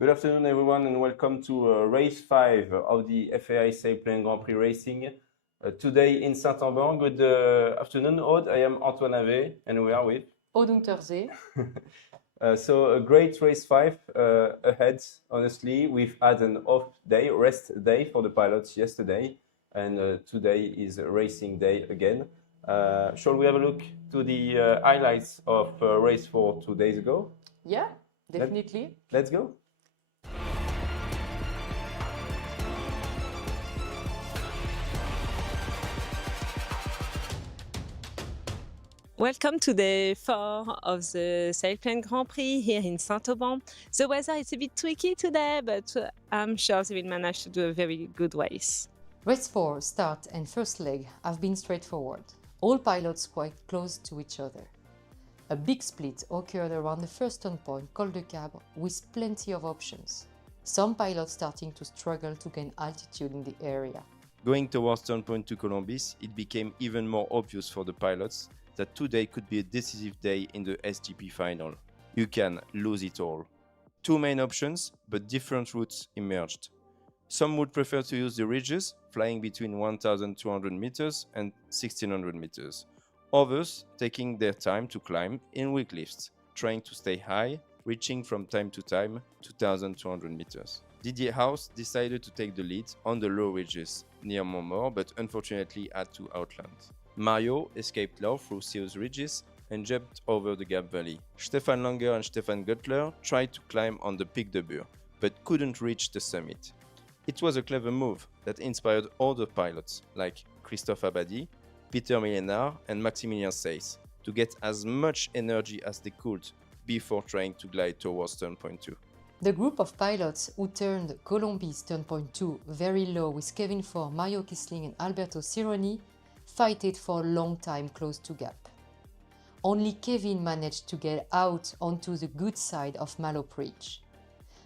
Good afternoon, everyone, and welcome to race 5 of the FAI Sailplane Grand Prix Racing. Today in Saint-Auban. Good afternoon, Aude. I am Antoine Ave, and we are with Aude Untersee. So a great race 5 ahead. Honestly, we've had an off day, rest day for the pilots yesterday, and today is a racing day again. Shall we have a look to the highlights of race 4 2 days ago? Yeah, definitely. Let's go. Welcome to day 4 of the Sailplane Grand Prix here in Saint-Auban. The weather is a bit tricky today, but I'm sure they will manage to do a very good race. Race 4 start and first leg have been straightforward. All pilots quite close to each other. A big split occurred around the first turn point, Col de Cabre, with plenty of options. Some pilots starting to struggle to gain altitude in the area. Going towards turn point to Columbus, it became even more obvious for the pilots that today could be a decisive day in the SGP final. You can lose it all. Two main options, but different routes emerged. Some would prefer to use the ridges, flying between 1,200 meters and 1,600 meters. Others taking their time to climb in weak lifts, trying to stay high, reaching from time to time 2,200 meters. Didier House decided to take the lead on the low ridges near Montmort, but unfortunately had to outland. Mario escaped low through Seo's ridges and jumped over the Gap Valley. Stefan Langer and Stefan Guttler tried to climb on the Pic de Bure, but couldn't reach the summit. It was a clever move that inspired other pilots like Christophe Abadi, Peter Millenard and Maximilien Seyss to get as much energy as they could before trying to glide towards turn point 2. The group of pilots who turned Columbus turn point 2 very low with Kevin Ford, Mario Kissling and Alberto Cironi fighted for a long time close to Gap. Only Kevin managed to get out onto the good side of Malop Ridge.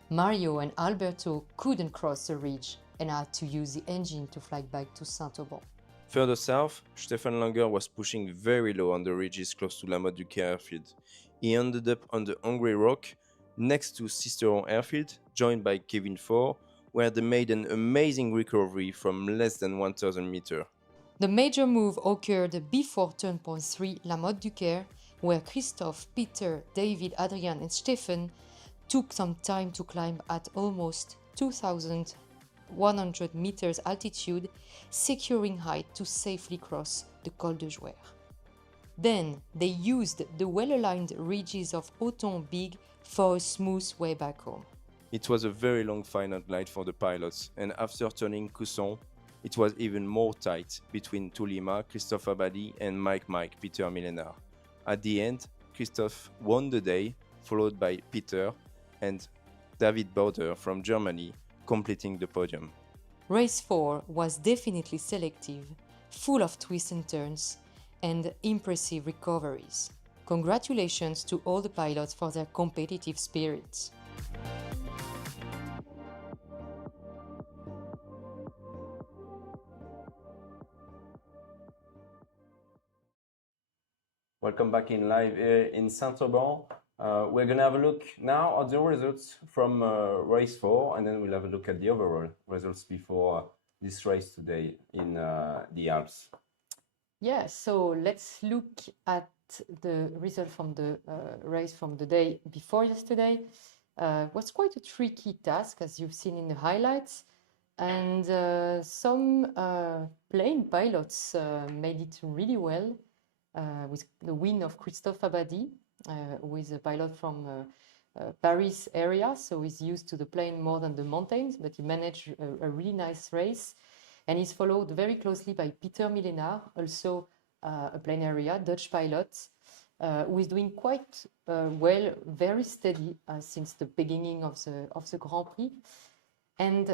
Mario and Alberto couldn't cross the ridge and had to use the engine to fly back to Saint-Auban. Further south, Stefan Langer was pushing very low on the ridges close to La Motte du Quai airfield. He ended up on the Hungry Rock next to Sisteron airfield, joined by Kevin Ford, where they made an amazing recovery from less than 1,000 meters. The major move occurred before turn point 3 La Motte du Quai, where Christophe, Peter, David, Adrian and Stefan took some time to climb at almost 2,100 meters altitude, securing height to safely cross the Col de Jouer. Then they used the well-aligned ridges of Auton Big for a smooth way back home. It was a very long final glide for the pilots, and after turning Cusson, it was even more tight between Tulima, Christophe Abadi and Mike Peter Millenard. At the end, Christophe won the day, followed by Peter and David Bauder from Germany, completing the podium. Race 4 was definitely selective, full of twists and turns, and impressive recoveries. Congratulations to all the pilots for their competitive spirit. Welcome back in live here in Saint-Auban. We're going to have a look now at the results from race 4, and then we'll have a look at the overall results before this race today in the Alps. Yeah, so let's look at the result from the race from the day before yesterday. It was quite a tricky task, as you've seen in the highlights, and some plane pilots made it really well, with the win of Christophe Abadi, who is a pilot from Paris area, so he's used to the plane more than the mountains, but he managed a really nice race. And he's followed very closely by Peter Millenard, also a plane area, Dutch pilot, who is doing quite well, very steady since the beginning of the Grand Prix. And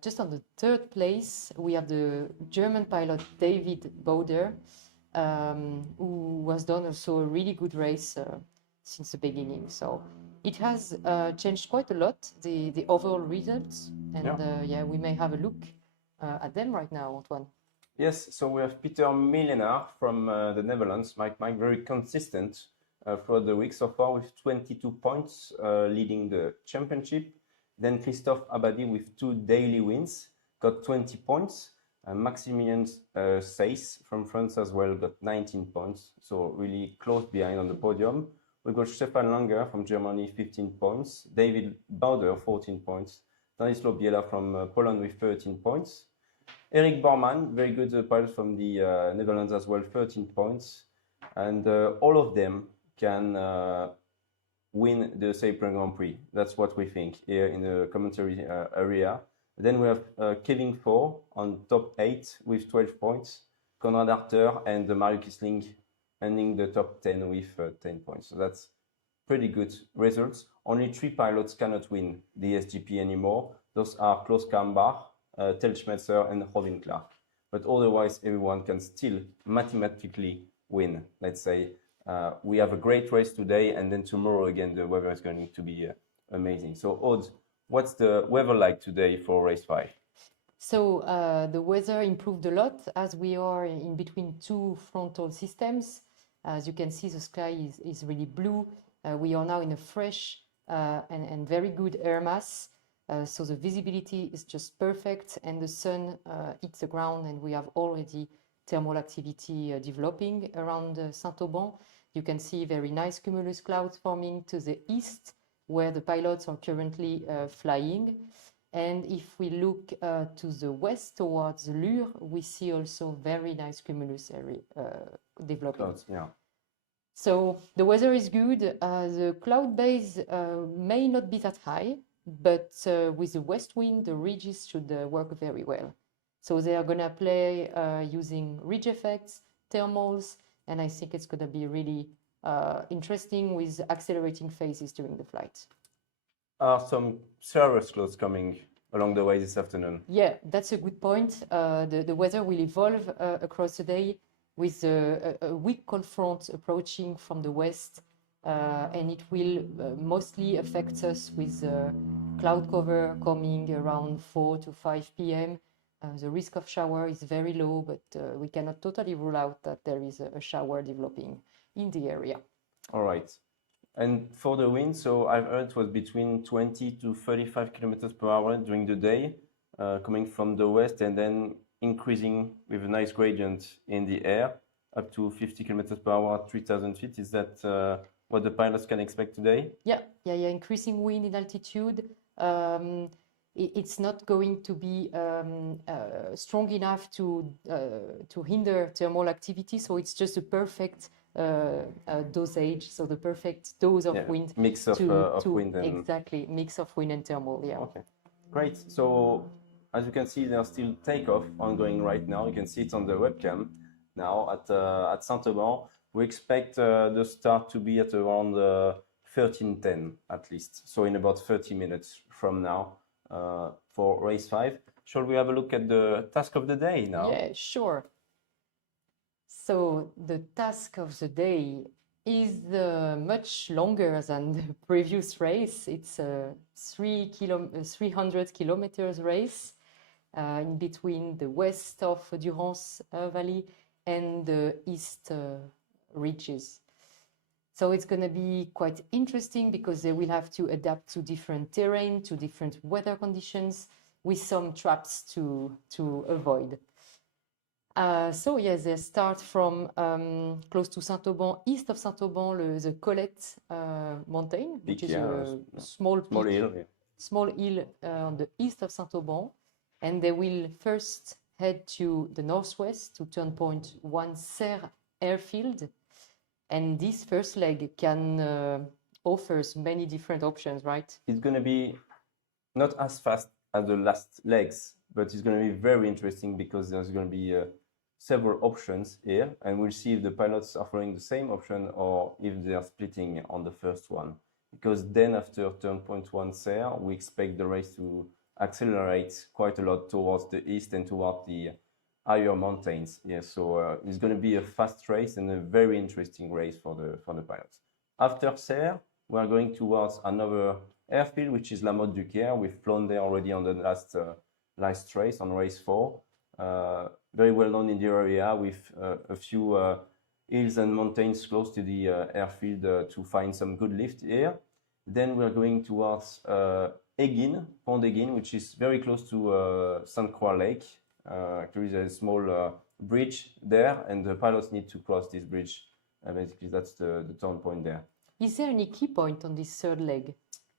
just on the third place, we have the German pilot David Bauder, who has done also a really good race since the beginning. So it has changed quite a lot, the overall results. And yeah, we may have a look at them right now, Antoine. Yes, so we have Peter Millenard from the Netherlands, Mike, very consistent for the week so far with 22 points, leading the championship. Then Christophe Abadi with 2 daily wins got 20 points. Maximilian Seyss from France as well got 19 points, so really close behind on the podium. We got Stefan Langer from Germany, 15 points. David Bauder, 14 points. Stanislaw Biela from Poland with 13 points. Eric Borman, very good pilot from the Netherlands as well, 13 points. And all of them can win the Sailplane Grand Prix. That's what we think here in the commentary area. Then we have Kevin Four on top 8 with 12 points. Konrad Arter and Mario Kisling ending the top 10 with 10 points. So that's pretty good results. Only 3 pilots cannot win the SGP anymore. Those are Klaus Kambach, Tel Schmetzer and Robin Clark. But otherwise, everyone can still mathematically win. Let's say we have a great race today, and then tomorrow again, the weather is going to be amazing. So, Aude, what's the weather like today for race 5? So the weather improved a lot as we are in between 2 frontal systems. As you can see, the sky is really blue. We are now in a fresh and very good air mass. So the visibility is just perfect, and the sun hits the ground, and we have already thermal activity developing around Saint-Auban. You can see very nice cumulus clouds forming to the east, where the pilots are currently flying. And if we look to the west towards Lure, we see also very nice cumulus area developing. Clouds, yeah. So the weather is good. The cloud base may not be that high, but with the west wind, the ridges should work very well. So they are going to play using ridge effects, thermals, and I think it's going to be really interesting with accelerating phases during the flight. Are some serious clouds coming along the way this afternoon? Yeah, that's a good point. The weather will evolve across the day with a weak cold front approaching from the west, and it will mostly affect us with cloud cover coming around 4 to 5 p.m. The risk of shower is very low, but we cannot totally rule out that there is a shower developing in the area. All right. And for the wind, so I've heard it was between 20 to 35 kilometers per hour during the day, coming from the west, and then increasing with a nice gradient in the air, up to 50 kilometers per hour at 3,000 feet. Is that what the pilots can expect today? Yeah. Increasing wind in altitude. It's not going to be strong enough to hinder thermal activity, so it's just a perfect dosage, so the perfect dose of wind. Mix of wind and... Exactly, mix of wind and thermal, yeah. Okay, great. So as you can see, there's still takeoff ongoing right now. You can see it on the webcam now at Saint-Auban. We expect the start to be at around 13:10 at least, so in about 30 minutes from now for race 5. Shall we have a look at the task of the day now? Yeah, sure. So the task of the day is much longer than the previous race. It's a 300 kilometers race in between the west of Durance Valley and the east ridges. So it's going to be quite interesting because they will have to adapt to different terrain, to different weather conditions, with some traps to avoid. So yes, they start from close to Saint-Auban, east of Saint-Auban, the Colette mountain, which is a small hill on the east of Saint-Auban. And they will first head to the northwest to turn point 1 Serie airfield. And this first leg can offers many different options, right? It's going to be not as fast as the last legs, but it's going to be very interesting because there's going to be several options here, and we'll see if the pilots are following the same option or if they are splitting on the first one. Because then after turn point 1 Serie, we expect the race to accelerate quite a lot towards the east and toward the higher mountains. Yeah, so it's going to be a fast race and a very interesting race for the pilots. After Serie, we are going towards another airfield, which is La Motte du Caire. We've flown there already on the last race, on race 4. Very well known in the area, with a few hills and mountains close to the airfield to find some good lift here. Then we're going towards Egin, Pont d'Egin, which is very close to Sainte Croix Lake. Actually, there's a small bridge there, and the pilots need to cross this bridge. Basically, that's the turn point there. Is there any key point on this third leg?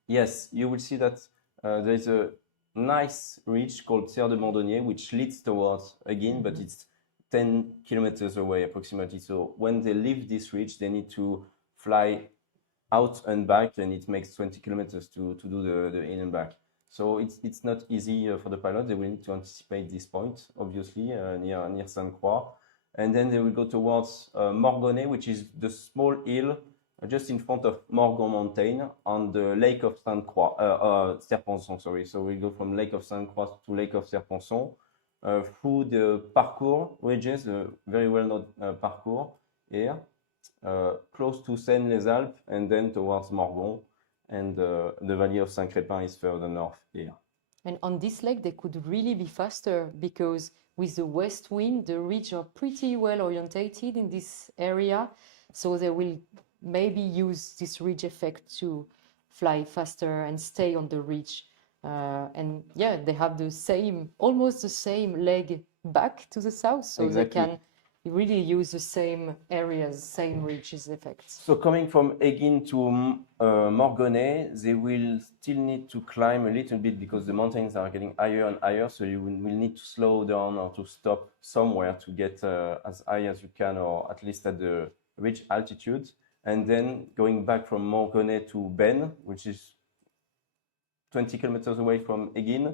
Yes, you will see that there's a nice ridge called Serre de Mondonnier, which leads towards Egin, but it's 10 kilometers away approximately. So when they leave this ridge, they need to fly out and back, and it makes 20 kilometers to do the in and back. So it's not easy for the pilot. They will need to anticipate this point, obviously, near Sainte Croix. And then they will go towards Morgonnet, which is the small hill just in front of Morgon Mountain on the Lake of Sainte Croix, Serponçon, sorry. So we go from Lake of Sainte Croix to Lake of Serponçon through the parcours ridges, a very well-known parcours here, close to Seine-les-Alpes, and then towards Morgon. And the Valley of Saint-Crépin is further north here. And on this leg, they could really be faster because with the west wind, the ridge are pretty well orientated in this area. So they will maybe use this ridge effect to fly faster and stay on the ridge. And yeah, they have the same, almost the same leg back to the south. So Exactly. they can really use the same areas, same ridges effects. So coming from Egin to Morgonnet, they will still need to climb a little bit because the mountains are getting higher and higher. So you will need to slow down or to stop somewhere to get as high as you can, or at least at the ridge altitude. And then going back from Morgonnet to Ben, which is 20 kilometers away from Egin,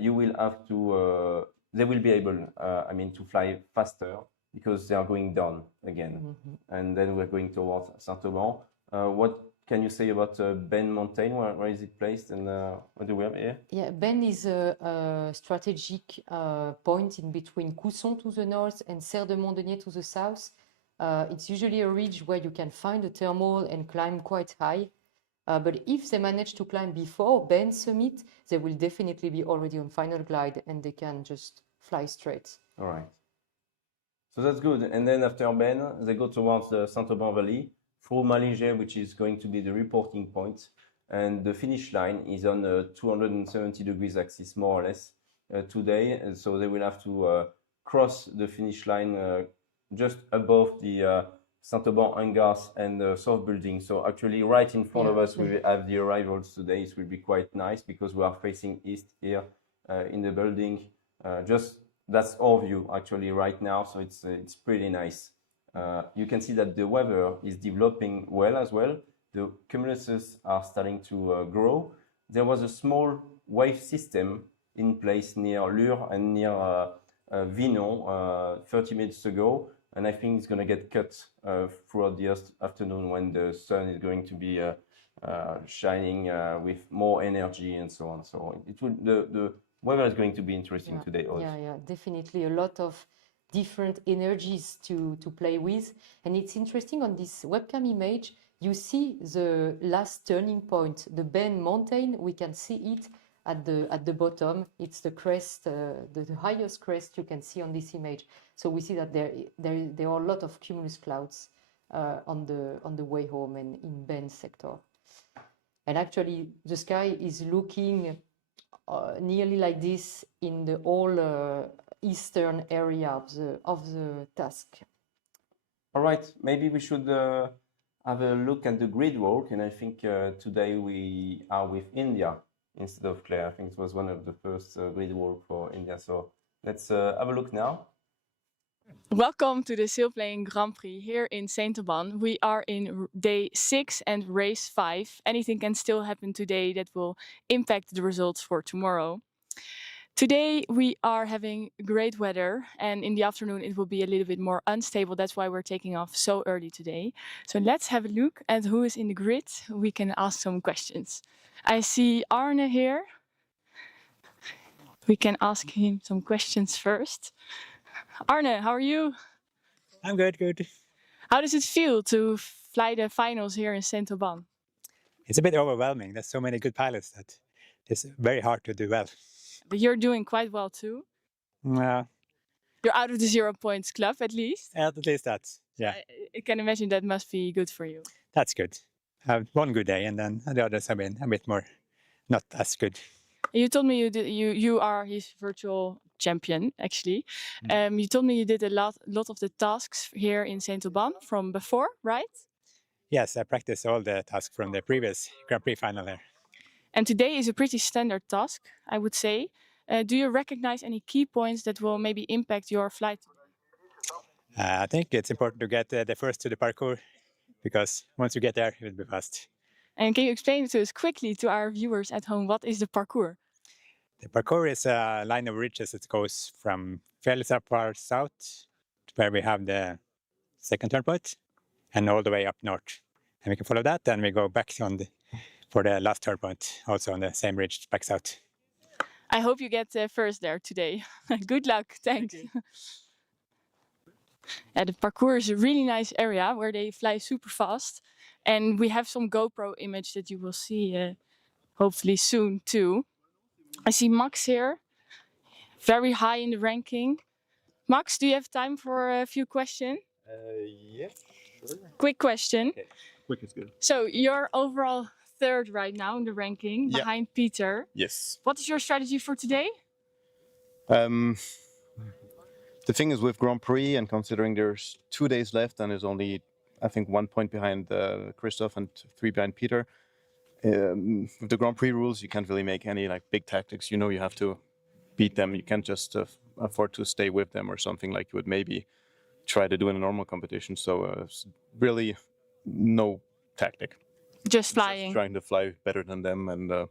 you will have to, they will be able, to fly faster because they are going down again. And then we're going towards Saint-Auban. What can you say about Ben Mountain? Where is it placed, and what do we have here? Yeah, Ben is a strategic point in between Cousson to the north and Serre de Mondonnier to the south. It's usually a ridge where you can find a thermal and climb quite high. But if they manage to climb before Ben summit, they will definitely be already on final glide and they can just fly straight. All right. So that's good. And then after Ben, they go towards the Saint-Auban Valley through Malinget, which is going to be the reporting point. And the finish line is on a 270 degrees axis, more or less, today. And so they will have to cross the finish line just above the Saint-Auban hangars and the South building. So actually right in front of us, we have the arrivals today. It will be quite nice because we are facing east here in the building. That's our view actually right now. So it's pretty nice. You can see that the weather is developing well as well. The cumuluses are starting to grow. There was a small wave system in place near Lure and near Vinon 30 minutes ago. And I think it's going to get cut throughout the afternoon when the sun is going to be shining with more energy and so on. So the weather is going to be interesting today also. Yeah, definitely a lot of different energies to play with. And it's interesting on this webcam image, you see the last turning point, the Ben Mountain. We can see it at the bottom. It's the crest, the highest crest you can see on this image. So we see that there are a lot of cumulus clouds on the way home and in Ben sector. And actually, the sky is looking nearly like this in the whole eastern area of the task. All right, maybe we should have a look at the grid work. And I think today we are with India instead of Claire. I think it was one of the first grid work for India. So let's have a look now. Welcome to the Sailplane Grand Prix here in Saint-Auban. We are in day 6 and race 5. Anything can still happen today that will impact the results for tomorrow. Today we are having great weather, and in the afternoon it will be a little bit more unstable. That's why we're taking off so early today. So let's have a look at who is in the grid. We can ask some questions. I see Arne here. We can ask him some questions first. Arne, how are you? I'm good. How does it feel to fly the finals here in Saint-Auban? It's a bit overwhelming. There's so many good pilots that it's very hard to do well. But you're doing quite well too. Well, You're out of the 0 points club at least. at least that's, yeah, I can imagine that must be good for you. that's good. have one good day, and then the others have been a bit more not as good. You told me you are his virtual champion, actually. You told me you did a lot of the tasks here in Saint-Auban from before, right? Yes, I practiced all the tasks from the previous Grand Prix final there. And today is a pretty standard task, I would say. Do you recognize any key points that will maybe impact your flight? I think it's important to get the first to the parkour, because once you get there, it will be fast. And can you explain to us quickly, to our viewers at home, what is the parkour? The parkour is a line of ridges that goes from fairly far south, where we have the second turn point, and all the way up north. And we can follow that, and we go back on for the last turn point, also on the same ridge back south. I hope you get first there today. Good luck, thanks. Yeah, the parkour is a really nice area where they fly super fast. And we have some GoPro image that you will see hopefully soon too. I see Max here, very high in the ranking. Max, do you have time for a few questions? Yeah, sure. Quick question. Okay. Quick is good. So you're overall third right now in the ranking, Yeah. behind Peter. Yes. What is your strategy for today? The thing is with Grand Prix, and considering there's 2 days left and there's only, I think, 1 point behind Christoph and 3 behind Peter. With the Grand Prix rules, you can't really make any big tactics. You know, you have to beat them. You can't just afford to stay with them or something like you would maybe try to do in a normal competition. So really no tactic. Just flying. Just trying to fly better than them and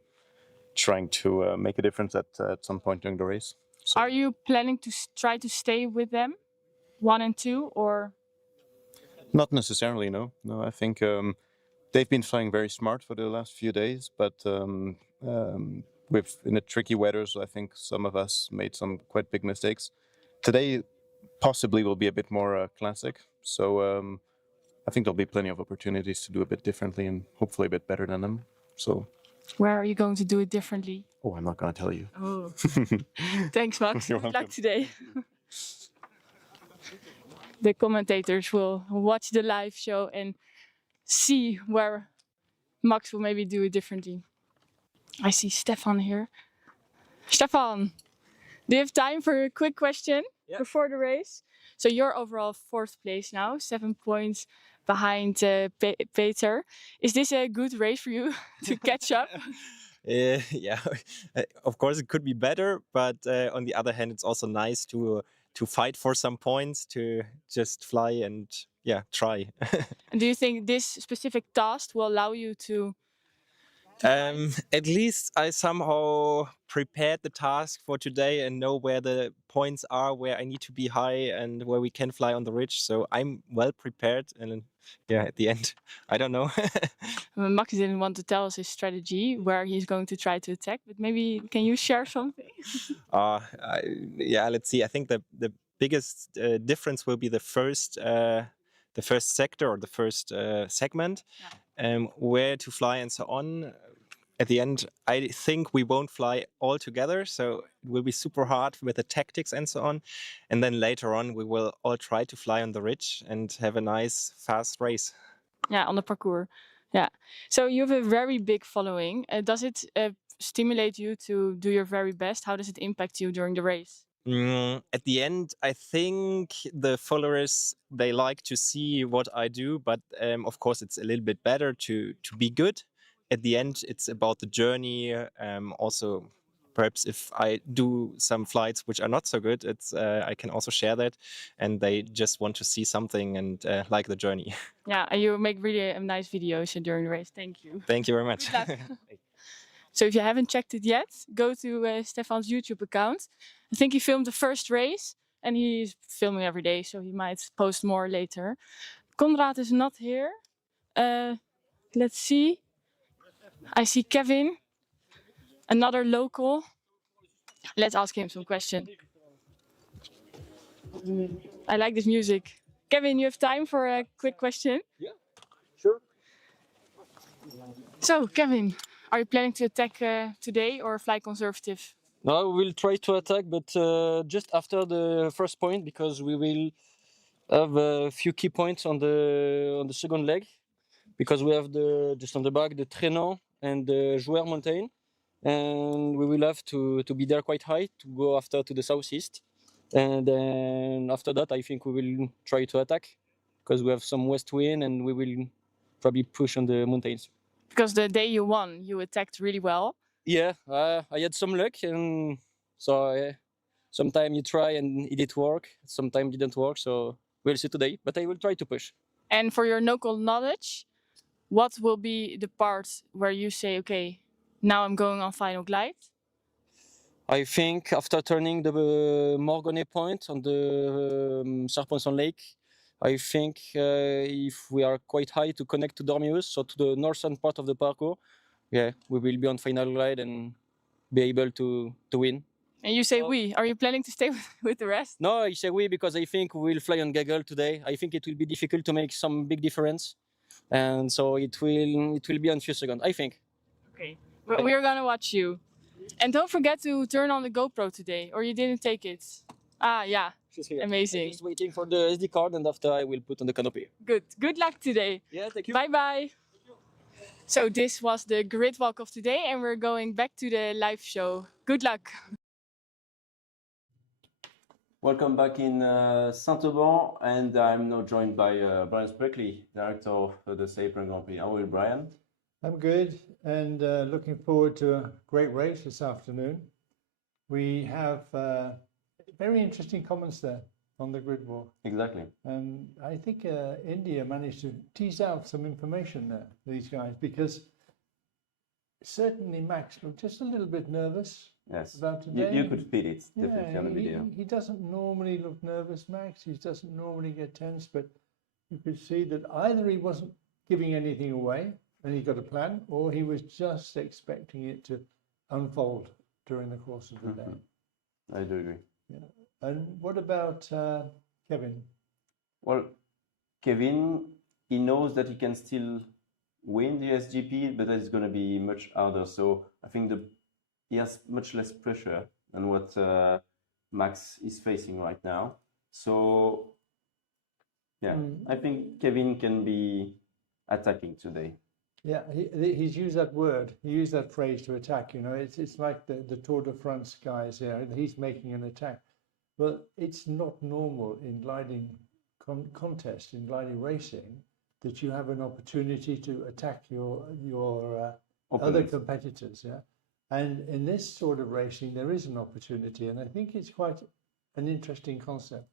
trying to make a difference at some point during the race. So, Are you planning to try to stay with them, 1 and 2, or? not necessarily, no. No, I think they've been flying very smart for the last few days, but in the tricky weathers, I think some of us made some quite big mistakes. Today possibly will be a bit more classic, so I think there'll be plenty of opportunities to do a bit differently and hopefully a bit better than them. So, Where are you going to do it differently? I'm not going to tell you. Oh. Thanks, Max. You're Good luck welcome. today. The commentators will watch the live show and see where Max will maybe do it differently. I see Stefan here. Stefan, do you have time for a quick question before the race? So you're overall 4th place now, 7 points behind Peter. Is this a good race for you to catch up? Yeah, of course it could be better, but on the other hand, it's also nice to fight for some points, to just fly and try. And do you think this specific task will allow you to? At least I somehow prepared the task for today and know where the points are, where I need to be high and where we can fly on the ridge. So I'm well prepared. And at the end, I don't know. Max didn't want to tell us his strategy, where he's going to try to attack, but maybe can you share something? Let's see. I think the biggest difference will be the first sector or the first segment, where to fly and so on. At the end, I think we won't fly all together, so it will be super hard with the tactics and so on. And then later on, we will all try to fly on the ridge and have a nice, fast race. Yeah, on the parkour. Yeah. So you have a very big following. Does it stimulate you to do your very best? How does it impact you during the race? At the end, I think the followers, they like to see what I do, but of course it's a little bit better to be good. At the end, it's about the journey. Also, perhaps if I do some flights which are not so good, I can also share that, and they just want to see something and like the journey. Yeah, and you make really nice videos during the race. Thank you. Thank you very much. So if you haven't checked it yet, go to Stefan's YouTube account. I think he filmed the first race and he's filming every day, so he might post more later. Konrad is not here. Let's see. I see Kevin, another local. Let's ask him some questions. I like this music. Kevin, you have time for a quick question? Yeah, sure. So, Kevin, are you planning to attack today or fly conservative? No, we will try to attack, but just after the first point, because we will have a few key points on the second leg. because we have just on the back the Traînant and the Joueur mountain, and we will have to be there quite high to go after to the southeast, and then after that I think we will try to attack because we have some west wind and we will probably push on the mountains. Because the day you won, you attacked really well. Yeah, I had some luck, and so sometimes you try and it did work, sometimes it didn't work. So we'll see today, but I will try to push. And for your local knowledge, what will be the part where you say, okay, now I'm going on final glide? I think after turning the Morgonnet point on the Serpenson Lake, I think if we are quite high to connect to Dormius, so to the northern part of the parcours, yeah, we will be on final glide and be able to win. And you say we. Are you planning to stay with the rest? No, I say we because I think we will fly on gaggle today. I think it will be difficult to make some big difference, and so it will be on few seconds, I think. Okay, we're gonna watch you. And don't forget to turn on the GoPro today, or you didn't take it. Ah, yeah, She's here. amazing. I'm just waiting for the SD card, and after I will put on the canopy. Good luck today. Yeah, thank you. Bye bye. So this was the grid walk of today, and we're going back to the live show. Good luck. Welcome back in Saint-Auban, and I'm now joined by Brian Spreckley, director of the Sailplane Grand Prix. How are you, Brian? I'm good, and looking forward to a great race this afternoon. We have very interesting comments there on the grid walk. Exactly. And I think India managed to tease out some information there, these guys, because certainly Max looked just a little bit nervous. Yes. About today. You could feel it definitely on the video. He doesn't normally look nervous, Max. He doesn't normally get tense, but you could see that either he wasn't giving anything away and he got a plan, or he was just expecting it to unfold during the course of the day. I do agree. Yeah. And what about Kevin? Well, Kevin, he knows that he can still win the SGP, but that it's going to be much harder. So I think he has much less pressure than what Max is facing right now. So yeah, I think Kevin can be attacking today. Yeah, he's used that word. He used that phrase to attack. You know, it's like the Tour de France guys here. He's making an attack. But it's not normal in gliding contest, in gliding racing, that you have an opportunity to attack your other competitors. Yeah, and in this sort of racing, there is an opportunity, and I think it's quite an interesting concept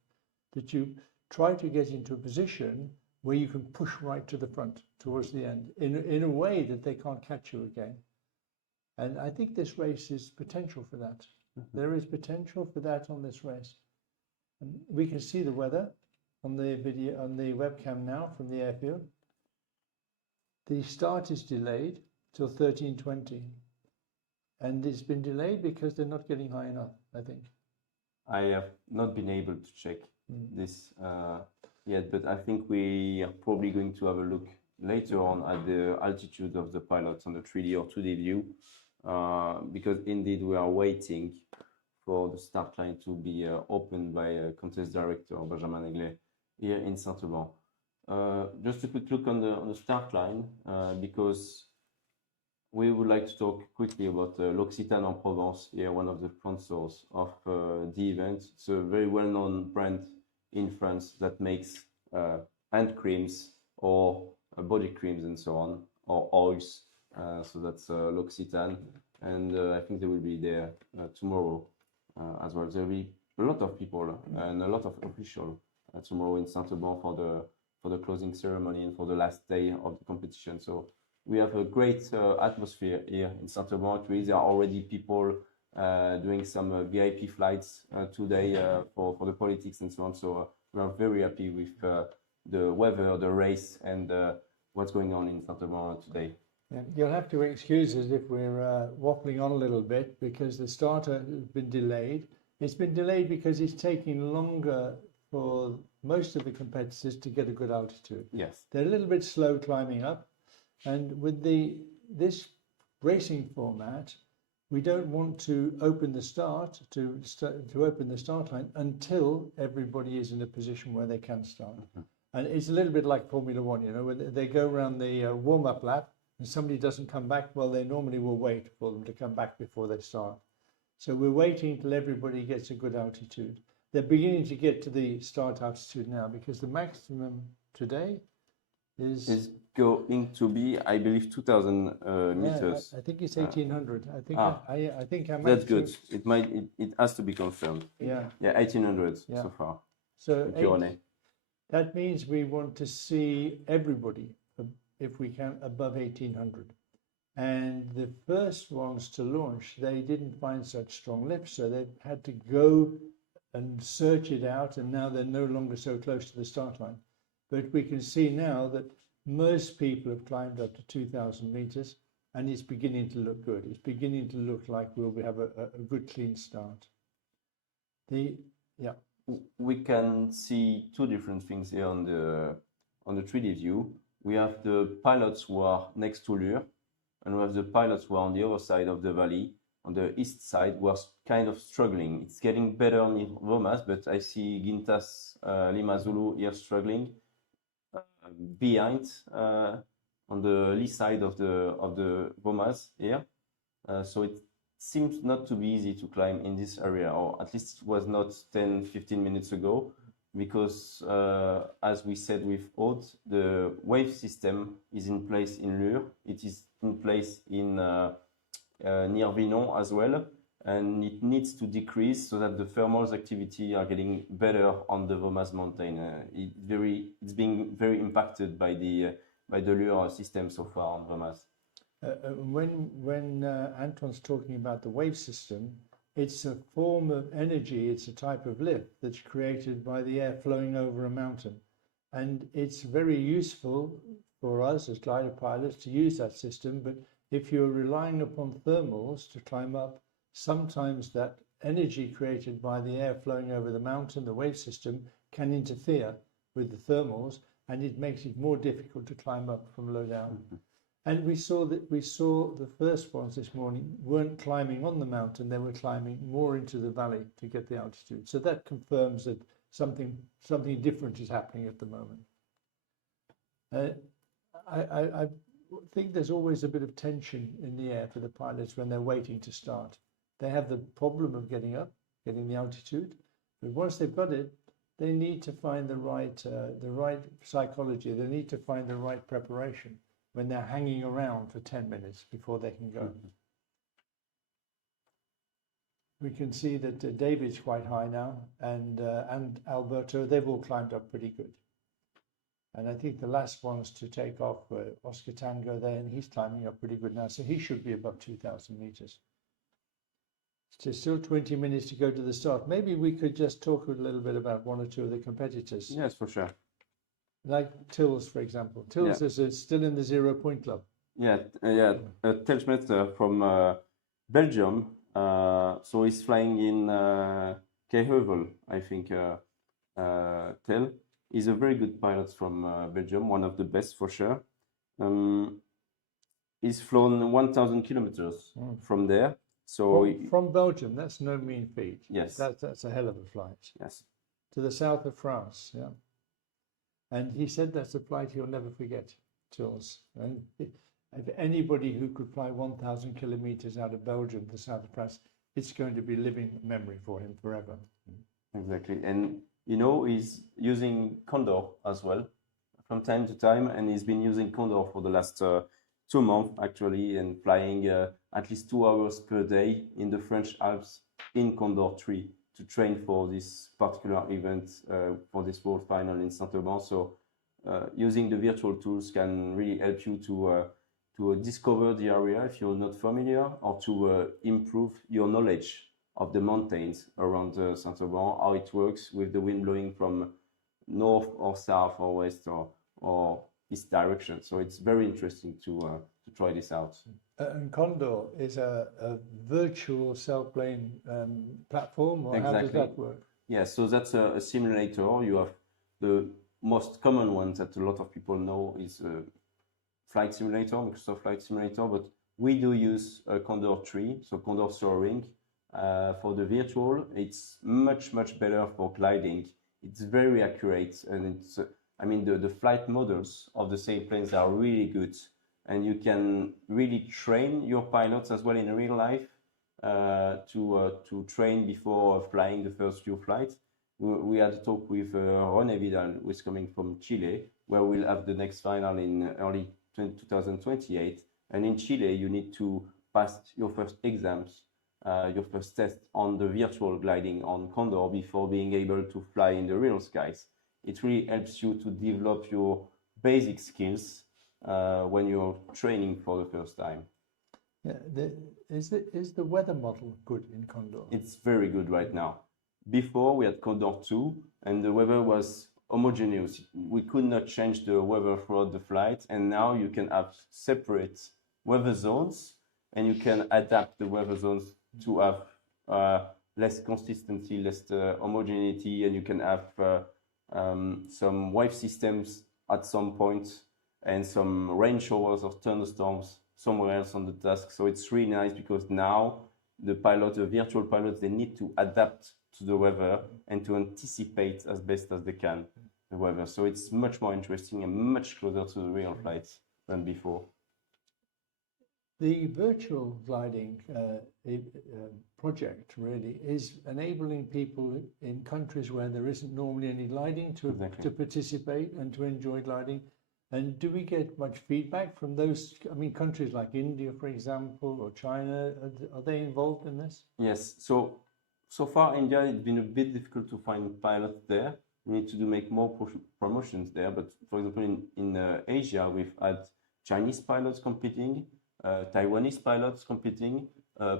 that you try to get into a position where you can push right to the front towards the end in a way that they can't catch you again. And I think this race is potential for that. There is potential for that on this race. And we can see the weather on the video, on the webcam now from the airfield. The start is delayed till 13:20. And it's been delayed because they're not getting high enough, I think. I have not been able to check this yet, but I think we are probably going to have a look later on at the altitude of the pilots on the 3D or 2D view, because indeed we are waiting for the start line to be opened by contest director Benjamin Aigley here in Saint-Auban. Just a quick look on the start line, because we would like to talk quickly about L'Occitane en Provence, here, one of the sponsors of the event. It's a very well-known brand in France that makes hand creams or body creams and so on, or oils. So that's L'Occitane, and I think they will be there tomorrow as well. There will be a lot of people and a lot of officials tomorrow in Saint-Auban for the closing ceremony and for the last day of the competition. So we have a great atmosphere here in Saint-Auban. There are already people doing some VIP flights today for the politics and so on. So we are very happy with the weather, the race, and what's going on in Saint-Auban today. Yeah, you'll have to excuse us if we're waffling on a little bit, because the starter has been delayed. It's been delayed because it's taking longer for most of the competitors to get a good altitude. Yes. They're a little bit slow climbing up. And with this racing format, we don't want to open the start open the start line until everybody is in a position where they can start. And it's a little bit like Formula One, you know, when they go around the warm-up lap and somebody doesn't come back, well, they normally will wait for them to come back before they start. So we're waiting till everybody gets a good altitude. They're beginning to get to the start altitude now because the maximum today is going to be, I believe, 2,000 meters. I think it's 1,800. I think I think I That's managed good. to- It has to be confirmed. Yeah. Yeah, 1,800 Yeah. so far. So Pyrenees. that means we want to see everybody, if we can, above 1,800. And the first ones to launch, they didn't find such strong lifts, so they had to go and search it out, and now they're no longer so close to the start line. But we can see now that most people have climbed up to 2,000 meters, and it's beginning to look good. It's beginning to look like we'll have a good, clean start. We can see two different things here on the 3D view. We have the pilots who are next to Lure, and we have the pilots who are on the other side of the valley, on the east side, who are kind of struggling. It's getting better near Vomas, but I see Gintas Lima Zulu here struggling behind on the lee side of the Vomas here. So it seems not to be easy to climb in this area, or at least it was not 10-15 minutes ago, because as we said with Aude, the wave system is in place in Lure. It is in place in near Vinon as well, and it needs to decrease so that the thermal activity are getting better on the Vomas mountain. It's being very impacted by the Lure system so far on Vomas. When Antoine's talking about the wave system, it's a form of energy, it's a type of lift that's created by the air flowing over a mountain. And it's very useful for us as glider pilots to use that system, but if you're relying upon thermals to climb up, sometimes that energy created by the air flowing over the mountain, the wave system, can interfere with the thermals, and it makes it more difficult to climb up from low down. Mm-hmm. And we saw the first ones this morning weren't climbing on the mountain, they were climbing more into the valley to get the altitude. So that confirms that something different is happening at the moment. I think there's always a bit of tension in the air for the pilots when they're waiting to start. They have the problem of getting up, getting the altitude, but once they've got it, they need to find the right psychology. They need to find the right preparation when they're hanging around for 10 minutes before they can go. Mm-hmm. We can see that David's quite high now, and Alberto, they've all climbed up pretty good. And I think the last ones to take off were Oscar Tango there, and he's climbing up pretty good now, so he should be above 2,000 meters. There's still 20 minutes to go to the start. Maybe we could just talk a little bit about one or two of the competitors. Yes, for sure. Like Tils, for example. Tils is still in the 0 Point Club. Telschmidt from Belgium. So he's flying in Keheuvel, I think. Tel. He's a very good pilot from Belgium, one of the best for sure. He's flown 1,000 kilometers from there. So from Belgium, that's no mean feat. Yes, that's a hell of a flight. Yes, to the south of France. Yeah, and he said that's a flight he'll never forget. Tils. And if anybody who could fly 1,000 kilometers out of Belgium to the south of France, it's going to be living memory for him forever. Exactly, and you know he's using Condor as well from time to time, and he's been using Condor for the last 2 months actually, and flying at least 2 hours per day in the French Alps in Condor 3 to train for this particular event, for this World Final in Saint-Auban. So using the virtual tools can really help you to discover the area if you're not familiar, or to improve your knowledge of the mountains around Saint-Auban, how it works with the wind blowing from north or south or west or east direction. So it's very interesting to try this out. And Condor is a virtual sailplane platform, or exactly. How does that work? Yes, so that's a simulator. You have the most common one that a lot of people know is Flight Simulator, Microsoft Flight Simulator, but we do use Condor 3, so Condor Soaring. For the virtual, it's much better for gliding. It's very accurate, and it's I mean, the flight models of the sailplanes are really good, and you can really train your pilots as well in real life to train before flying the first few flights. We had a talk with René Vidal, who is coming from Chile, where we'll have the next final in early 2028. And in Chile, you need to pass your first exams, your first test on the virtual gliding on Condor before being able to fly in the real skies. It really helps you to develop your basic skills when you're training for the first time. Yeah, is the weather model good in Condor? It's very good right now. Before we had Condor 2 and the weather was homogeneous. We could not change the weather throughout the flight, and now you can have separate weather zones and you can adapt the weather zones to have less consistency, less homogeneity, and you can have some wave systems at some point and some rain showers or thunderstorms somewhere else on the task. So it's really nice because now the virtual pilots, they need to adapt to the weather and to anticipate as best as they can the weather. So it's much more interesting and much closer to the real flights than before. The virtual gliding project really is enabling people in countries where there isn't normally any gliding to participate and to enjoy gliding. And do we get much feedback from those, countries like India, for example, or China? Are they involved in this? Yes. So far, India, it's been a bit difficult to find pilots there. We need to make more promotions there. But for example, in Asia, we've had Chinese pilots competing, Taiwanese pilots competing,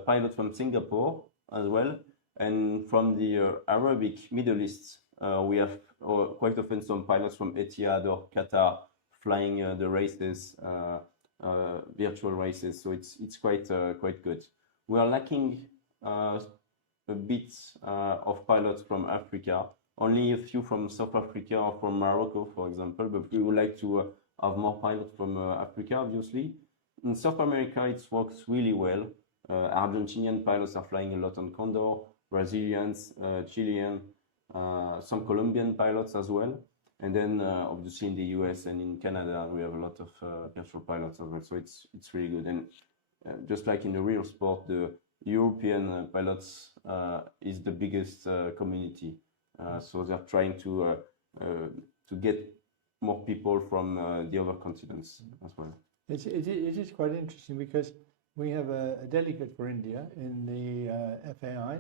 pilots from Singapore as well, and from the Arabic Middle East, we have quite often some pilots from Etihad or Qatar flying the races, virtual races. So it's quite good. We are lacking a bit of pilots from Africa. Only a few from South Africa or from Morocco, for example. But we would like to have more pilots from Africa, obviously. In South America, it works really well. Argentinian pilots are flying a lot on Condor, Brazilians, Chilean, some Colombian pilots as well. And then obviously in the US and in Canada, we have a lot of virtual pilots as well. So it's really good. And just like in the real sport, the European pilots is the biggest community. So they're trying to get more people from the other continents as well. It is quite interesting because we have a delegate for India in the FAI,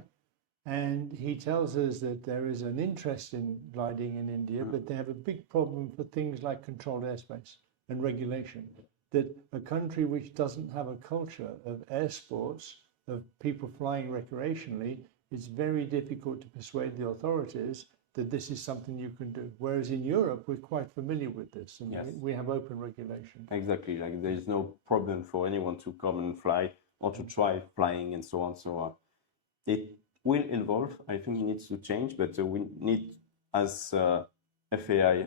and he tells us that there is an interest in gliding in India, but they have a big problem for things like controlled airspace and regulation. That a country which doesn't have a culture of air sports, of people flying recreationally, it's very difficult to persuade the authorities that this is something you can do. Whereas in Europe, we're quite familiar with this, and yes. we have open regulation. Exactly, like there is no problem for anyone to come and fly or to try flying and so on. So it will evolve. I think it needs to change, but we need, as FAI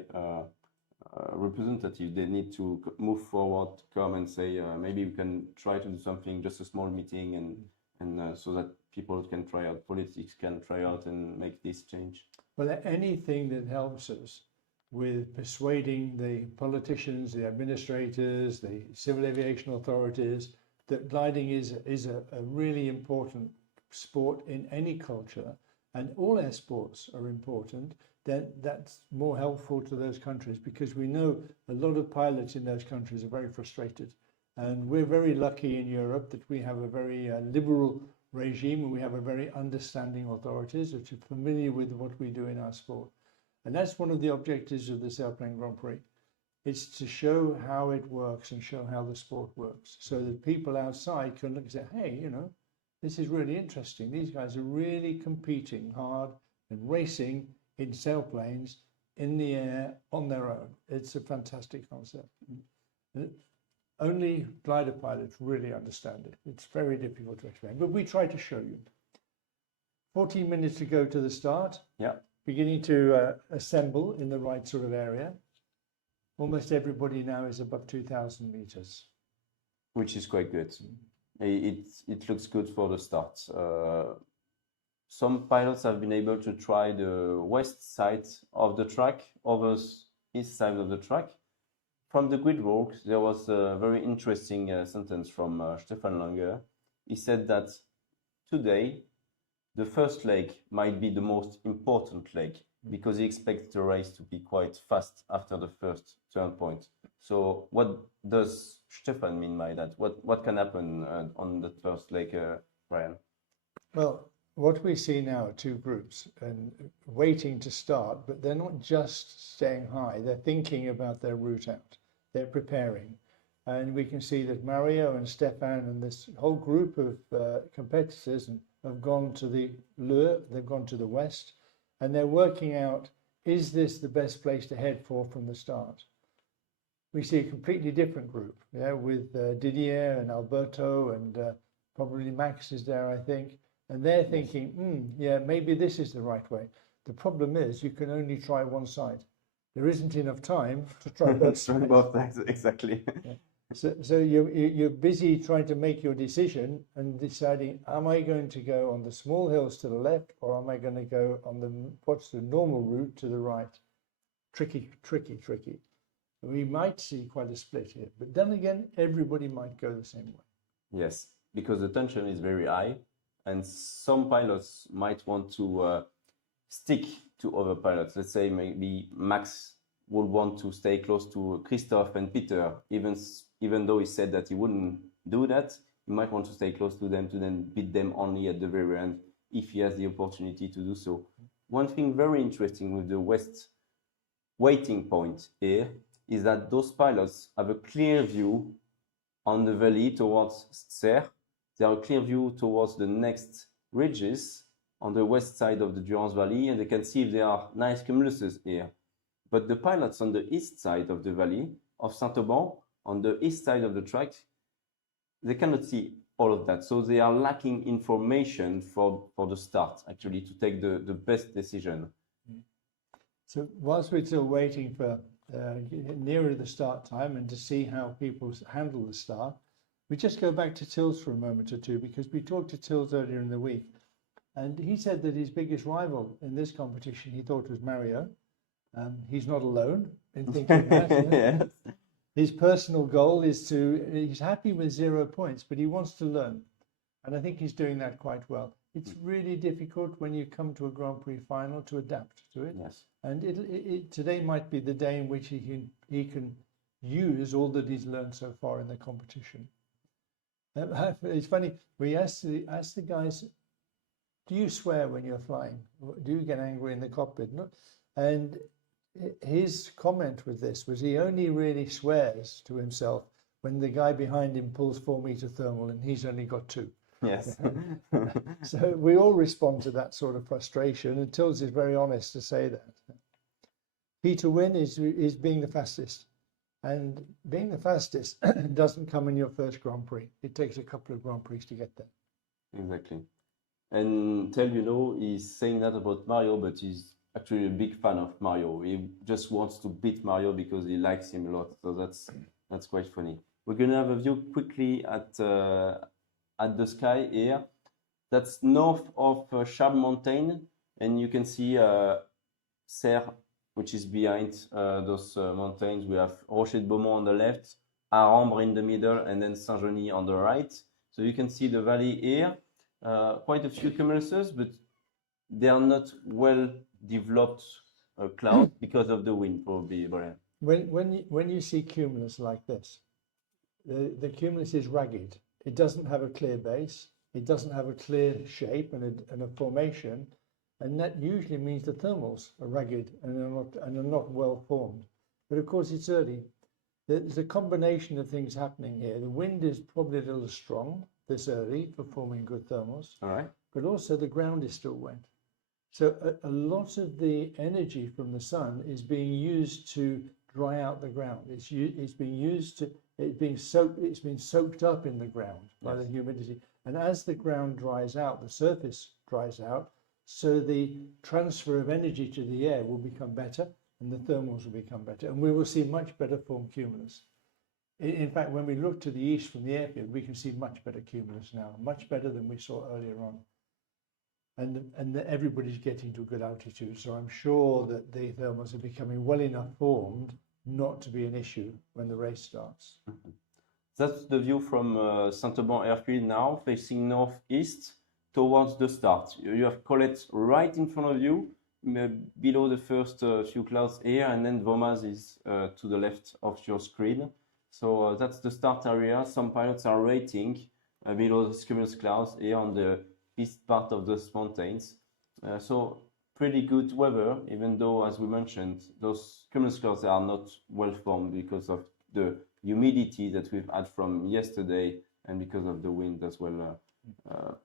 representative, they need to move forward, come and say maybe we can try to do something, just a small meeting, and so that people can try out, politics can try out and make this change. Well, anything that helps us with persuading the politicians, the administrators, the civil aviation authorities that gliding is a really important sport in any culture, and all air sports are important, then that's more helpful to those countries, because we know a lot of pilots in those countries are very frustrated. And we're very lucky in Europe that we have a very liberal regime, and we have a very understanding authorities which are familiar with what we do in our sport. And that's one of the objectives of the Sailplane Grand Prix. It's to show how it works and show how the sport works, so that people outside can look and say, hey, you know, this is really interesting. These guys are really competing hard and racing in sailplanes in the air on their own. It's a fantastic concept. Only glider pilots really understand it. It's very difficult to explain, but we try to show you. 14 minutes to go to the start. Yeah. Beginning to assemble in the right sort of area. Almost everybody now is above 2,000 meters. Which is quite good. It looks good for the start. Some pilots have been able to try the west side of the track, others east side of the track. From the grid walk, there was a very interesting sentence from Stefan Langer. He said that today, the first leg might be the most important leg because he expects the race to be quite fast after the first turn point. So what does Stefan mean by that? What can happen on the first leg, Brian? Well, what we see now are two groups and waiting to start, but they're not just staying high, they're thinking about their route out. They're preparing. And we can see that Mario and Stefan and this whole group of competitors have gone to the Lure, they've gone to the west, and they're working out, is this the best place to head for from the start? We see a completely different group, yeah, with Didier and Alberto and probably Max is there, I think. And they're thinking, yeah, maybe this is the right way. The problem is you can only try one side. There isn't enough time to try both sides. Both sides, exactly. Yeah. So you're busy trying to make your decision and deciding, am I going to go on the small hills to the left, or am I going to go on what's the normal route to the right? Tricky. We might see quite a split here, but then again, everybody might go the same way. Yes, because the tension is very high, and some pilots might want to stick to other pilots. Let's say maybe Max would want to stay close to Christophe and Peter, even though he said that he wouldn't do that. He might want to stay close to them to then beat them only at the very end if he has the opportunity to do so. One thing very interesting with the west waiting point here is that those pilots have a clear view on the valley towards Serie. They have a clear view towards the next ridges on the west side of the Durance Valley, and they can see if there are nice cumuluses here. But the pilots on the east side of the valley of Saint-Auban, on the east side of the track, they cannot see all of that. So they are lacking information for the start, actually, to take the best decision. So whilst we're still waiting for nearer the start time and to see how people handle the start, we just go back to Tils for a moment or two, because we talked to Tils earlier in the week. And he said that his biggest rival in this competition, he thought, was Mario. He's not alone in thinking that. Yeah. Yes. His personal goal is he's happy with 0 points, but he wants to learn. And I think he's doing that quite well. It's really difficult when you come to a Grand Prix final to adapt to it. Yes. And today might be the day in which he can use all that he's learned so far in the competition. It's funny, we asked the guys, do you swear when you're flying? Do you get angry in the cockpit? And his comment with this was he only really swears to himself when the guy behind him pulls 4-meter thermal and he's only got 2. Yes. So we all respond to that sort of frustration, and Tils is very honest to say that. To win is being the fastest. And being the fastest doesn't come in your first Grand Prix. It takes a couple of Grand Prix to get there. Exactly. And he's saying that about Mario, but he's actually a big fan of Mario. He just wants to beat Mario because he likes him a lot. So that's quite funny. We're gonna have a view quickly at the sky here. That's north of Chab Mountain, and you can see Serie, which is behind those mountains. We have Rocher de Beaumont on the left, Arambre in the middle, and then Saint-Genis on the right. So you can see the valley here. Quite a few cumuluses, but they are not well developed clouds because of the wind, probably, Brian. When you see cumulus like this, the cumulus is ragged. It doesn't have a clear base. It doesn't have a clear shape and a formation, and that usually means the thermals are ragged and are not well formed. But of course, it's early. There's a combination of things happening here. The wind is probably a little strong this early for forming good thermals. All right. But also the ground is still wet. So a lot of the energy from the sun is being used to dry out the ground. It's been soaked up in the ground by the humidity. And as the ground dries out, the surface dries out, so the transfer of energy to the air will become better and the thermals will become better. And we will see much better formed cumulus. In fact, when we look to the east from the airfield, we can see much better cumulus now, much better than we saw earlier on. and everybody's getting to a good altitude. So I'm sure that the thermals are becoming well enough formed not to be an issue when the race starts. That's the view from Saint-Auban airfield now, facing northeast towards the start. You have Colette right in front of you, below the first few clouds here, and then Vomaz is to the left of your screen. So that's the start area. Some pilots are waiting below the cumulus clouds here on the east part of those mountains. So pretty good weather, even though, as we mentioned, those cumulus clouds are not well formed because of the humidity that we've had from yesterday and because of the wind as well.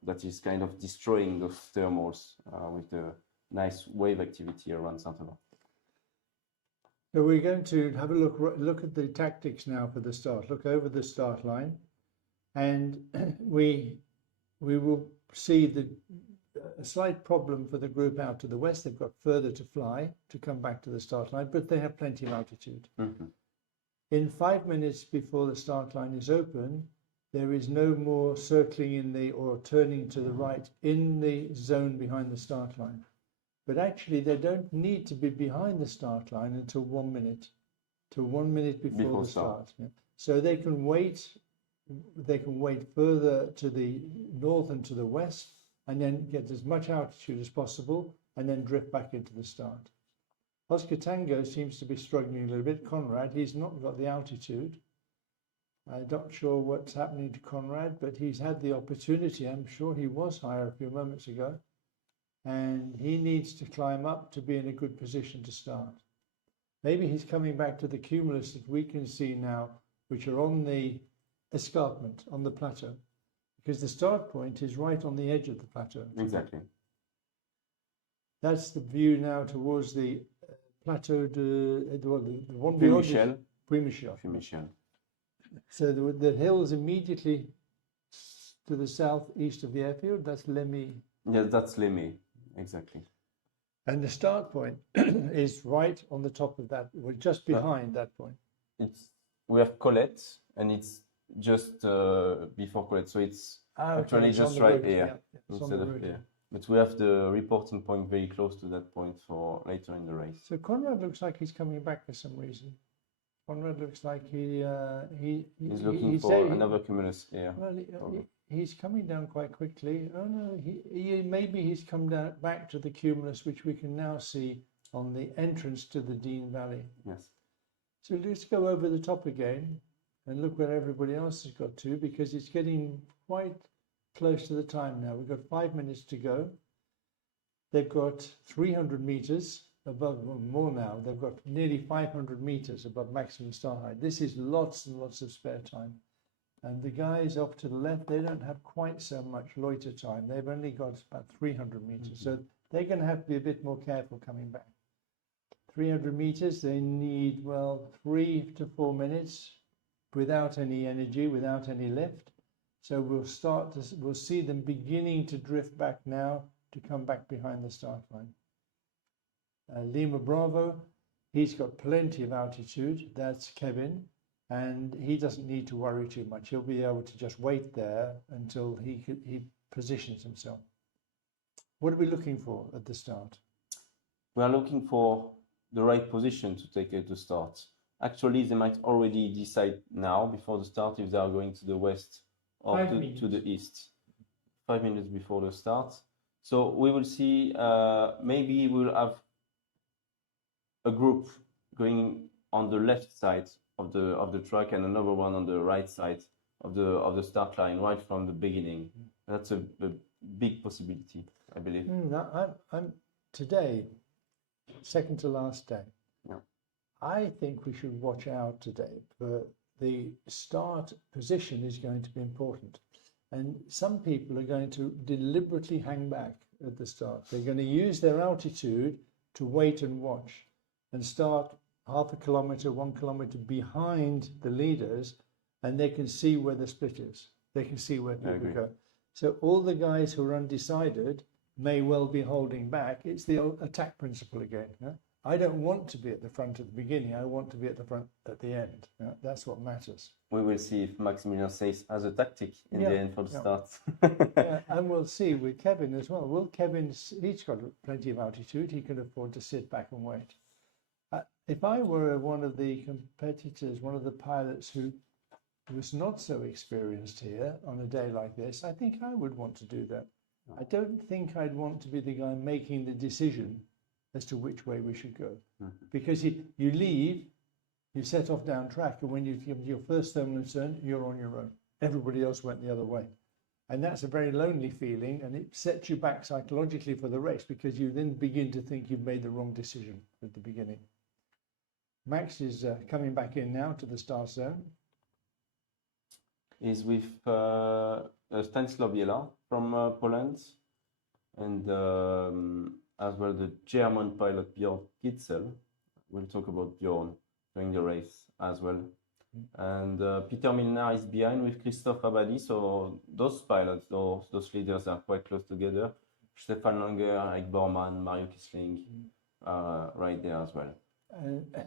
That is kind of destroying those thermals with the nice wave activity around Saint-Auban. So we're going to have a look at the tactics now for the start. Look over the start line, and we will see a slight problem for the group out to the west. They've got further to fly to come back to the start line, but they have plenty of altitude. Mm-hmm. In 5 minutes before the start line is open, there is no more circling or turning to the right in the zone behind the start line. But actually, they don't need to be behind the start line until 1 minute, before the start. Yeah. So they can wait. They can wait further to the north and to the west, and then get as much altitude as possible, and then drift back into the start. Oscar Tango seems to be struggling a little bit. Conrad, he's not got the altitude. I'm not sure what's happening to Conrad, but he's had the opportunity. I'm sure he was higher a few moments ago. And he needs to climb up to be in a good position to start. Maybe he's coming back to the cumulus that we can see now, which are on the escarpment, on the plateau, because the start point is right on the edge of the plateau. Exactly. That's the view now towards the plateau the one Prix beyond Michel. Prix Michel. Prix Michel. So the hills immediately to the southeast of the airfield, that's Lemmy. Yeah, that's Lemmy, exactly. And the start point is right on the top of that, well, just behind that point. We have Colette, and it's just before Colette, so it's actually it's just on the right road, here yeah, it's on instead the of road. here. But we have the reporting point very close to that point for later in the race. So Conrad looks like he's coming back for some reason. Conrad looks like he's looking for another cumulus here. Well, he's coming down quite quickly. Oh no, maybe he's come down back to the cumulus, which we can now see on the entrance to the Dean Valley. Yes. So let's go over the top again and look where everybody else has got to, because it's getting quite close to the time now. We've got 5 minutes to go. They've got 300 meters above, well, more now. They've got nearly 500 meters above maximum star height. This is lots and lots of spare time. And the guys off to the left, they don't have quite so much loiter time. They've only got about 300 meters. So they're going to have to be a bit more careful coming back. 300 meters, they need, well, 3 to 4 minutes without any energy, without any lift. So we'll see them beginning to drift back now to come back behind the start line. Lima Bravo, he's got plenty of altitude. That's Kevin. And he doesn't need to worry too much. He'll be able to just wait there until he positions himself. What are we looking for at the start? We are looking for the right position to take it to start. Actually, they might already decide now, before the start, if they are going to the west or to the east. 5 minutes before the start. So we will see, maybe we'll have a group going on the left side of the track and another one on the right side of the start line right from the beginning. That's a big possibility, I believe. I'm today, second to last day. Yeah. I think we should watch out today for the start position is going to be important. And some people are going to deliberately hang back at the start. They're going to use their altitude to wait and watch and start half a kilometer, 1 kilometer behind the leaders, and they can see where the split is. They can see where people go. So all the guys who are undecided may well be holding back. It's the attack principle again. Yeah? I don't want to be at the front at the beginning. I want to be at the front at the end. That's what matters. We will see if Maximilian says as a tactic in the end for the start. Yeah, and we'll see with Kevin as well. Will Kevin, he's got plenty of altitude. He can afford to sit back and wait. If I were one of the competitors, one of the pilots who was not so experienced here on a day like this, I think I would want to do that. I don't think I'd want to be the guy making the decision as to which way we should go. Because you leave, you set off down track, and when you give your first thermal turn, you're on your own. Everybody else went the other way. And that's a very lonely feeling, and it sets you back psychologically for the race, because you then begin to think you've made the wrong decision at the beginning. Max is coming back in now to the start zone. He's with Stanislaw Biela from Poland, and as well the German pilot Björn Gitzel. We'll talk about Björn during the race as well. And Peter Milner is behind with Christophe Abadi. So those pilots, those leaders are quite close together. Stefan Langer, Eric Bormann, Mario Kisling right there as well.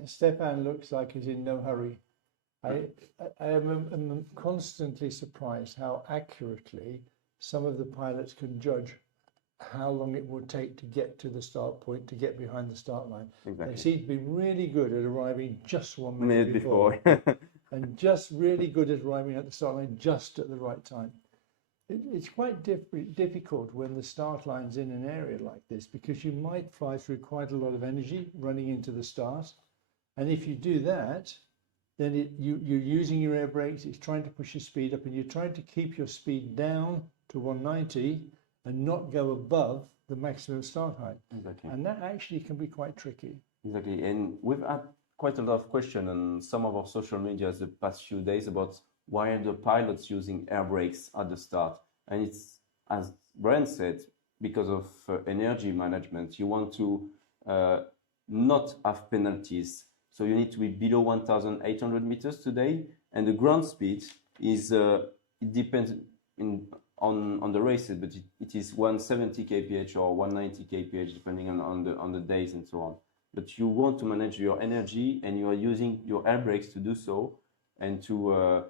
Stefan looks like he's in no hurry. I am constantly surprised how accurately some of the pilots can judge how long it would take to get to the start point, to get behind the start line. Exactly. They seem to be really good at arriving just 1 minute before. And just really good at arriving at the start line just at the right time. It's quite difficult when the start line's in an area like this, because you might fly through quite a lot of energy running into the start. And if you do that, then you're using your air brakes, it's trying to push your speed up, and you're trying to keep your speed down to 190 and not go above the maximum start height. Exactly. And that actually can be quite tricky. Exactly. And we've had quite a lot of questions on some of our social media the past few days about why are the pilots using air brakes at the start. And it's, as Brian said, because of energy management. You want to not have penalties. So you need to be below 1,800 meters today. And the ground speed is, it depends on the races, but it is 170 kph or 190 kph, depending on the days and so on. But you want to manage your energy, and you are using your air brakes to do so, and to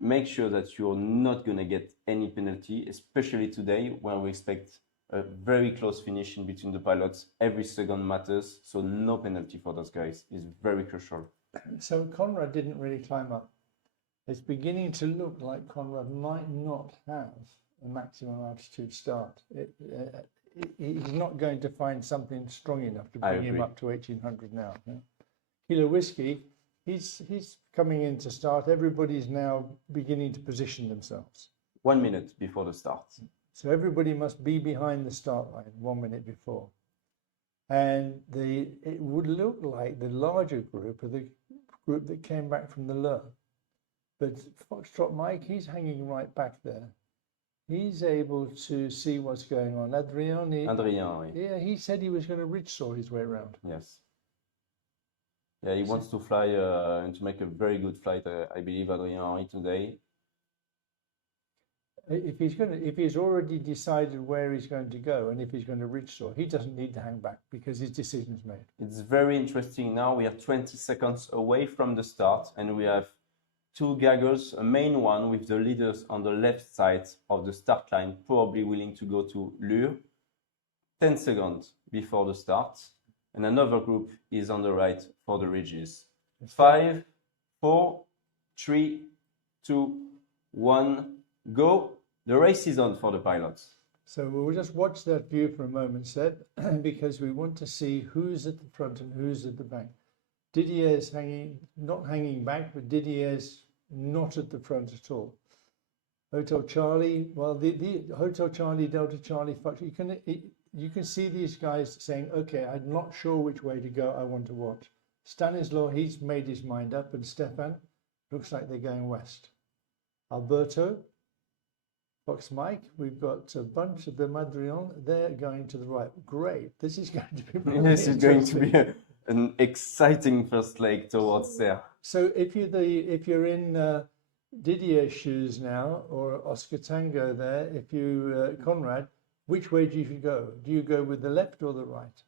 make sure that you're not going to get any penalty, especially today when we expect a very close finish in between the pilots. Every second matters, so no penalty for those guys is very crucial. So Conrad didn't really climb up. It's beginning to look like Conrad might not have a maximum altitude start. He's not going to find something strong enough to bring him up to 1,800 now. Yeah? Kilo Whiskey, he's coming in to start. Everybody's now beginning to position themselves. 1 minute before the start. So everybody must be behind the start line 1 minute before. And it would look like the larger group are the group that came back from the Le. But Foxtrot Mike, he's hanging right back there. He's able to see what's going on. Adrien, yeah, he said he was going to ridge saw his way around. Yes. Yeah, he wants to fly and to make a very good flight, I believe, Adrien Henry today. If he's already decided where he's going to go, and if he's going to ridge saw, he doesn't need to hang back because his decision's made. It's very interesting now. We are 20 seconds away from the start, and we have two gaggers, a main one with the leaders on the left side of the start line, probably willing to go to Lure, 10 seconds before the start. And another group is on the right for the ridges. 5, 4, 3, 2, 1, go. The race is on for the pilots. So we'll just watch that view for a moment, Seb, because we want to see who's at the front and who's at the back. Didier's not hanging back, but Didier's not at the front at all. Hotel Charlie, well, the Hotel Charlie, Delta Charlie, you can see these guys saying, okay, I'm not sure which way to go, I want to watch. Stanislaw, he's made his mind up, and Stefan, looks like they're going west. Alberto, Fox Mike, we've got a bunch of them, Adrien, they're going to the right. Great, this is going to be really This is going to be an exciting first leg towards there. So if you're in Didier's shoes now, or Oscar Tango there, if you Conrad, which way do you go? Do you go with the left or the right?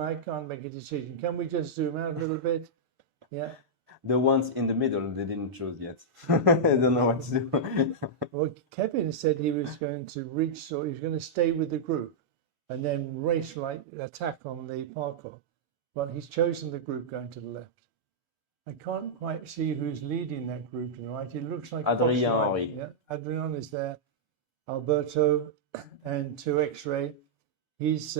I can't make a decision. Can we just zoom out a little bit? Yeah. The ones in the middle, they didn't choose yet. I don't know what to do. Well, Kevin said he was going to reach, so he was going to stay with the group and then race right attack on the parkour. But he's chosen the group going to the left. I can't quite see who's leading that group to the right. It looks like Adrien Fox Henry. Yeah, Adrien is there. Alberto and 2 X-ray. He's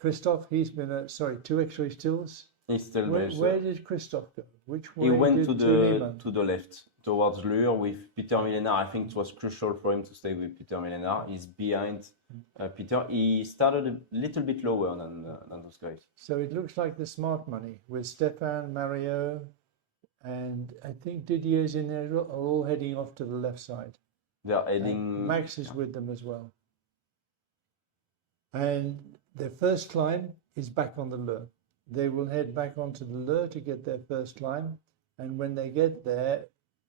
Christophe. He's been at 2 X-ray stills. He's still Where, there. where did Christophe go? Which way He went did to Lehmann? the left, towards Lure with Peter Millenard. I think it was crucial for him to stay with Peter Millenard. He's behind Peter. He started a little bit lower than those guys. So it looks like the smart money with Stefan, Mario, and I think Didier's in there, are all heading off to the left side. They're And heading. Max is with them as well. And their first climb is back on the Lure. They will head back onto the Lure to get their first climb. And when they get there,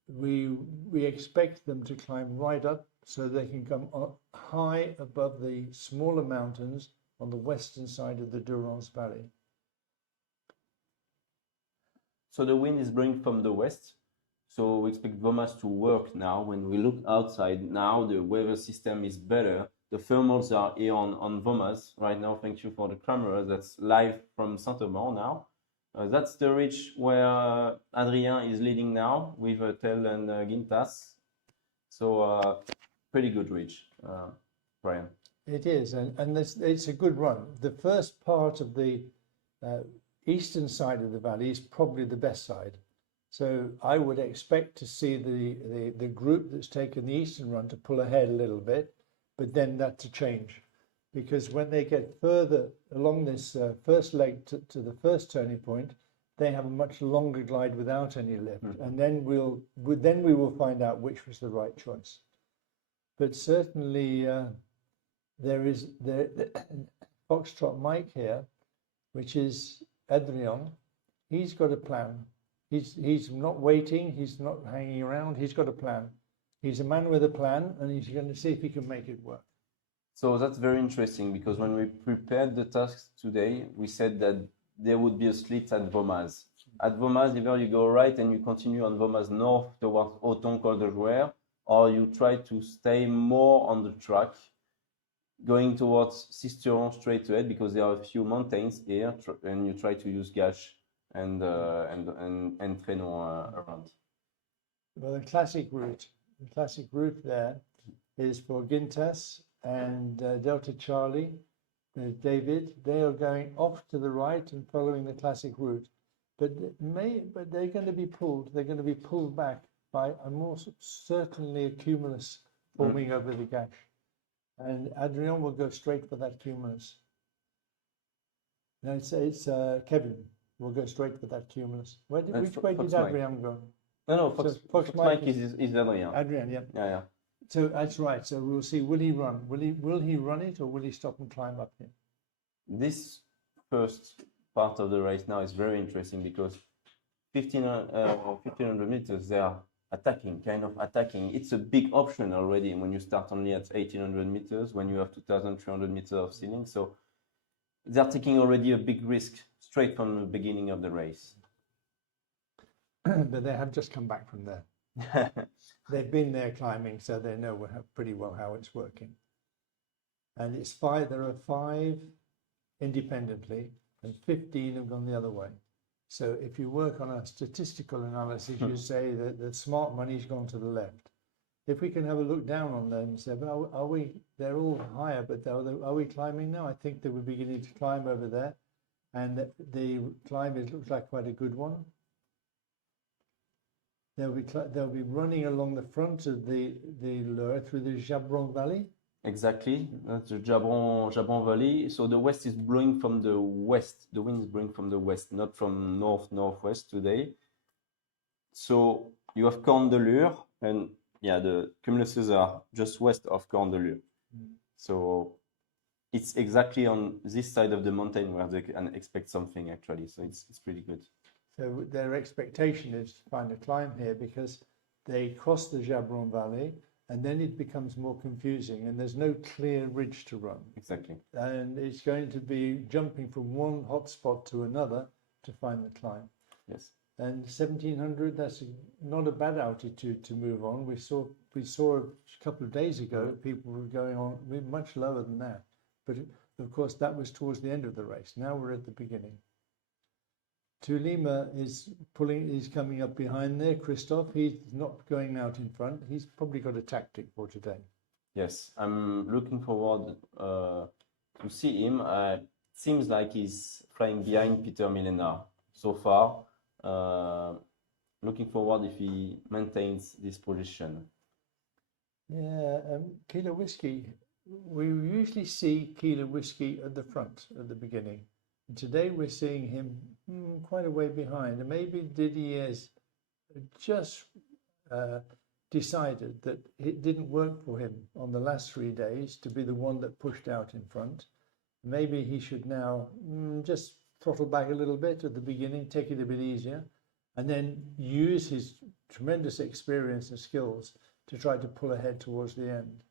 we expect them to climb right up so they can come up high above the smaller mountains on the western side of the Durance Valley. So the wind is blowing from the west. So we expect Vomas to work now. When we look outside now, the weather system is better. The thermals are here on Vomas right now. Thank you for the camera. That's live from Saint-Auban now. That's the ridge where Adrien is leading now with Tel and Gintas. So pretty good ridge, Brian. It is, and it's a good run. The first part of the eastern side of the valley is probably the best side. So I would expect to see the group that's taken the eastern run to pull ahead a little bit, but then that to change. Because when they get further along this first leg to the first turning point, they have a much longer glide without any lift. And then we will find out which was the right choice. But certainly there is the Foxtrot Mike here, which is Adrien. He's got a plan. He's not waiting. He's not hanging around. He's got a plan. He's a man with a plan, and he's going to see if he can make it work. So that's very interesting because when we prepared the tasks today, we said that there would be a slit at Vomas. At Vomas, either you go right and you continue on Vomas north towards Auton Col de Jouer, or you try to stay more on the track, going towards Sisteron straight ahead because there are a few mountains here, and you try to use Gache and Traîneau around. Well, the classic route there is for Gintas and Delta Charlie, David. They are going off to the right and following the classic route, but they're going to be pulled. They're going to be pulled back by certainly a cumulus forming over the Gache, and Adrien will go straight for that cumulus. No, it's Kevin will go straight for that cumulus. Which way did Adrien go? No, Fox Mike is Adrien. Adrien, yeah. Yeah. So that's right. So we'll see. Will he run? Will he run it, or will he stop and climb up here? This first part of the race now is very interesting because 1500 meters they are kind of attacking. It's a big option already when you start only at 1800 meters, when you have 2300 meters of ceiling. So they're taking already a big risk straight from the beginning of the race. But they have just come back from there. They've been there climbing, so they know pretty well how it's working. And it's 5. There are 5 independently, and 15 have gone the other way. So if you work on a statistical analysis, you say that the smart money's gone to the left. If we can have a look down on them and say, well, are we? They're all higher, but are we climbing now? I think they were beginning to climb over there, and the climb looks like quite a good one. They'll be running along the front of the Lure through the Jabron Valley. Exactly, that's the Jabron Valley. So the west is blowing from the west. The wind is blowing from the west, not from northwest today. So you have Corne de Lure, and yeah, the cumuluses are just west of Corne de Lure. So it's exactly on this side of the mountain where they can expect something actually. So it's pretty good. So their expectation is to find a climb here because they cross the Jabron Valley and then it becomes more confusing, and there's no clear ridge to run. Exactly. And it's going to be jumping from one hotspot to another to find the climb. Yes. And 1700, that's not a bad altitude to move on. We saw a couple of days ago people were going on much lower than that. But of course, that was towards the end of the race. Now we're at the beginning. Tulima is coming up behind there. Christophe, he's not going out in front. He's probably got a tactic for today. Yes, I'm looking forward to see him. Seems like he's flying behind Peter Milena so far. Looking forward if he maintains this position. Yeah, Kilo Whiskey. We usually see Kilo Whiskey at the front at the beginning. And today we're seeing him quite a way behind. And maybe Didier's just decided that it didn't work for him on the last 3 days to be the one that pushed out in front. Maybe he should now just throttle back a little bit at the beginning, take it a bit easier, and then use his tremendous experience and skills to try to pull ahead towards the end.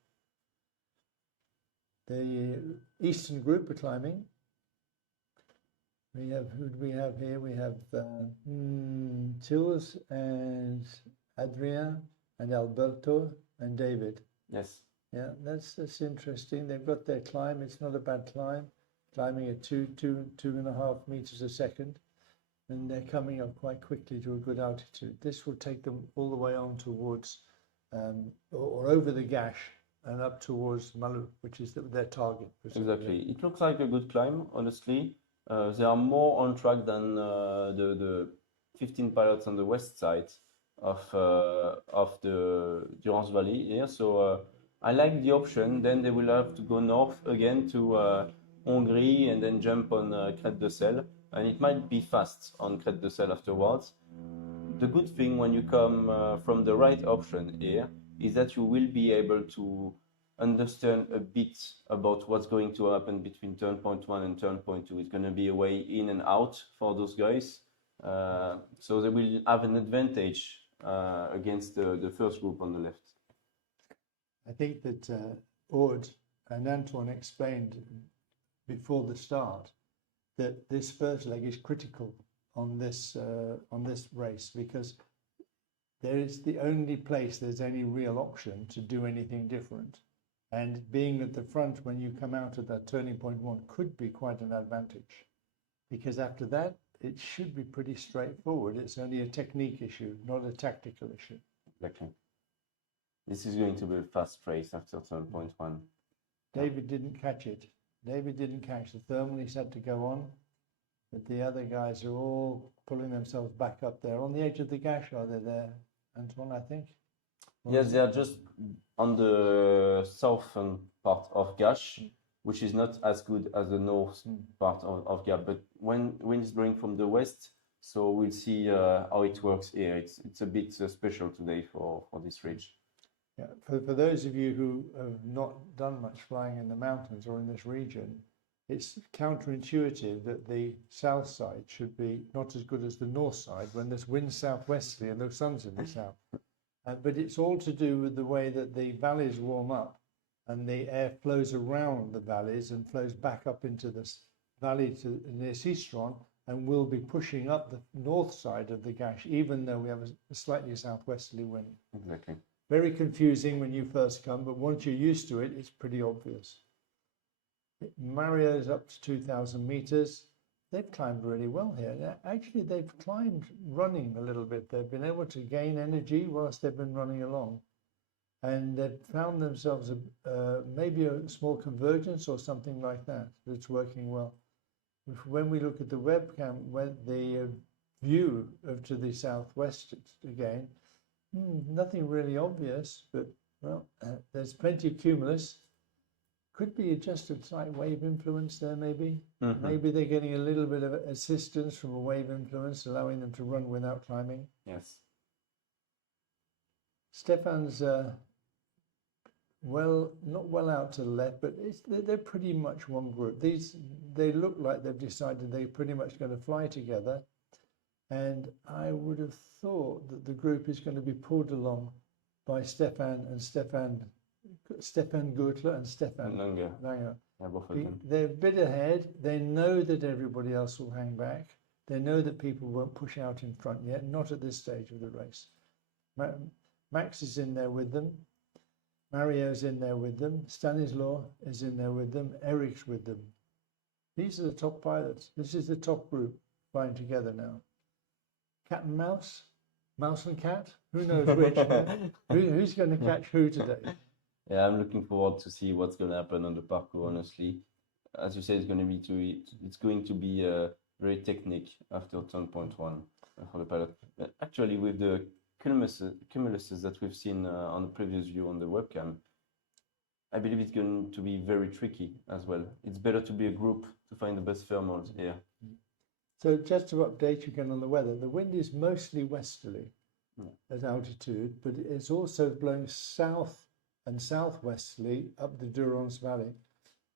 The Eastern group are climbing. We have, who do we have here? We have Tils and Adrien and Alberto and David. Yes. Yeah, that's interesting. They've got their climb. It's not a bad climb. Climbing at 2.5 meters a second. And they're coming up quite quickly to a good altitude. This will take them all the way on towards, or over the Gash and up towards Malou, which is their target. Exactly. It looks like a good climb, honestly. They are more on track than the 15 pilots on the west side of the Durance Valley here. So I like the option. Then they will have to go north again to Hongrie and then jump on Crête de Sel. And it might be fast on Crête de Sel afterwards. The good thing when you come from the right option here is that you will be able to understand a bit about what's going to happen between turn point 1 and turn point 2. It's going to be a way in and out for those guys. So they will have an advantage against the first group on the left. I think that Aude and Antoine explained before the start that this first leg is critical on this race, because there is the only place there's any real option to do anything different. And being at the front when you come out at that turning point 1 could be quite an advantage, because after that it should be pretty straightforward. It's only a technique issue, not a tactical issue. Exactly. This is going to be a fast race after turn point 1. David didn't catch it. David didn't catch the thermal. He's had to go on. But the other guys are all pulling themselves back up there. On the edge of the Gash, are they there, Antoine, I think? Yes, they are just on the southern part of Gash, which is not as good as the north part of Gap. But when wind is blowing from the west, so we'll see how it works here. It's a bit special today for this ridge. Yeah, for those of you who have not done much flying in the mountains or in this region, it's counterintuitive that the south side should be not as good as the north side when there's wind southwesterly and the sun's in the south. But it's all to do with the way that the valleys warm up and the air flows around the valleys and flows back up into this valley near Sistron, and will be pushing up the north side of the Gash, even though we have a slightly southwesterly wind. Exactly. Very confusing when you first come, but once you're used to it, it's pretty obvious. Mario's up to 2,000 meters. They've climbed really well here. Actually, they've climbed running a little bit. They've been able to gain energy whilst they've been running along. And they've found themselves maybe a small convergence or something like that that's working well. When we look at the webcam, when the view to the southwest again, nothing really obvious, but well, there's plenty of cumulus. Could be just a slight wave influence there, maybe. Maybe they're getting a little bit of assistance from a wave influence, allowing them to run without climbing. Yes. Stefan's not well out to the left, but they're pretty much one group. They look like they've decided they're pretty much going to fly together. And I would have thought that the group is going to be pulled along by Stefan Gürtler and Stefan Langer. Langer. Yeah, both of them. They're a bit ahead. They know that everybody else will hang back. They know that people won't push out in front yet, not at this stage of the race. Max is in there with them. Mario's in there with them. Stanislaw is in there with them. Eric's with them. These are the top pilots. This is the top group flying together now. Cat and mouse? Mouse and cat? Who knows which? Who's going to catch who today? Yeah, I'm looking forward to see what's going to happen on the parkour. Honestly, as you say, it's going to be very technique after turn point 1 for the pilot. But actually, with the cumuluses that we've seen on the previous view on the webcam, I believe it's going to be very tricky as well. It's better to be a group to find the best thermals here. So just to update you again on the weather, the wind is mostly westerly at altitude, but it's also blowing south and southwesterly up the Durance Valley.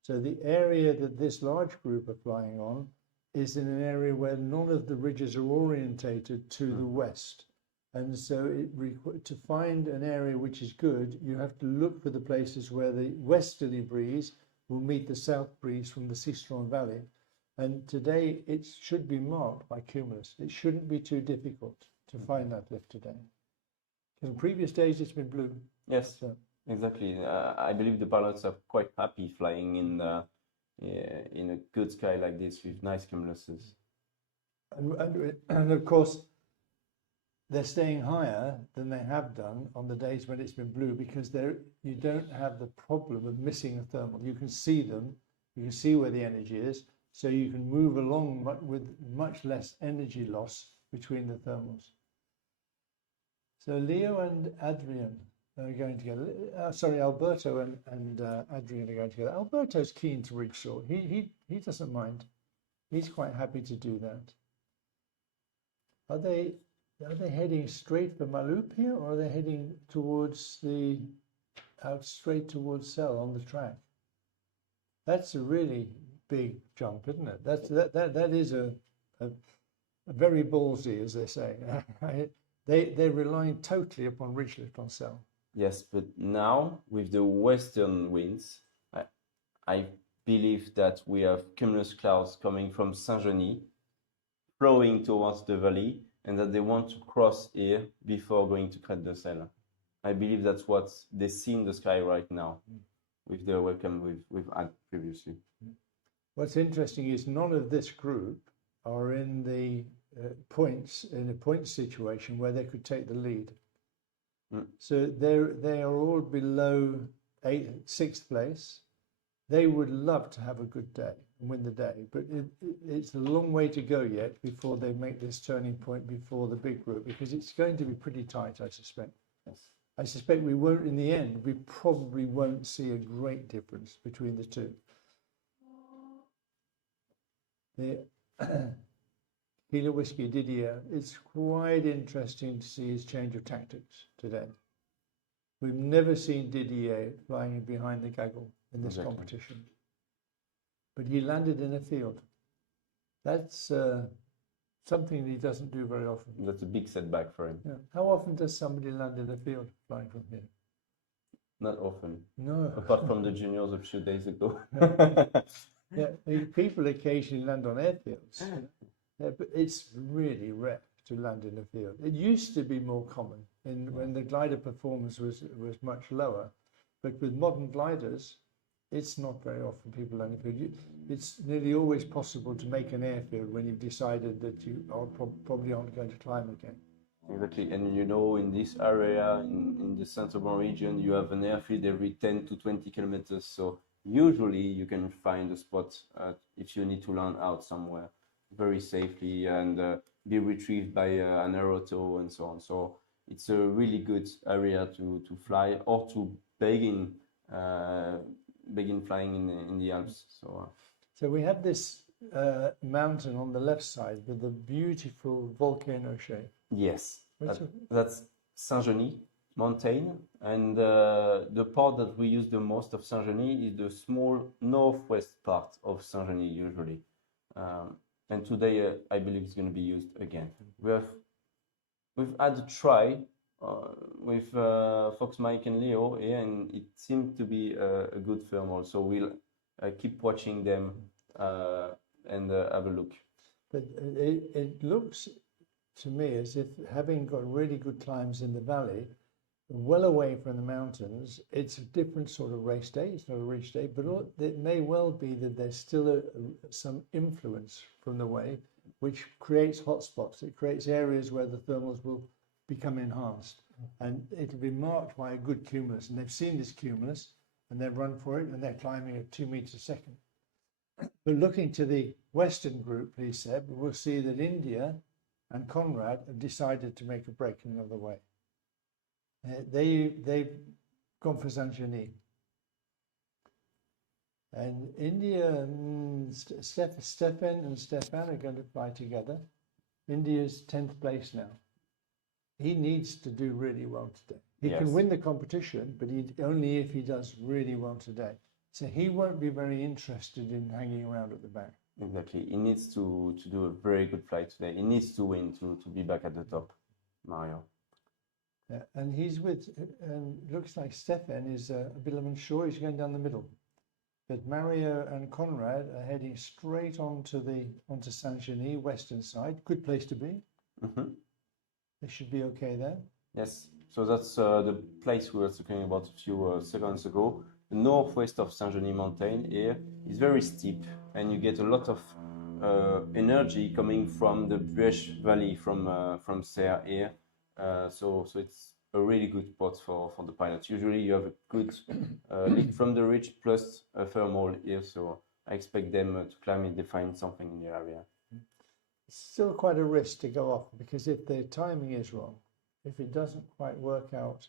So the area that this large group are flying on is in an area where none of the ridges are orientated to the west. And so to find an area which is good, you have to look for the places where the westerly breeze will meet the south breeze from the Sistron Valley. And today it should be marked by cumulus. It shouldn't be too difficult to find that lift today. In previous days, it's been blue. Yes, exactly. I believe the pilots are quite happy flying in a good sky like this with nice cumuluses. And of course, they're staying higher than they have done on the days when it's been blue because you don't have the problem of missing a thermal. You can see them, you can see where the energy is, so you can move along with much less energy loss between the thermals. So Leo and Adrian are going together. Alberto and Adrian are going together. Alberto's keen to rig short. He doesn't mind. He's quite happy to do that. Are they heading straight for Maloup here, or are they heading towards straight towards Celle on the track? That's a really big jump, isn't it? That is a very ballsy, as they say. They're relying totally upon ridge lift on Celle. Yes, but now with the western winds, I believe that we have cumulus clouds coming from Saint-Genis, flowing towards the valley, and that they want to cross here before going to Crête de Celle. I believe that's what they see in the sky right now, with the webcam we've had previously. What's interesting is none of this group are in the in a point situation where they could take the lead. So they are all below 6th place. They would love to have a good day and win the day, but it's a long way to go yet before they make this turning point before the big group, because it's going to be pretty tight, I suspect. Yes. I suspect we won't, in the end, we probably won't see a great difference between the two. The Kilo Whiskey Didier, it's quite interesting to see his change of tactics today. We've never seen Didier flying behind the gaggle in this competition. But he landed in a field. That's something he doesn't do very often. That's a big setback for him. Yeah. How often does somebody land in a field flying from here? Not often. No. Apart from the juniors a few days ago. Yeah, people occasionally land on airfields. Yeah, but it's really rare to land in a field. It used to be more common when the glider performance was much lower. But with modern gliders, it's not very often people land in a field. It's nearly always possible to make an airfield when you've decided that you are probably aren't going to climb again. Exactly, and in this area, in the Saint-Auban region, you have an airfield every 10 to 20 kilometers. So usually you can find a spot if you need to land out somewhere very safely and be retrieved by an aero tow and so on. So it's a really good area to fly or to begin flying in the Alps. So we have this mountain on the left side with the beautiful volcano shape. Yes, that's Saint-Genis mountain, and the part that we use the most of Saint-Genis is the small northwest part of Saint-Genis usually. And today I believe it's going to be used again. We've had a try with Fox, Mike, and Leo here, and it seemed to be a good thermal. So we'll keep watching them and have a look. But it looks to me as if, having got really good climbs in the valley, well away from the mountains, it's a different sort of race day. It's not a race day, but it may well be that there's still some influence from the way, which creates hotspots. It creates areas where the thermals will become enhanced, and it'll be marked by a good cumulus. And they've seen this cumulus, and they've run for it, and they're climbing at 2 meters a second. But looking to the Western group, he said, we'll see that India and Conrad have decided to make a break in another way. They've gone for Saint-Genis. And India and Stefan and Stefan are going to fly together. India's 10th place now. He needs to do really well today. He can win the competition, but only if he does really well today. So he won't be very interested in hanging around at the back. Exactly. He needs to do a very good flight today. He needs to win to be back at the top, Mario. Yeah, and he's with, looks like Stefan is a bit unsure. He's going down the middle. But Mario and Conrad are heading straight onto Saint-Genis, western side. Good place to be. Mm-hmm. They should be okay there. Yes. So that's the place we were talking about a few seconds ago. The northwest of Saint-Genis mountain here is very steep, and you get a lot of energy coming from the Buech Valley from Serie here. So it's a really good spot for the pilots. Usually you have a good lead from the ridge plus a thermal here, so I expect them to climb if they find something in the area. It's still quite a risk to go off, because if their timing is wrong, if it doesn't quite work out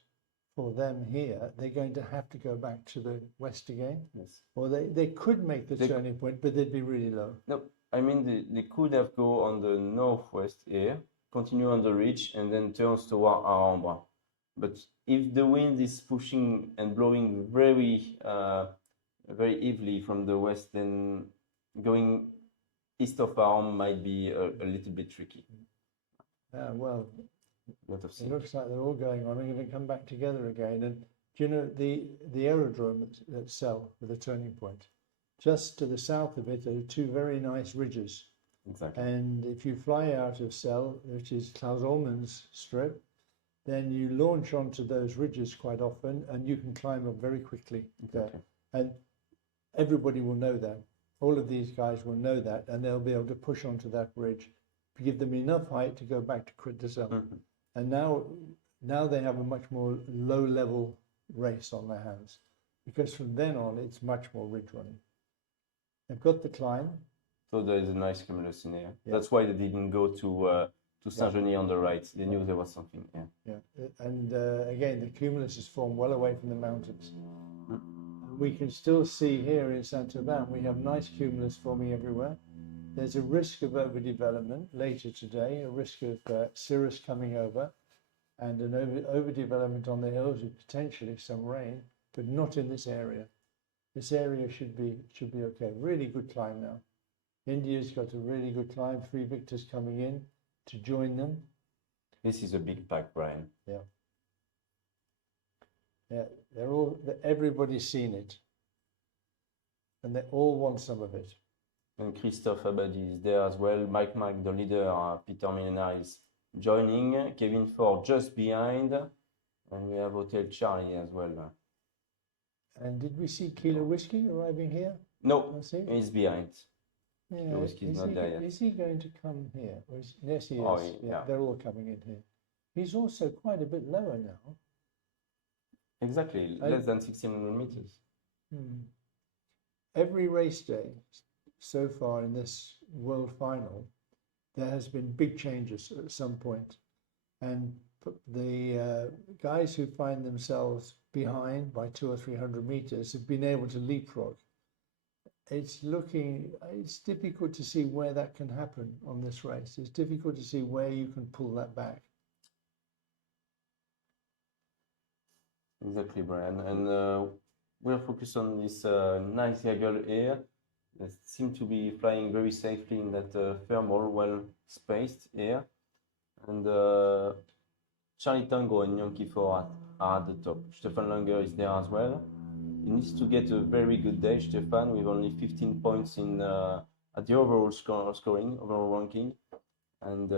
for them here, they're going to have to go back to the west again. Yes. Or they could make the turning point, but they'd be really low. No, I mean they could have go on the northwest here, continue on the ridge, and then turns toward Sailplane. But if the wind is pushing and blowing very heavily from the west, then going east of Sailplane might be a little bit tricky. Well, Lot of it looks like they're all going on. They're going to come back together again. And do you know the aerodrome at Seilles with a turning point? Just to the south of it are two very nice ridges. Exactly. And if you fly out of Seilles, which is Klaus-Ullmann's strip, then you launch onto those ridges quite often, and you can climb up very quickly there. And everybody will know that. All of these guys will know that, and they'll be able to push onto that bridge, give them enough height to go back to Crit de Seilles. Mm-hmm. And now they have a much more low-level race on their hands, because from then on it's much more ridge running. They've got the climb. So there is a nice cumulus in here. Yeah. That's why they didn't go to Saint-Genis on the right. They knew there was something. Yeah. And again, the cumulus is formed well away from the mountains. Mm-hmm. We can still see here in Saint-Auban, we have nice cumulus forming everywhere. There's a risk of overdevelopment later today, a risk of cirrus coming over, and an overdevelopment on the hills with potentially some rain, but not in this area. This area should be okay. Really good climb now. India's got a really good climb. 3 Victors coming in to join them. This is a big pack, Brian. Yeah. Everybody's seen it, and they all want some of it. And Christophe Abadi is there as well. Mike Mack, the leader, Peter Milena is joining. Kevin Ford just behind. And we have Hotel Charlie as well. And did we see Kilo Whiskey arriving here? No, he's behind. Yeah, Kilo Whiskey's not there yet. Is he going to come here? Yes, he is. Oh, yeah. They're all coming in here. He's also quite a bit lower now. Exactly, less than 1,600 meters. Every race day so far in this world final, there has been big changes at some point, and the guys who find themselves behind by 200 or 300 meters have been able to leapfrog. It's difficult to see where that can happen on this race. It's difficult to see where you can pull that back. Exactly, Brian. And we're focused on this nice gaggle here. They seem to be flying very safely in that thermal, well spaced here. And Charlie Tango and Yankee 4 are at the top. Stefan Langer is there as well. He needs to get a very good day, Stefan, with only 15 points in at the overall overall ranking. And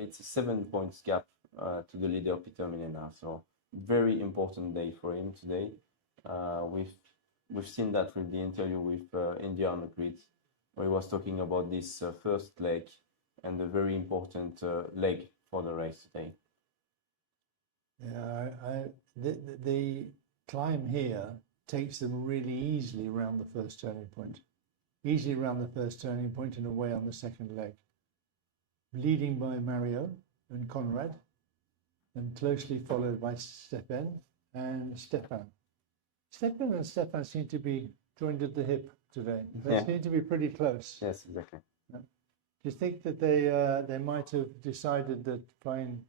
it's a 7 points gap to the leader, Peter Milena. So very important day for him today. We've seen that with the interview with India on the grid, where he was talking about this first leg and a very important leg for the race today. Yeah, the climb here takes them really easily around the first turning point. Easily around the first turning point and away on the second leg. Leading by Mario and Conrad, and closely followed by Stefan and Stefan. Stefan and Stefan seem to be joined at the hip today. They seem to be pretty close. Yes, exactly. Do you think that they might have decided that flying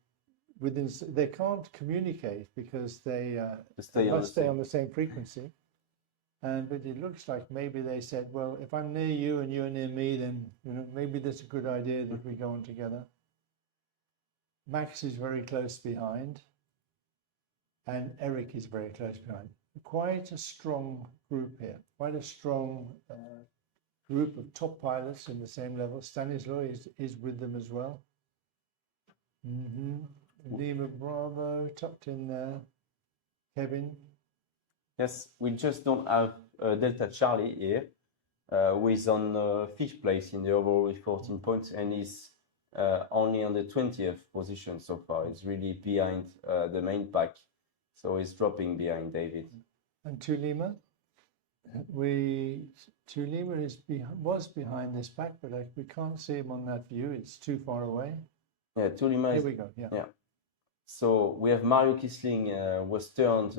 within, they can't communicate because they must stay on the same frequency? But it looks like maybe they said, well, if I'm near you and you're near me, then maybe that's a good idea that we go on together. Max is very close behind, and Eric is very close behind. Quite a strong group here. Quite a strong group of top pilots in the same level. Stanislaw is with them as well. Lima Bravo tucked in there. Kevin. Yes, we just don't have Delta Charlie here, who is on 5th place in the overall with 14 points and is only on the 20th position so far. He's really behind the main pack, so he's dropping behind David. And Tulima? Tulima was behind this pack, but we can't see him on that view. It's too far away. Yeah, Tulima is... Here we go, yeah. So we have Mario Kisling was turned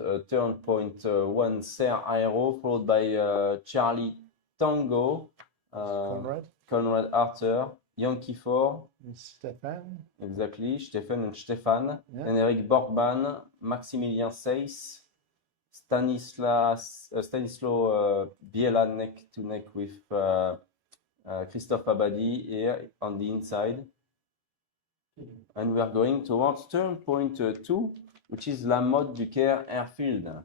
point 1 Serie Aero, followed by Charlie Tango, Conrad Arthur, Yankee 4, Stefan. Exactly, Stefan and Stefan, and Eric Borgman, Maximilien Seyss, Stanislaw Biela neck to neck with Christophe Abadi here on the inside. And we are going towards turn point 2, which is La Motte du Caire airfield.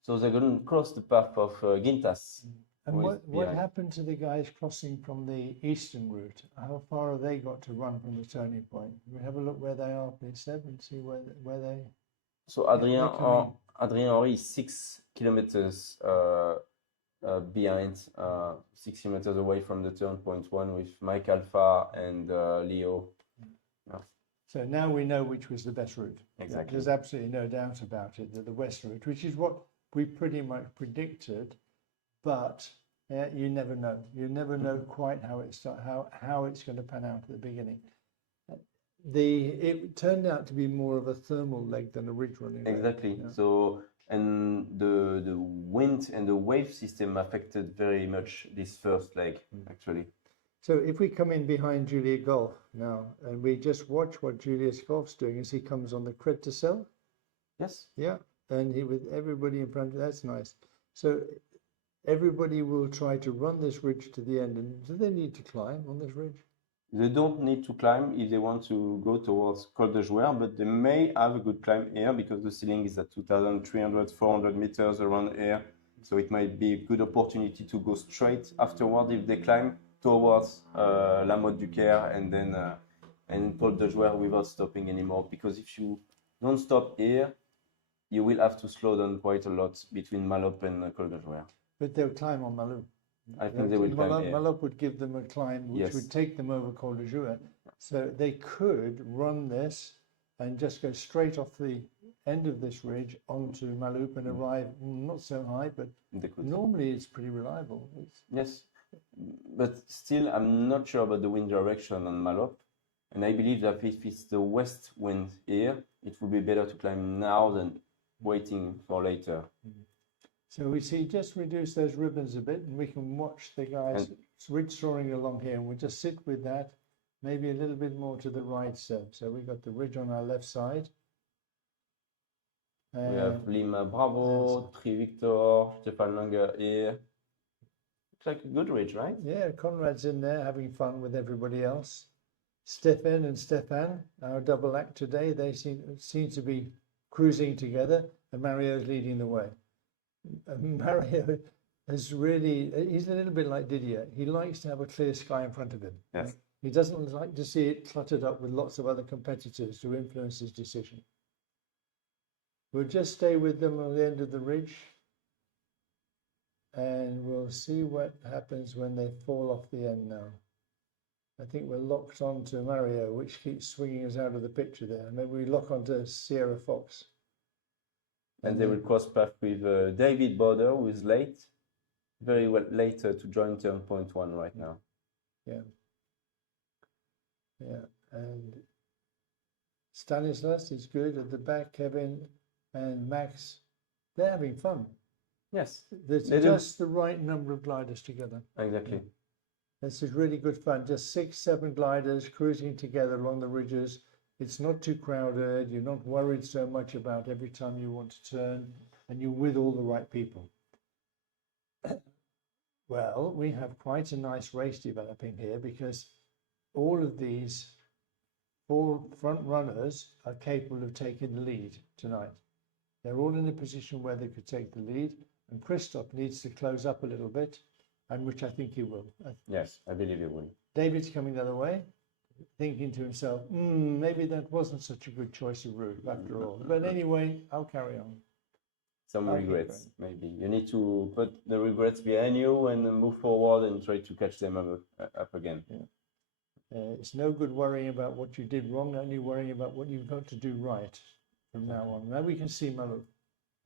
So they're going to cross the path of Gintas. And what happened to the guys crossing from the eastern route? How far have they got to run from the turning point? We have a look where they are, please, Seb, and see where they... So Adrien Henry is 6 kilometers behind, 6 kilometers away from the turn point 1 with Mike Alpha and Leo. So now we know which was the best route. Exactly. There's absolutely no doubt about it, that the west route, which is what we pretty much predicted, but you never know. You never know quite how it's going to pan out at the beginning. It turned out to be more of a thermal leg than a ridge running leg. Exactly. So, and the wind and the wave system affected very much this first leg, actually. So if we come in behind Julia Golf now, and we just watch what Julius Golf's doing as he comes on the Crête de Sel. Yes. Yeah, and he with everybody in front. That's nice. So everybody will try to run this ridge to the end. And do they need to climb on this ridge? They don't need to climb if they want to go towards Col de Jouer, but they may have a good climb here because the ceiling is at 2,300, 400 meters around here. So it might be a good opportunity to go straight afterward if they climb towards La Motte du Caire and then and Col de Jouer without stopping anymore. Because if you don't stop here, you will have to slow down quite a lot between Malop and Col de Jouer. But they'll climb on Malou. I think they will climb here. Malop would give them a climb which would take them over Col de Jouer. So they could run this and just go straight off the end of this ridge onto Maloup and arrive not so high, but normally it's pretty reliable. Yes, but still I'm not sure about the wind direction on Malop, and I believe that if it's the west wind here, it would be better to climb now than waiting for later. So we see just reduce those ribbons a bit and we can watch the guys ridge soaring along here, and we'll just sit with that, maybe a little bit more to the right, Seb. So we got the ridge on our left side. We have Lima Bravo, Prix Victor, Stefan Langer here. Looks like a good ridge, right? Yeah, Conrad's in there having fun with everybody else. Stefan and Stefan, our double act today, they seem to be cruising together, and Mario's leading the way. Mario has really, he's a little bit like Didier. He likes to have a clear sky in front of him. Yes. He doesn't like to see it cluttered up with lots of other competitors to influence his decision. We'll just stay with them on the end of the ridge, and we'll see what happens when they fall off the end now. I think we're locked on to Mario, which keeps swinging us out of the picture there. Maybe we lock onto Sierra Fox. And they will cross path with David Boder, who is late, very well later to join turn point 1 right now. Yeah. Yeah, and Stanislas is good at the back. Kevin and Max, they're having fun. Yes, There's just the right number of gliders together. exactly. This is really good fun. Just 6, 7 gliders cruising together along the ridges. It's not too crowded. You're not worried so much about every time you want to turn, and you're with all the right people. Well, we have quite a nice race developing here because all of these 4 front runners are capable of taking the lead tonight. They're all in a position where they could take the lead, and Christoph needs to close up a little bit, and which I think he will. Yes, I believe he will. David's coming the other way, thinking to himself, maybe that wasn't such a good choice of route after all. But anyway, I'll carry on. Some Okay, regrets, maybe. You need to put the regrets behind you and move forward and try to catch them up again. Yeah. It's no good worrying about what you did wrong, only worrying about what you've got to do right from now on. Now we can see Malou.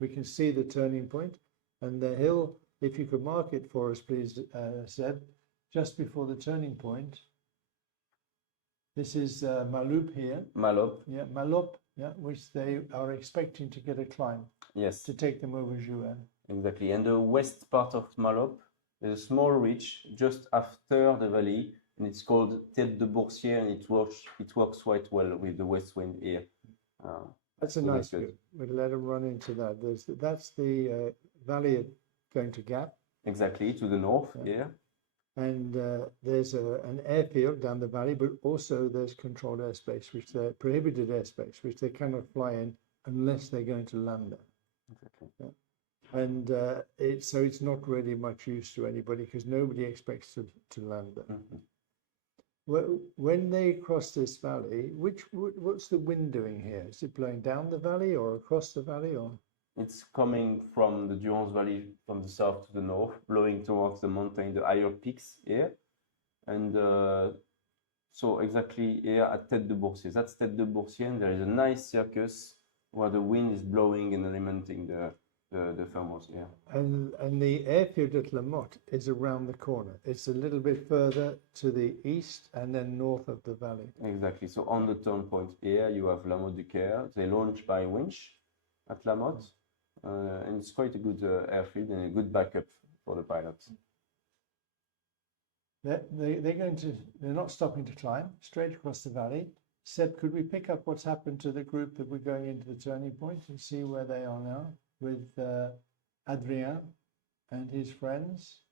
We can see the turning point, and the hill, if you could mark it for us, please, Seb, just before the turning point. This is Maloup here. Malop. Yeah, Malop, yeah, which they are expecting to get a climb Yes, to take them over Jouan. exactly. And the west part of Malop, there's a small ridge just after the valley, and it's called Tête de Boursier, and it works quite well with the west wind here. That's a So nice that's good. bit. We'll let them run into that. That's the valley going to Gap. Exactly, to the north here. And there's an airfield down the valley, but also there's controlled airspace, which they're prohibited airspace, which they cannot fly in unless they're going to land there. Exactly. Yeah. And so it's not really much use to anybody because nobody expects to land there. Mhm. When they cross this valley, what's the wind doing here? Is it blowing down the valley or across the valley, or? It's coming from the Durance Valley from the south to the north, blowing towards the mountain, the higher peaks here. And so exactly here at Tête de Boursier. That's Tête de Boursier, and there is a nice circus where the wind is blowing and alimenting the thermals here. And the airfield at La Motte is around the corner. It's a little bit further to the east and then north of the valley. Exactly. So on the turn point here, you have La Motte du Caire. They launch by winch at La Motte. And it's quite a good airfield and a good backup for the pilots. They're not stopping to climb, straight across the valley. Seb, could we pick up what's happened to the group that we're going into the turning point and see where they are now with Adrien and his friends?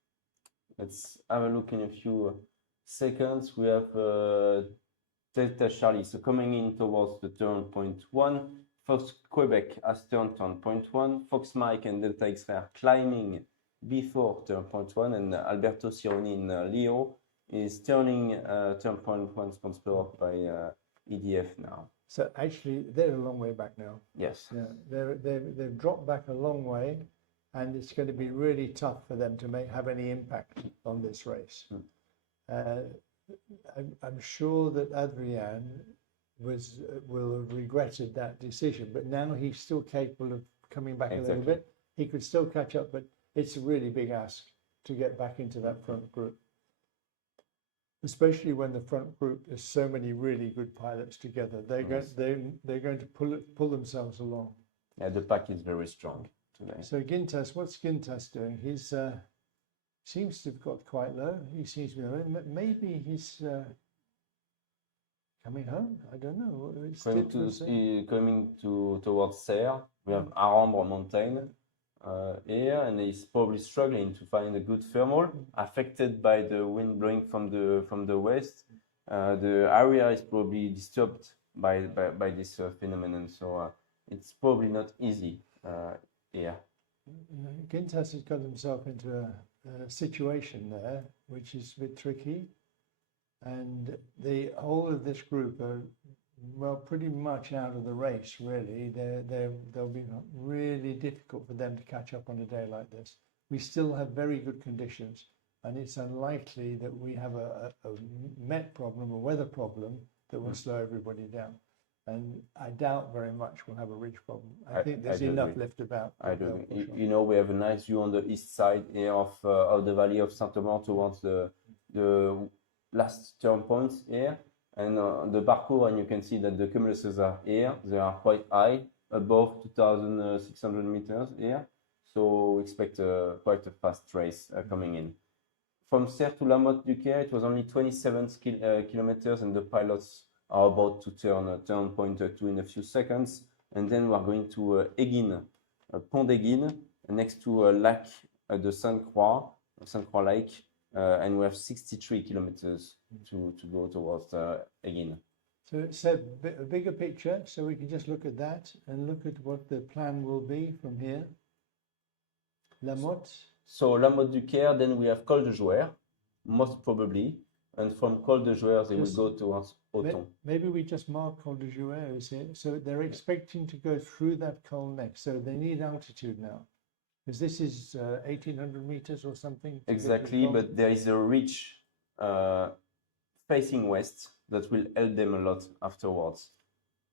Let's have a look in a few seconds. We have Delta Charlie, so coming in towards the turn point 1. Fox Quebec has turned turn point 1. Fox Mike and Delta X-Ray are climbing before turn point 1, and Alberto Cironi in Leo is turning turn point 1, sponsored by EDF now. So actually, they're a long way back now. Yes. Yeah, they've dropped back a long way, and it's going to be really tough for them to have any impact on this race. I'm sure that Adrien will have regretted that decision, but now he's still capable of coming back a little bit. He could still catch up, but it's a really big ask to get back into that front group, especially when the front group is so many really good pilots together. They're going to pull themselves along. Yeah, the pack is very strong today. So Gintas, what's Gintas doing? He's seems to have got quite low. He seems to be maybe he's coming home. I don't know. Coming towards Serie. We have Arambre mountain here, and he's probably struggling to find a good thermal, affected by the wind blowing from the west. the area is probably disturbed by this phenomenon, so it's probably not easy here. Gintas has got himself into a situation there which is a bit tricky, and the whole of this group are well pretty much out of the race. Really, they'll be really difficult for them to catch up on a day like this. We still have very good conditions, and it's unlikely that we have a met problem, a weather problem that will slow everybody down. And I doubt very much we'll have a ridge problem. I think there's enough left about. I do. You know, we have a nice view on the east side here of the valley of Saint-Auban towards the last turn points here. And the parcours, and you can see that the cumuluses are here. They are quite high, above 2,600 meters here. So we expect quite a fast race coming in. From Serie to La Motte-du-Caire, it was only 27 kilometers, and the pilots are about to turn point 2 in a few seconds. And then we are going to Egin, Pont d'Egin, next to a lake, the Sainte-Croix Lake, and we have 63 kilometers to go towards Egin. So it's a bigger picture, so we can just look at that and look at what the plan will be from here. La Motte. So La Motte-du-Caire, then we have Col de Jouer, most probably, and from Col de Jouer they will go towards Auton. Maybe we just mark Col de Jouer is here. So they're expecting to go through that col next. So they need altitude now, because this is 1,800 meters or something. Exactly, but there is a ridge facing west that will help them a lot afterwards.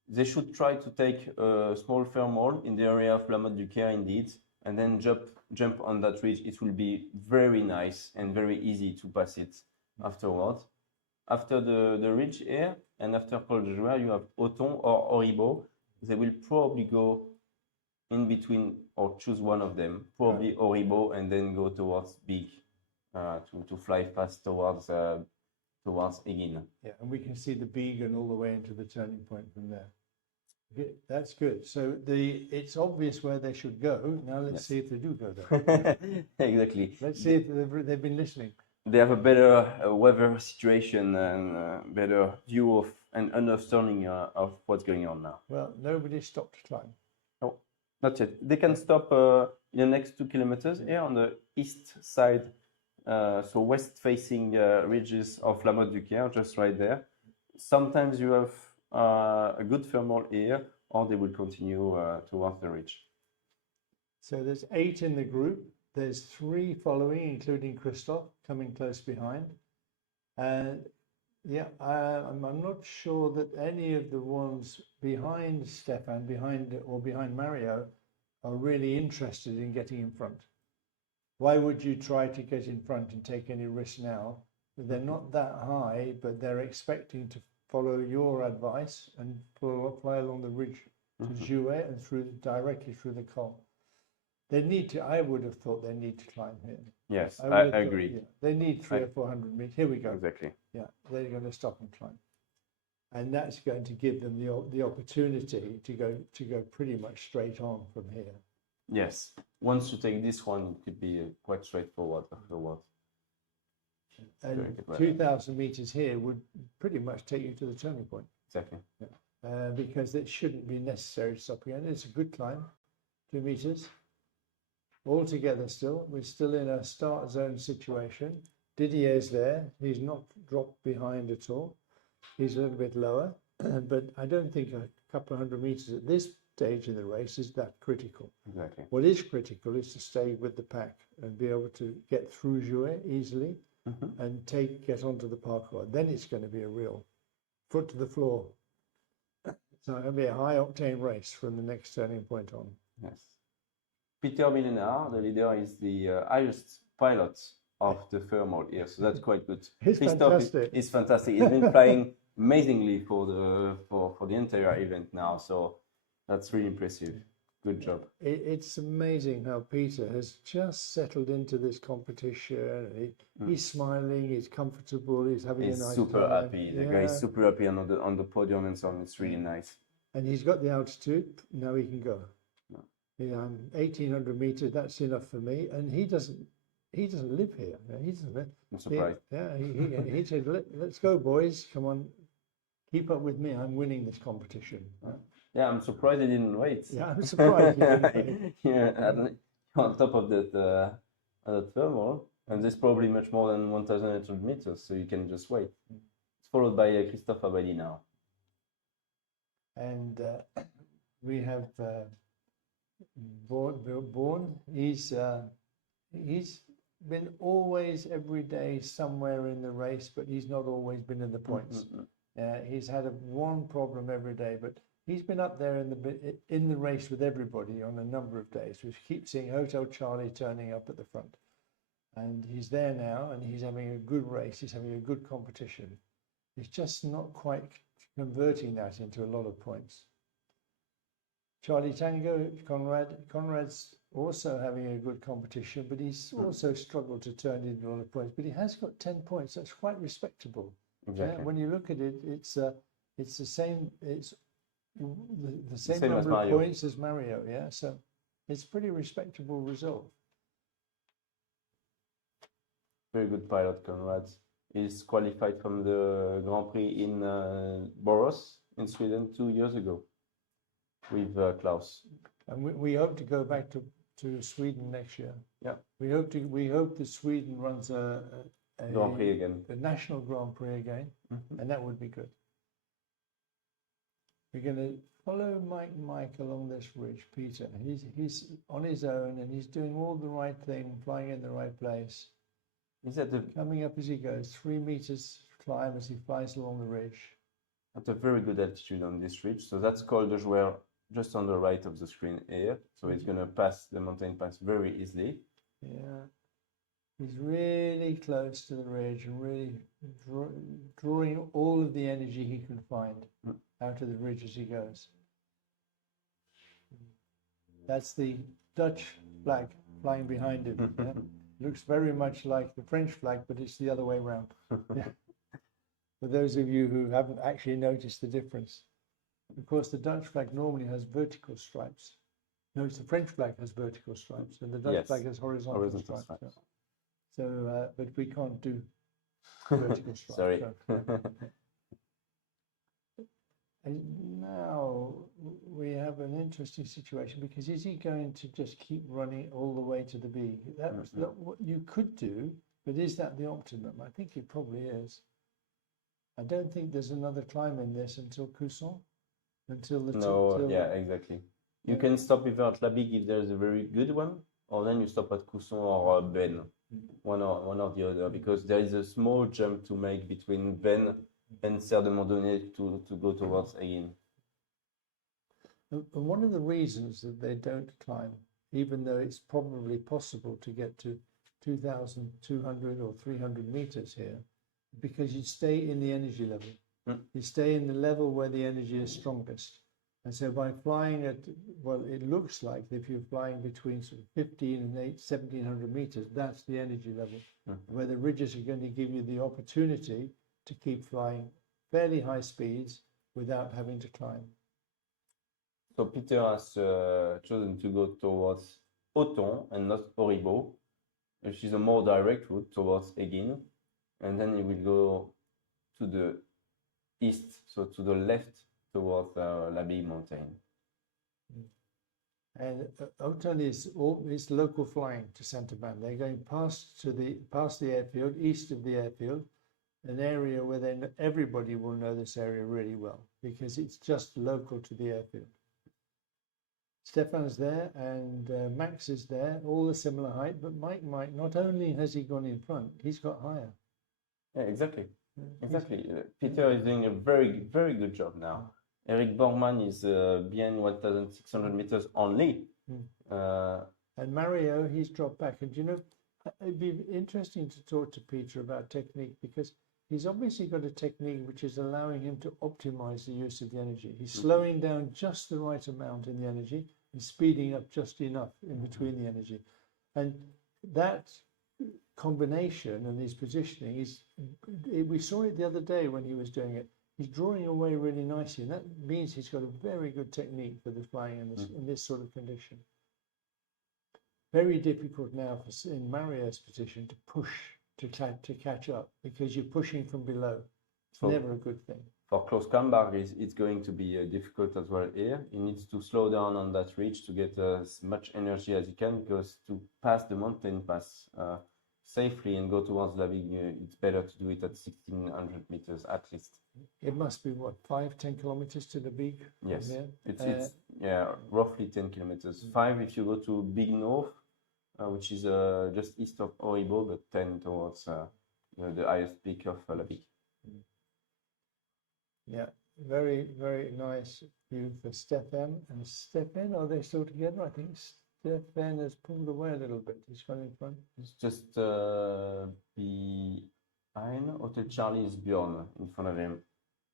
They should try to take a small thermal in the area of La Motte-du-Caire indeed, and then jump on that ridge. It will be very nice and very easy to pass it afterwards. After the ridge here, and after Col de Jouer, you have Auton or Auribeau. They will probably go in between or choose one of them, probably Auribeau, and then go towards Big to fly fast towards Egin. Yeah, and we can see the Beacon all the way into the turning point from there. Okay, that's good. So it's obvious where they should go. Now let's see if they do go there. Exactly. Let's see if they've been listening. They have a better weather situation and better view of and understanding of what's going on now. Well, nobody stopped to climb. No, not yet. They can stop in the next 2 kilometers here on the east side, so west-facing ridges of La Motte-du-Caire, just right there. Sometimes you have a good thermal here, or they will continue towards the ridge. So there's 8 in the group. There's 3 following, including Christophe, coming close behind. And yeah, I'm not sure that any of the ones behind Stefan, behind Mario, are really interested in getting in front. Why would you try to get in front and take any risk now? They're not that high, but they're expecting to follow your advice and fly along the ridge to Jouer and directly through the col. They need to. I would have thought they need to climb here. Yes, I agree. Yeah, they need 300 or 400 meters. Here we go. Exactly. Yeah, they're going to stop and climb, and that's going to give them the opportunity to go pretty much straight on from here. Yes. Once you take this one, it could be quite straightforward afterwards. And 2,000 meters here would pretty much take you to the turning point. Exactly. Yeah. Because it shouldn't be necessary to stop again. It's a good climb, 2 meters. All together still, we're still in a start zone situation. Didier's there, he's not dropped behind at all. He's a little bit lower, but I don't think a couple of 100 meters at this stage in the race is that critical. Exactly. What is critical is to stay with the pack and be able to get through Jouer easily and get onto the parkour. Then it's going to be a real foot to the floor. So it'll be a high octane race from the next turning point on. Yes. Peter Millenard, the leader, is the highest pilot of the thermal here, so that's quite good. He's fantastic. He's fantastic. He's been flying amazingly for the entire event now, so that's really impressive. Good job. It's amazing how Peter has just settled into this competition. He's smiling, he's comfortable, he's having a nice time. He's super happy. The guy is super happy on the podium and so on. It's really nice. And he's got the altitude. Now he can go. Yeah, 1,800 meters. That's enough for me. And he doesn't live here. I'm surprised. He said, let's go, boys. Come on, keep up with me. I'm winning this competition. Yeah, I'm surprised he didn't wait. Yeah, I'm surprised he didn't wait. You're on top of that thermal, and there's probably much more than 1,800 meters, so you can just wait. It's followed by Christophe Abadi now. And we have Born. He's been always every day somewhere in the race, but he's not always been in the points. He's had one problem every day, but he's been up there in the race with everybody on a number of days. We keep seeing Hotel Charlie turning up at the front, and he's there now, and he's having a good race. He's having a good competition. He's just not quite converting that into a lot of points. Charlie Tango, Conrad's also having a good competition, but he's also struggled to turn into a lot of points. But he has got 10 points. That's quite respectable. Exactly. Yeah, when you look at it, it's the same. It's the same Same as number of Mario. points as Mario. Yeah, so it's a pretty respectable result. Very good pilot, Conrad. He's qualified from the Grand Prix in Borås in Sweden 2 years ago with Klaus. And we hope to go back to Sweden next year. Yeah. We hope that Sweden runs a Grand Prix again. the national Grand Prix again, and that would be good. We're going to follow Mike along this ridge, Peter. He's on his own, and he's doing all the right thing, flying in the right place. He's at Coming up as he goes, 3 meters climb as he flies along the ridge. at a very good altitude on this ridge. So that's Col de Jouer, just on the right of the screen here. So it's going to pass the mountain pass very easily. Yeah. He's really close to the ridge and really drawing all of the energy he can find out of the ridge as he goes. That's the Dutch flag flying behind him. Yeah? Looks very much like the French flag, but it's the other way around. Yeah. For those of you who haven't actually noticed the difference. Of course, the Dutch flag normally has vertical stripes. No, it's the French flag has vertical stripes, and the Dutch flag has horizontal stripes. Yeah. So, but we can't do vertical stripes. Sorry. So. And now we have an interesting situation, because is he going to just keep running all the way to the B? That's what you could do, but is that the optimum? I think it probably is. I don't think there's another climb in this until Cousson, until the exactly. You can stop either at La Big if there's a very good one, or then you stop at Cousson or Ben, one or the other, because there is a small jump to make between Ben and Serre de Mondonnet to go towards Egin. And one of the reasons that they don't climb, even though it's probably possible to get to 2,200 or 300 meters here, because you stay in the energy level. You stay in the level where the energy is strongest. And so by flying at, well, it looks like if you're flying between sort of 15 and 1,700 meters, that's the energy level, where the ridges are going to give you the opportunity to keep flying fairly high speeds without having to climb. So Peter has chosen to go towards Auton and not Auribeau, which is a more direct route towards Egin. And then he will go to the east, so to the left towards La Bille mountain. And Auton is local flying to Saint-Auban. They're going past the airfield, east of the airfield, an area where everybody will know this area really well, because it's just local to the airfield. Stefan's there and Max is there, all a similar height, but Mike, not only has he gone in front, he's got higher. Yeah, exactly. Exactly. Peter is doing a very, very good job now. Eric Bormann is behind 1,600 meters only. And Mario, he's dropped back. And you know, it'd be interesting to talk to Peter about technique, because he's obviously got a technique which is allowing him to optimize the use of the energy. He's slowing down just the right amount in the energy and speeding up just enough in between the energy. And that combination and his positioning we saw it the other day when he was doing it. He's drawing away really nicely, and that means he's got a very good technique for the flying in this sort of condition. Very difficult now in Mario's position to push to catch up because you're pushing from below. It's So- never a good thing. For Klaus Kamberg, it's going to be difficult as well here. He needs to slow down on that ridge to get as much energy as he can, because to pass the mountain pass safely and go towards La Vigue, it's better to do it at 1600 meters at least. It must be what, 5-10 kilometers to the Big? Yes, There? it's yeah, roughly 10 kilometers. 5 if you go to Big North, which is just east of Oribo, but 10 towards the highest peak of La Vigue. Yeah, very, very nice view for Stefan. And Stefan, are they still together? I think Stefan has pulled away a little bit. He's gone in front. It's just behind Hotel Charlie's Bjorn in front of him.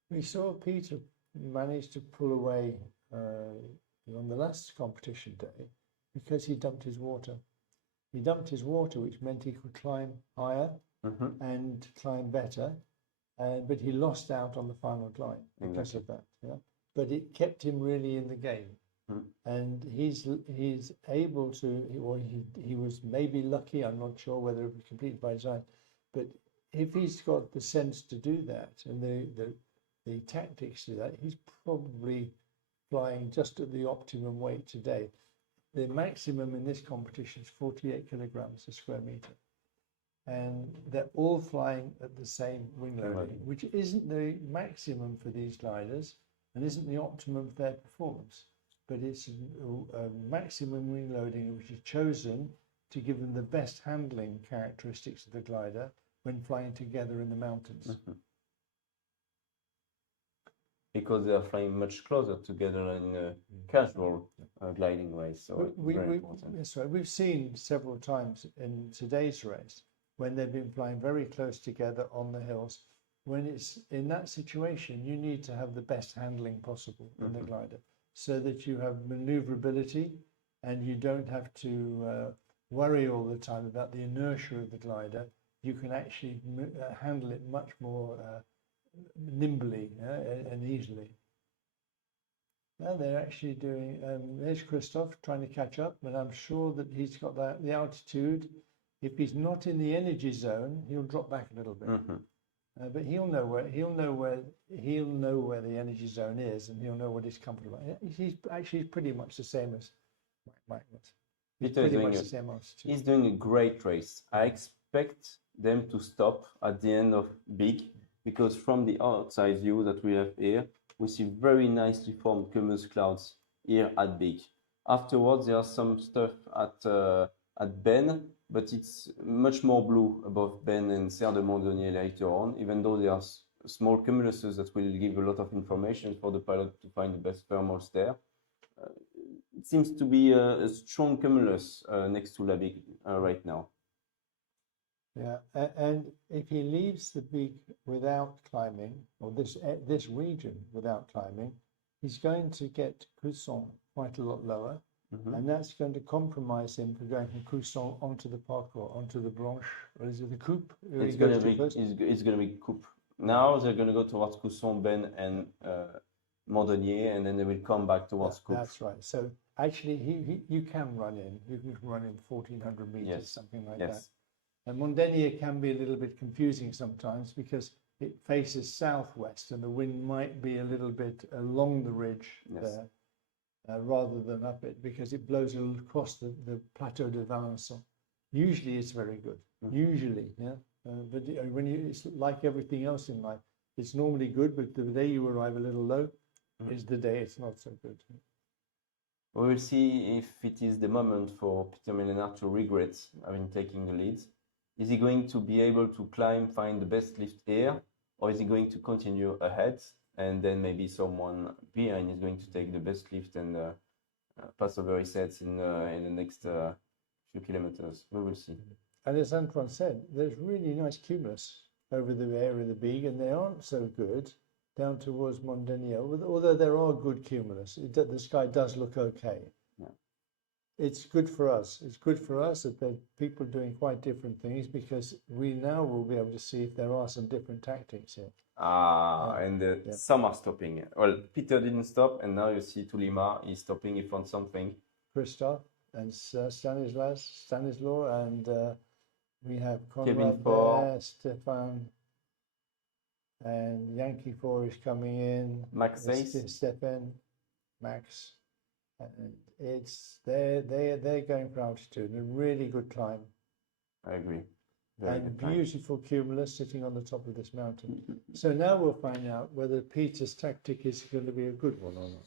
We saw Peter manage to pull away on the last competition day because he dumped his water. He dumped his water, which meant he could climb higher and climb better. But he lost out on the final climb because of that. Yeah, but it kept him really in the game, and he's able to. Or he was maybe lucky. I'm not sure whether it was completed by design, but if he's got the sense to do that and the tactics to do that, he's probably flying just at the optimum weight today. The maximum in this competition is 48 kilograms a square meter. And they're all flying at the same wing loading, which isn't the maximum for these gliders and isn't the optimum for their performance, but it's a maximum wing loading which is chosen to give them the best handling characteristics of the glider when flying together in the mountains. Because they are flying much closer together in a casual gliding race, so it's very important. That's right. We've seen several times in today's race when they've been flying very close together on the hills. When it's in that situation, you need to have the best handling possible in the glider so that you have maneuverability and you don't have to worry all the time about the inertia of the glider. You can actually handle it much more nimbly and easily. Now they're actually doing, there's Christoph trying to catch up, but I'm sure that he's got the altitude. If he's not in the energy zone, he'll drop back a little bit. But he'll know where the energy zone is, and he'll know what he's comfortable. He's actually pretty much the same as Magnus. He's He's doing a great race. I expect them to stop at the end of Big, because from the outside view that we have here, we see very nicely formed cumulus clouds here at Big. Afterwards, there are some stuff at Ben, but it's much more blue above Ben and Serre de Mondonnier later on, even though there are small cumuluses that will give a lot of information for the pilot to find the best thermals there. It seems to be a strong cumulus next to La Vigue right now. Yeah, and if he leaves the Big without climbing, or this region without climbing, he's going to get Cusson quite a lot lower. And that's going to compromise him for going from Cusson onto the parcours, onto the Blanche, or is it the Coupe? It's going to be Coupe. Now they're going to go towards Cusson, Ben, and Mondonnier, and then they will come back towards Coupe. That's right. So actually, you can run in. You can run in 1400 meters, something like that. And Mondonnier can be a little bit confusing sometimes because it faces southwest, and the wind might be a little bit along the ridge there. Rather than up it, because it blows across the Plateau de Valençon. Usually it's very good, usually, yeah. But when it's like everything else in life, it's normally good, but the day you arrive a little low is the day it's not so good. We will see if it is the moment for Peter Millenard to regret having taken the lead. Is he going to be able to climb, find the best lift here, or is he going to continue ahead? And then maybe someone behind is going to take the best lift and pass over his heads in the next few kilometers. We will see. And as Antoine said, there's really nice cumulus over the area of the Big, and they aren't so good down towards Mondonnier. Although there are good cumulus, the sky does look okay. Yeah. It's good for us. It's good for us that there are people doing quite different things, because we now will be able to see if there are some different tactics here. Some are stopping. Well, Peter didn't stop, and now you see Tulima is stopping. He found something. Christoph and Stanislaw and We have Kevin Conrad Four. there, Stefan, and Yankee 4 is coming in. Max It's Sace. Stefan, Max, and they're going for altitude. A really good climb. I agree. Very And good time. beautiful cumulus sitting on the top of this mountain. So now we'll find out whether Peter's tactic is going to be a good one or not.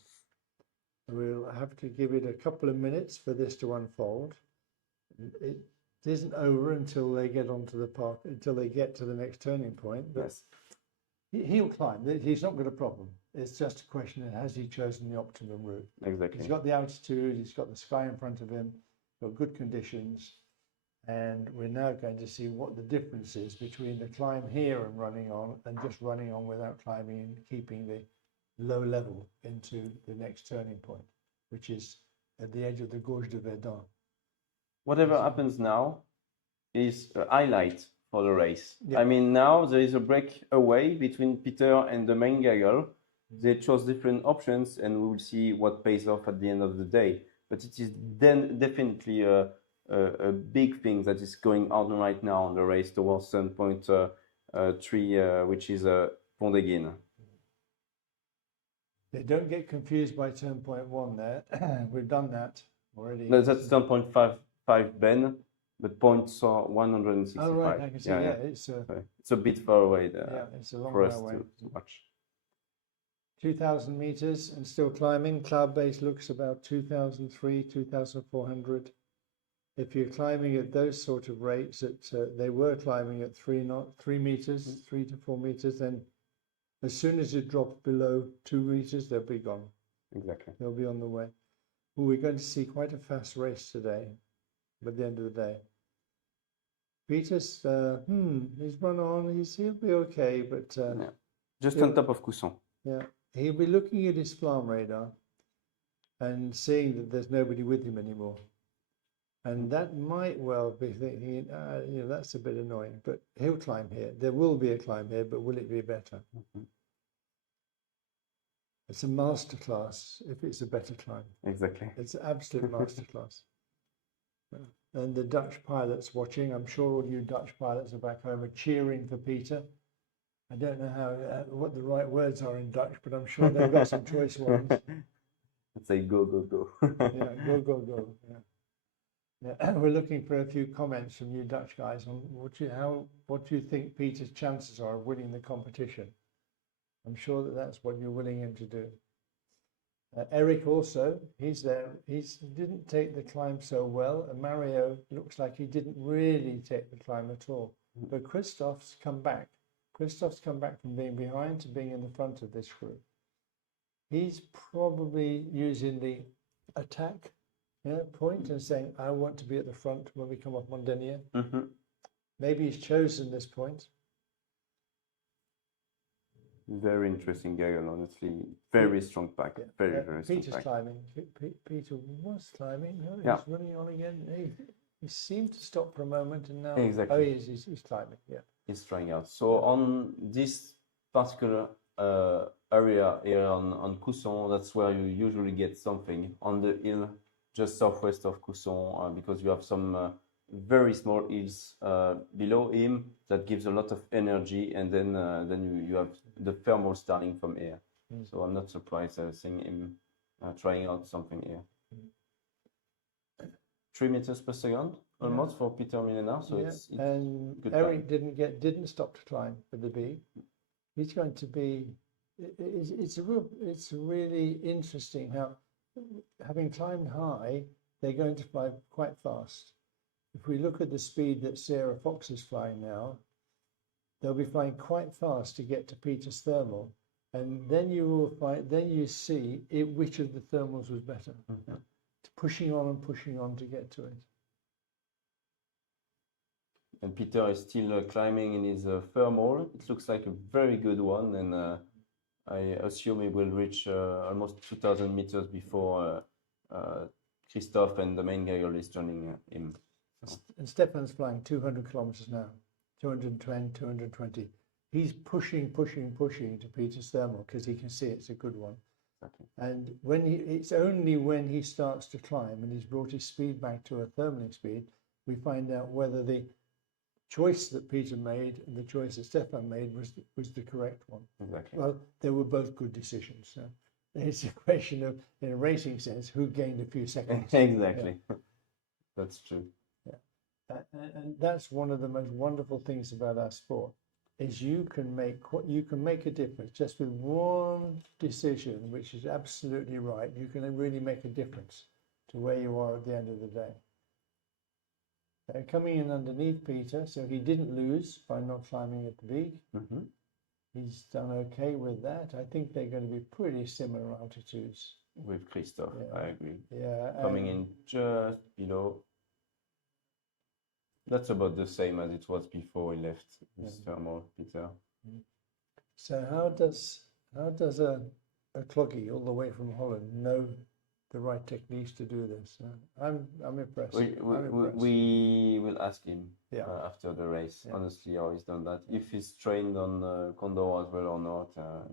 We'll have to give it a couple of minutes for this to unfold. It isn't over until they get onto the park, until they get to the next turning point. But Yes. he'll climb. He's not got a problem. It's just a question of has he chosen the optimum route? Exactly. He's got the altitude, he's got the sky in front of him, got good conditions. And we're now going to see what the difference is between the climb here and running on and just running on without climbing and keeping the low level into the next turning point, which is at the edge of the Gorge de Verdun. Whatever happens now is a highlight for the race. Yeah. I mean, now there is a breakaway between Peter and the main gaggle. They chose different options, and we will see what pays off at the end of the day. But it is then definitely a big thing that is going on right now on the race towards 7.3, which is Pont des Guines. They don't get confused by turn point 1 there. We've done that already. No, that's 10.55 Ben, but points are 165. Oh, right, I can see, it's It's a bit far away there yeah, it's a long for way us away. to watch. 2,000 meters and still climbing. Cloud base looks about 2,003, 2,400. If you're climbing at those sort of rates, they were climbing at 3 meters, 3 to 4 meters, then as soon as it drops below 2 meters, they'll be gone. Exactly. They'll be on the way. Well, we're going to see quite a fast race today, by the end of the day. Peter's, he's run on, he'll be okay, but Just Yeah. on top of Cousson. yeah, he'll be looking at his FLAM radar and seeing that there's nobody with him anymore. And that might well be thinking, that's a bit annoying, but he'll climb here. There will be a climb here, but will it be better? It's a masterclass if it's a better climb. Exactly. It's an absolute masterclass. And the Dutch pilots watching, I'm sure all you Dutch pilots are back home are cheering for Peter. I don't know what the right words are in Dutch, but I'm sure they've got some choice ones. Let's say go, go, go. Yeah, go, go, go. Yeah. Yeah. We're looking for a few comments from you Dutch guys on what do you think Peter's chances are of winning the competition? I'm sure that's what you're willing him to do. Eric also, he's there. He didn't take the climb so well, and Mario looks like he didn't really take the climb at all. But Christoph's come back. Christoph's come back from being behind to being in the front of this group. He's probably using the attack point and saying, I want to be at the front when we come up Mondenier. Maybe he's chosen this point. Very interesting gaggle, honestly. Very strong pack. Yeah. Very strong Peter's pack. climbing. Peter was climbing. No, he's Yeah. running on again. He seemed to stop for a moment and now. Exactly. Oh, he's climbing. Yeah. He's trying out. So on this particular area here on Cousson, that's where you usually get something on the hill just southwest of Cousson, because you have some very small hills below him that gives a lot of energy, and then you have the thermal starting from here. So I'm not surprised seeing him trying out something here. 3 meters per second almost for Peter Millenard. So it's and good Eric didn't stop to climb with the B. He's going to be. It's really interesting how, having climbed high, they're going to fly quite fast. If we look at the speed that Sarah Fox is flying now, they'll be flying quite fast to get to Peter's thermal, and then you will find. Then you see which of the thermals was better. Pushing on to get to it. And Peter is still climbing in his thermal. It looks like a very good one, and I assume he will reach almost 2,000 meters before Christophe and the main gaggle is joining him. And Stefan's flying 200 kilometers now, 210, 220. He's pushing to Peter's thermal because he can see it's a good one. Exactly. And it's only when he starts to climb and he's brought his speed back to a thermaling speed, we find out whether the choice that Peter made and the choice that Stefan made was the correct one. Exactly. Well, they were both good decisions. So it's a question of, in a racing sense, who gained a few seconds. Exactly. That's true. And that's one of the most wonderful things about our sport, is you can make a difference just with one decision, which is absolutely right. You can really make a difference to where you are at the end of the day. Coming in underneath Peter, so he didn't lose by not climbing at the peak. Mm-hmm. He's done okay with that. I think they're going to be pretty similar altitudes. With Christophe, Yeah. I agree. Yeah. Coming in just below. That's about the same as it was before he left his thermal, Peter. So how does a cloggy all the way from Holland know the right techniques to do this? I'm impressed. We will ask him after the race, Yeah. honestly, how he's done that. If he's trained on Condor as well or not,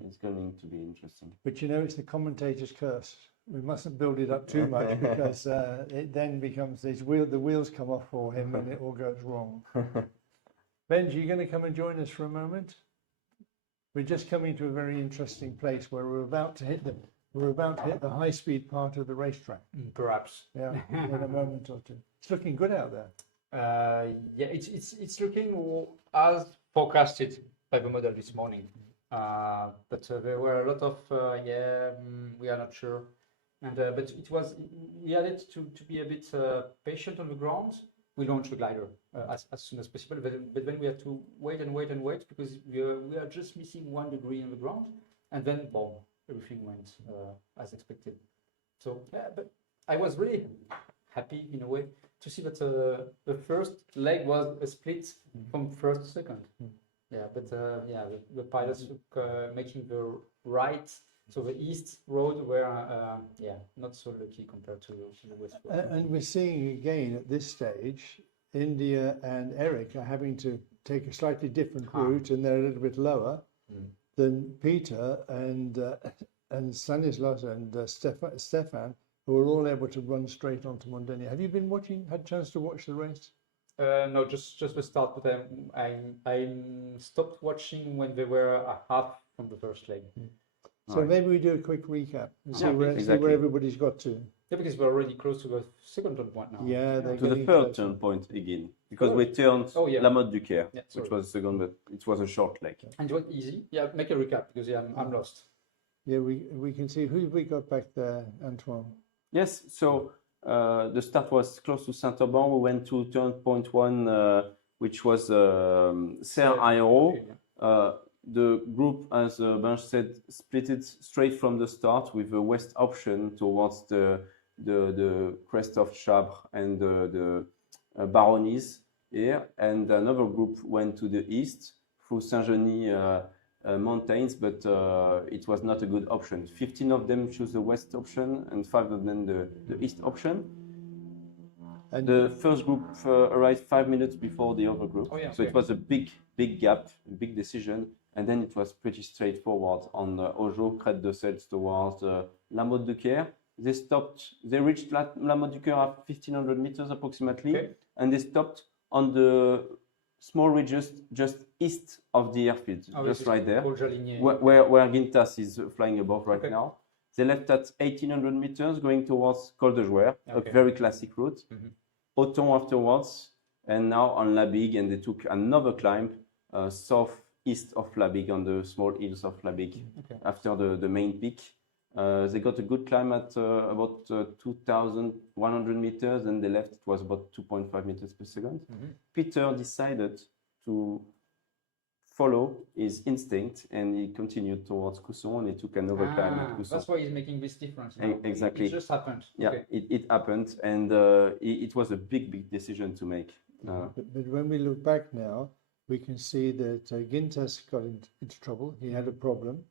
it's going to be interesting. But you know, it's the commentator's curse. We mustn't build it up too much because it then becomes the wheels come off for him and it all goes wrong. Benji, you going to come and join us for a moment? We're just coming to a very interesting place where we're about to hit the high-speed part of the racetrack. Perhaps. Yeah, in a moment or two. It's looking good out there. Yeah, it's looking as forecasted by the model this morning. But there were a lot of we are not sure, and but we had it to be a bit patient on the ground. We launched the glider as soon as possible, but then we had to wait because we are just missing 1 degree on the ground, and then boom, everything went as expected. So yeah, but I was really happy in a way to see that the first leg was a split from first to second. Yeah, but the pilots making the right, so the east road were not so lucky compared to the west road. And we're seeing again at this stage, India and Eric are having to take a slightly different route, and they're a little bit lower than Peter and Stanislas and Stefan, who are all able to run straight onto Mondenia. Have you been had a chance to watch the race? No, just the start, but I stopped watching when they were a half from the first leg. So maybe we do a quick recap and see where everybody's got to. Yeah, because we're already close to the second turn point now. Yeah, they're To the third turn point again, because we turned La Motte du Caire, which was second, but it was a short leg. And it was easy. Yeah, make a recap because I'm lost. Yeah, we can see who we got back there, Antoine. Yes, so the start was close to Saint-Auban. We went to turn point 1, which was Serie. The group, as Benj said, split it straight from the start with a west option towards the crest of Chabre and the Baronnies here, and another group went to the east through Saint-Genis mountains, but it was not a good option. 15 of them chose the west option and 5 of them the east option. And the first group arrived 5 minutes before the other group, so it was a big gap, a big decision. And then it was pretty straightforward on Ojo, Crête de Sels towards La Motte du Caire. They reached La Motte du Caire at 1,500 meters approximately, and they stopped on the small ridges just east of the airfield, just right there, where Gintas is flying above right now. They left at 1,800 meters going towards Col de Jouer, a very classic route. Auton afterwards, and now on La Bigue, and they took another climb southeast of La Bigue on the small hills of La Bigue after the main peak. They got a good climb at about 2,100 meters, and they left. It was about 2.5 meters per second. Peter decided to follow his instinct, and he continued towards Cousson, and he took another climb at Cousson. That's why he's making this difference now. Exactly. It just happened. Yeah, it happened, and it was a big decision to make. But when we look back now, we can see that Gintas got into trouble. He had a problem.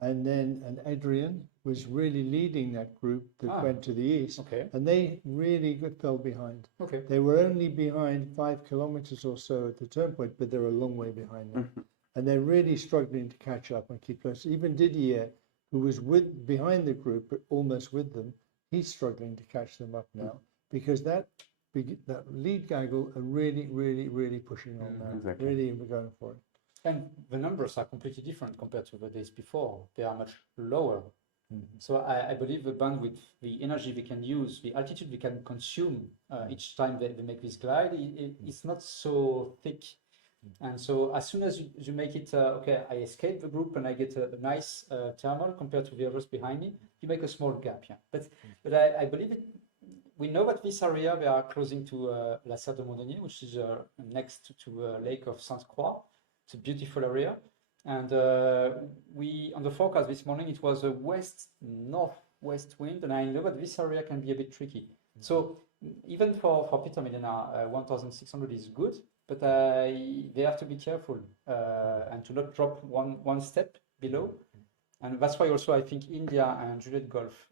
And then Adrian was really leading that group that went to the east. And they really fell behind. They were only behind 5 kilometers or so at the turn point, but they're a long way behind now. And they're really struggling to catch up and keep close. Even Didier, who was behind the group, but almost with them, he's struggling to catch them up now. Because that lead gaggle are really, really, really pushing on now. Exactly. Really going for it. And the numbers are completely different compared to the days before. They are much lower. So I believe the bandwidth, the energy we can use, the altitude we can consume each time they make this glide, it's not so thick. And so as soon as you make it, okay, I escape the group and I get a nice thermal compared to the others behind me, you make a small gap, yeah. But I believe it. We know that this area, they are closing to La Serre de Mondonnier, which is next to Lake of Sainte-Croix. It's a beautiful area. And we, on the forecast this morning, it was a west-northwest wind, and I know that this area can be a bit tricky. So even for Peter Medina, 1,600 is good, but they have to be careful and to not drop one step below. And that's why also I think India and Juliet Gulf,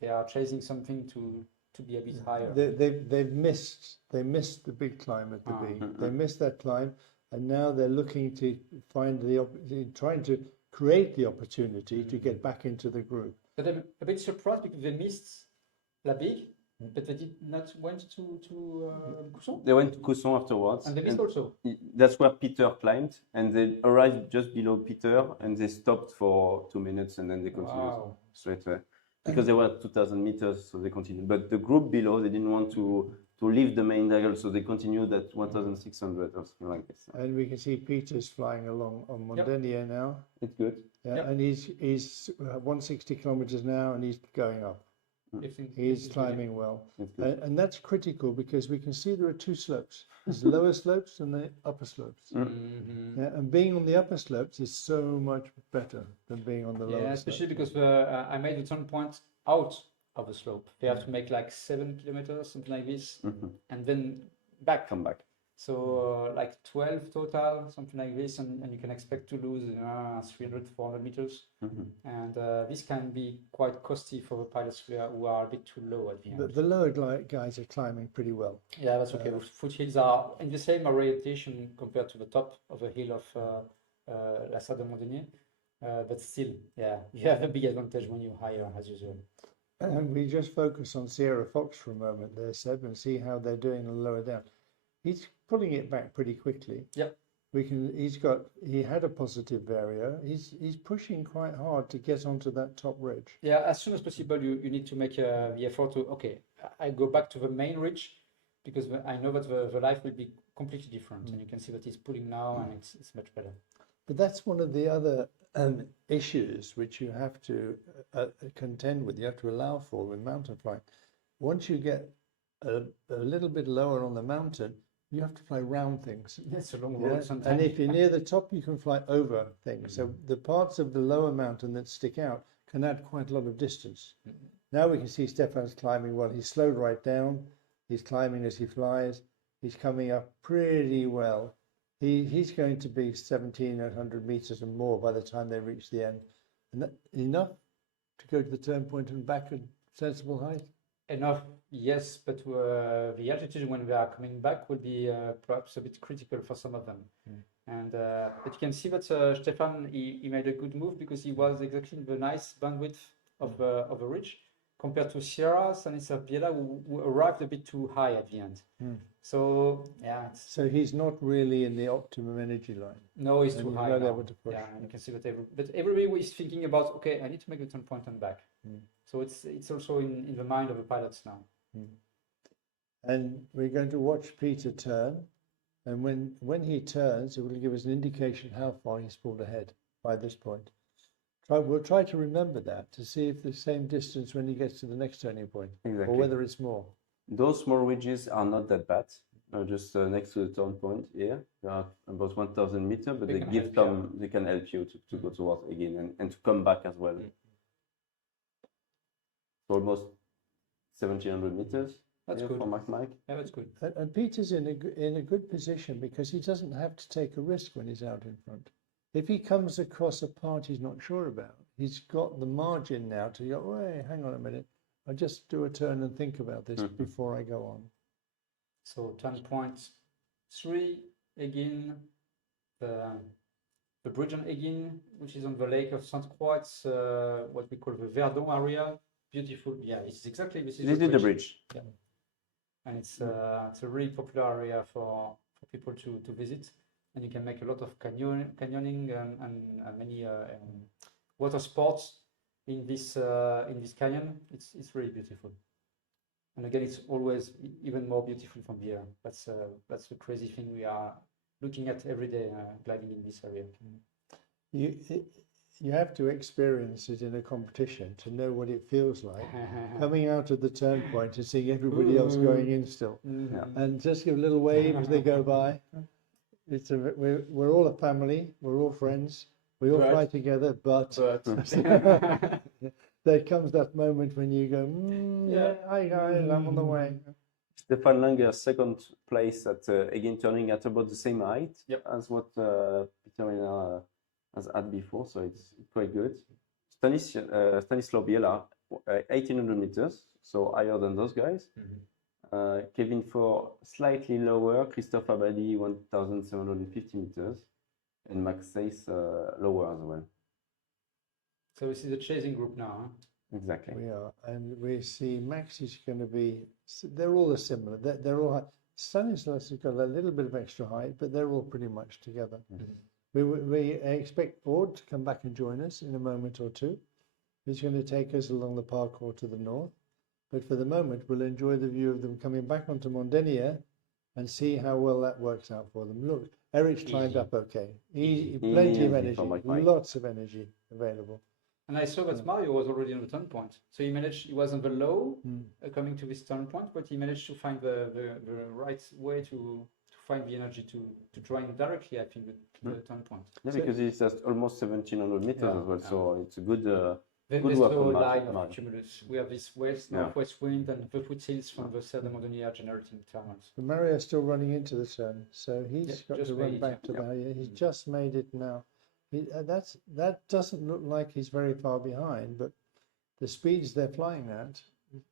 they are chasing something to be a bit higher. They missed the big climb at the B. They missed that climb. And now they're looking to find trying to create the opportunity to get back into the group. But I'm a bit surprised because they missed La Big, but they did not went to Cousson. They went to Cousson afterwards. And they missed also. That's where Peter climbed, and they arrived just below Peter, and they stopped for 2 minutes, and then they continued straight away. Because they were at 2,000 meters, so they continued. But the group below, they didn't want to leave the main diagonal, so they continued at 1,600 or something like this. And we can see Peter's flying along on Mondonnier now. It's good. Yeah, and he's 160 kilometers now, and he's going up. He's climbing well. And that's critical because we can see there are two slopes. There's lower slopes and the upper slopes. Yeah, and being on the upper slopes is so much better than being on the lower slopes. Especially because I made the turn point out of the slope. They have to make like 7 kilometers, something like this, and then come back. So like 12 total, something like this, and you can expect to lose 300, 400 meters. And this can be quite costly for the pilots who are a bit too low at the end. The lower guys are climbing pretty well. Yeah, that's okay. Foothills are in the same orientation compared to the top of the hill of La Serre de Mondonnier. But still, yeah, you have a big advantage when you're higher, as usual. And we just focus on Sierra Fox for a moment there, Seb, and see how they're doing lower down. He's pulling it back pretty quickly. Yep. He had a positive vario. He's pushing quite hard to get onto that top ridge. Yeah, as soon as possible, you need to make the effort to, okay, I go back to the main ridge because I know that the life will be completely different. And you can see that he's pulling now and it's much better. But that's one of the other issues which you have to contend with, you have to allow for with mountain flying. Once you get a little bit lower on the mountain, you have to fly round things. It's a long road sometimes. And if you're near the top, you can fly over things. So the parts of the lower mountain that stick out can add quite a lot of distance. Now we can see Stefan's climbing well. He's slowed right down. He's climbing as he flies. He's coming up pretty well. He's going to be 1,700 meters and more by the time they reach the end. And that, enough to go to the turn point and back at sensible height? Enough, yes, but the altitude when they are coming back will be perhaps a bit critical for some of them. And but you can see that Stefan, he made a good move because he was exactly in the nice bandwidth of a ridge compared to Sierra, Stanisław Biela, who arrived a bit too high at the end. So yeah. So he's not really in the optimum energy line. No, he's too high now. Able to push. Yeah, and you can see that everybody is thinking about, okay, I need to make the turn point and back. So it's also in the mind of the pilots now. And we're going to watch Peter turn, and when he turns, it will give us an indication how far he's pulled ahead by this point. We'll try to remember that to see if the same distance when he gets to the next turning point, or whether it's more. Those small ridges are not that bad. Just next to the turn point here, they are about 1,000 meters, but they can help you to go towards again and to come back as well. Almost 1,700 meters. That's good. For Mike. Yeah, that's good. And Peter's in a good position because he doesn't have to take a risk when he's out in front. If he comes across a part he's not sure about, he's got the margin now to go, hey, hang on a minute, I'll just do a turn and think about this before I go on. So turn point 3, again, the bridge on Egin, which is on the lake of Sainte-Croix. It's what we call the Verdon area. Beautiful. Yeah, it's exactly this is the bridge. Yeah. and it's a really popular area for people to visit, and you can make a lot of canyoning and many water sports in this canyon. It's really beautiful, and again, it's always even more beautiful from here. That's the crazy thing we are looking at every day, gliding in this area. You have to experience it in a competition to know what it feels like coming out of the turn point and seeing everybody else going in still, and just give a little wave as they go by. We're all a family, we're all friends, we all fly together, but there comes that moment when you go, hi guys, I'm on the way. Stefan Langer, second place at again turning at about the same height as what Peter Milena has had before, so it's quite good. Stanislaw Biela, 1800 meters, so higher than those guys. Kevin Four slightly lower, Christophe Abadi 1750 meters, and Max Seis lower as well. So this is the chasing group now, huh? Exactly. We are, and we see Max is going to be, they're all similar. They're all, Stanislas has got a little bit of extra height, but they're all pretty much together. We expect Ord to come back and join us in a moment or two. He's going to take us along the parkour to the north. But for the moment, we'll enjoy the view of them coming back onto Mondenier and see how well that works out for them. Look, Eric's climbed up okay. Plenty of energy, lots of energy available. And I saw that Mario was already on the turn point. So he was on the low coming to this turn point, but he managed to find the right way to find the energy to join directly, I think, the turn point. Yeah, because it's just almost 1700 meters as well, so it's a good good There's work no on line Mario. of cumulus. We have this northwest wind and the foothills from the Serie are generating turbines. But Mario's still running into the turn, so he's got to run back to the high. He's just made it now. That doesn't look like he's very far behind, but the speeds they're flying at,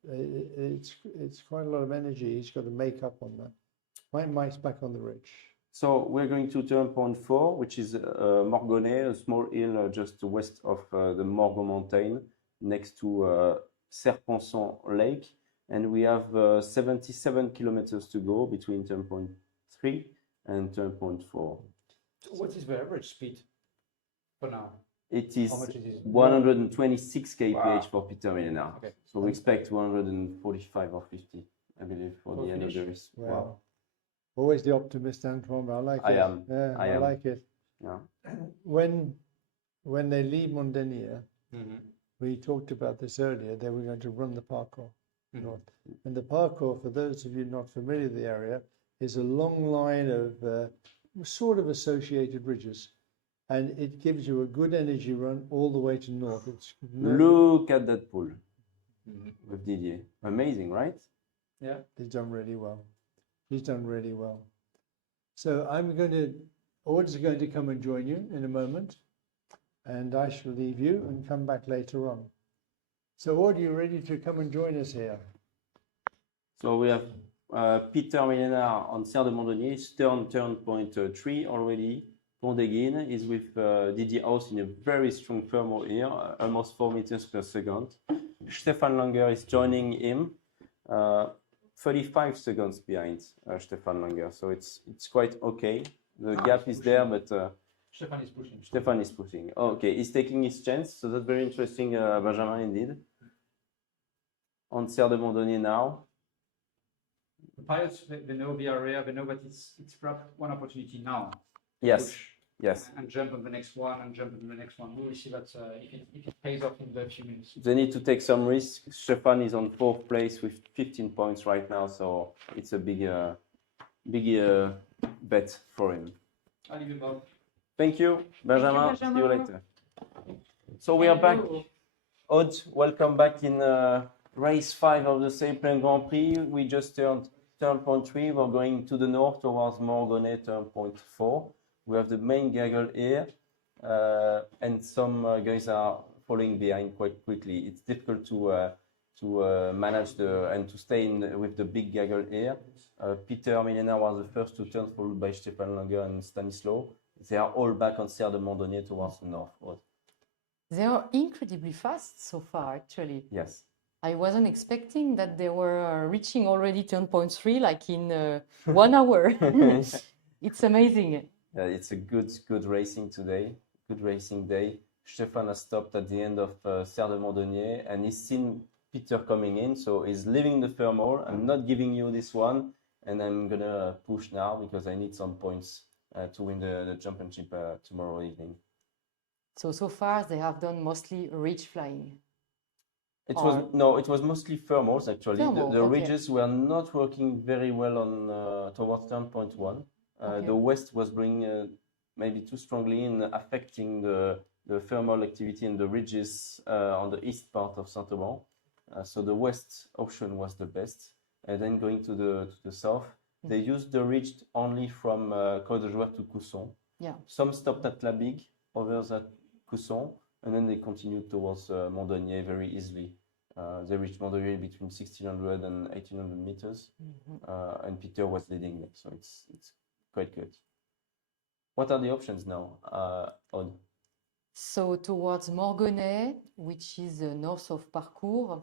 it's quite a lot of energy he's got to make up on that. Mike's back on the ridge. So we're going to turn point 4, which is Morgonnet, a small hill just west of the Morgon mountain, next to Serpenson Lake, and we have 77 kilometers to go between turn point 3 and turn point 4. So what is the average speed for now? It is How much is it? 126 kph for Peter Milena. Okay. So we expect 145 or 50, I believe, for the end of the race. Wow. Always the optimist, Antoine, but I like it. I am. Yeah, I am. like it. Yeah. When they leave Mondenier, we talked about this earlier, they were going to run the parkour north. And the parkour, for those of you not familiar with the area, is a long line of sort of associated ridges. And it gives you a good energy run all the way to north. Look at that pool with Didier. Amazing, right? Yeah. He's done really well. He's done really well. So Ord's going to come and join you in a moment, and I shall leave you and come back later on. So Ord, you ready to come and join us here? So we have Peter Milena on Serre de Mondenier, turn point 3 already. Pont-d'Aiguine is with Didier Haus in a very strong thermal here, almost 4 meters per second. Stefan Langer is joining him. 35 seconds behind Stefan Langer, so it's quite okay. The gap is there, but Stefan is pushing. Stefan is pushing. Okay, he's taking his chance, so that's very interesting, Benjamin, indeed. On Serre de Mondenier now. The pilots, they know the area, they know that it's perhaps one opportunity now. Yes, yes. And jump on the next one, and jump on the next one. We will see that if it pays off in the few minutes. They need to take some risk. Stefan is on 4th place with 15 points right now, so it's a big bet for him. I'll leave you both. Thank you, Benjamin. See you later. So we are back. Odd, welcome back in race 5 of the Sailplane Grand Prix. We just turned turn point 3. We're going to the north towards Morgonnet, turn point 4. We have the main gaggle here, and some guys are following behind quite quickly. It's difficult to manage and to stay with the big gaggle here. Peter Milena was the first to turn, followed by Stefan Langer and Stanislaw. They are all back on Serre de Mondenier towards the north. They are incredibly fast so far, actually. Yes. I wasn't expecting that they were reaching already 10.3 like in 1 hour. It's amazing. Yeah, it's a good racing today, good racing day. Stefan has stopped at the end of Serre de Mondonnier and he's seen Peter coming in, so he's leaving the thermal. I'm not giving you this one, and I'm gonna push now because I need some points to win the championship tomorrow evening. So far they have done mostly ridge flying. It was mostly thermals actually. Thermal, The okay. ridges were not working very well on towards turn point 1. Okay. The west was blowing maybe too strongly and affecting the thermal activity in the ridges on the east part of Saint-Auban. So the west option was the best. And then going to the south, they used the ridge only from Col de Joueur to Cousson. Yeah. Some stopped at La Big, others at Cousson, and then they continued towards Mondonnier very easily. They reached Mondonnier between 1600 and 1800 meters, and Peter was leading them, so it's quite good. What are the options now, Aude? So towards Morgonnet, which is north of Parcours,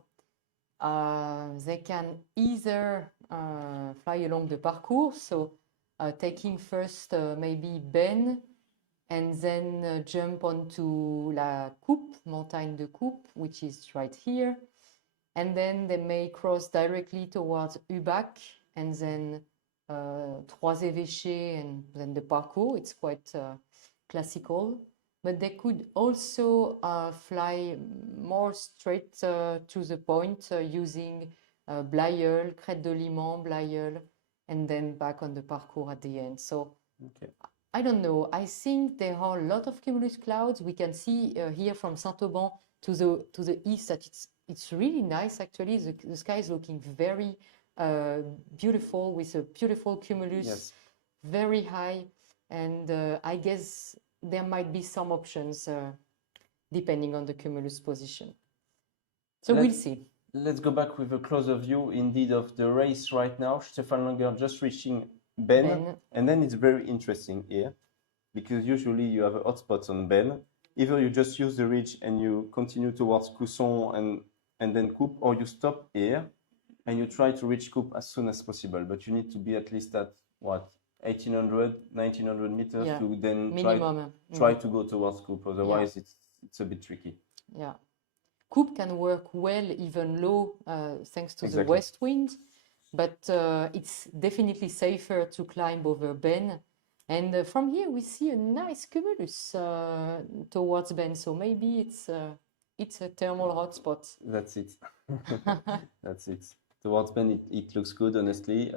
they can either fly along the Parcours, so taking first maybe Ben, and then jump onto La Coupe, Montagne de Coupe, which is right here. And then they may cross directly towards Ubac, and then Trois-Évêchés, and then the Parcours. It's quite classical. But they could also fly more straight to the point using Blayeul, Crête de Liman, Blayeul, and then back on the Parcours at the end. So Okay. I don't know. I think there are a lot of cumulus clouds. We can see here from Saint-Auban to the east that it's really nice actually. The sky is looking very beautiful with a beautiful cumulus, Yes. very high, and I guess there might be some options depending on the cumulus position. So we'll see. Let's go back with a closer view indeed of the race right now. Stefan Langer just reaching Ben, and then it's very interesting here because usually you have hotspots on Ben. Either you just use the ridge and you continue towards Cousson and then Coupe, or you stop here and you try to reach Coupe as soon as possible. But you need to be at least at what, 1800, 1900 meters to then try to go towards Coupe. Otherwise, it's a bit tricky. Yeah. Coupe can work well even low thanks to the west wind, but it's definitely safer to climb over Ben. And from here we see a nice cumulus towards Ben, so maybe it's a thermal hotspot. That's it. That's it. Towards Ben, it looks good, honestly.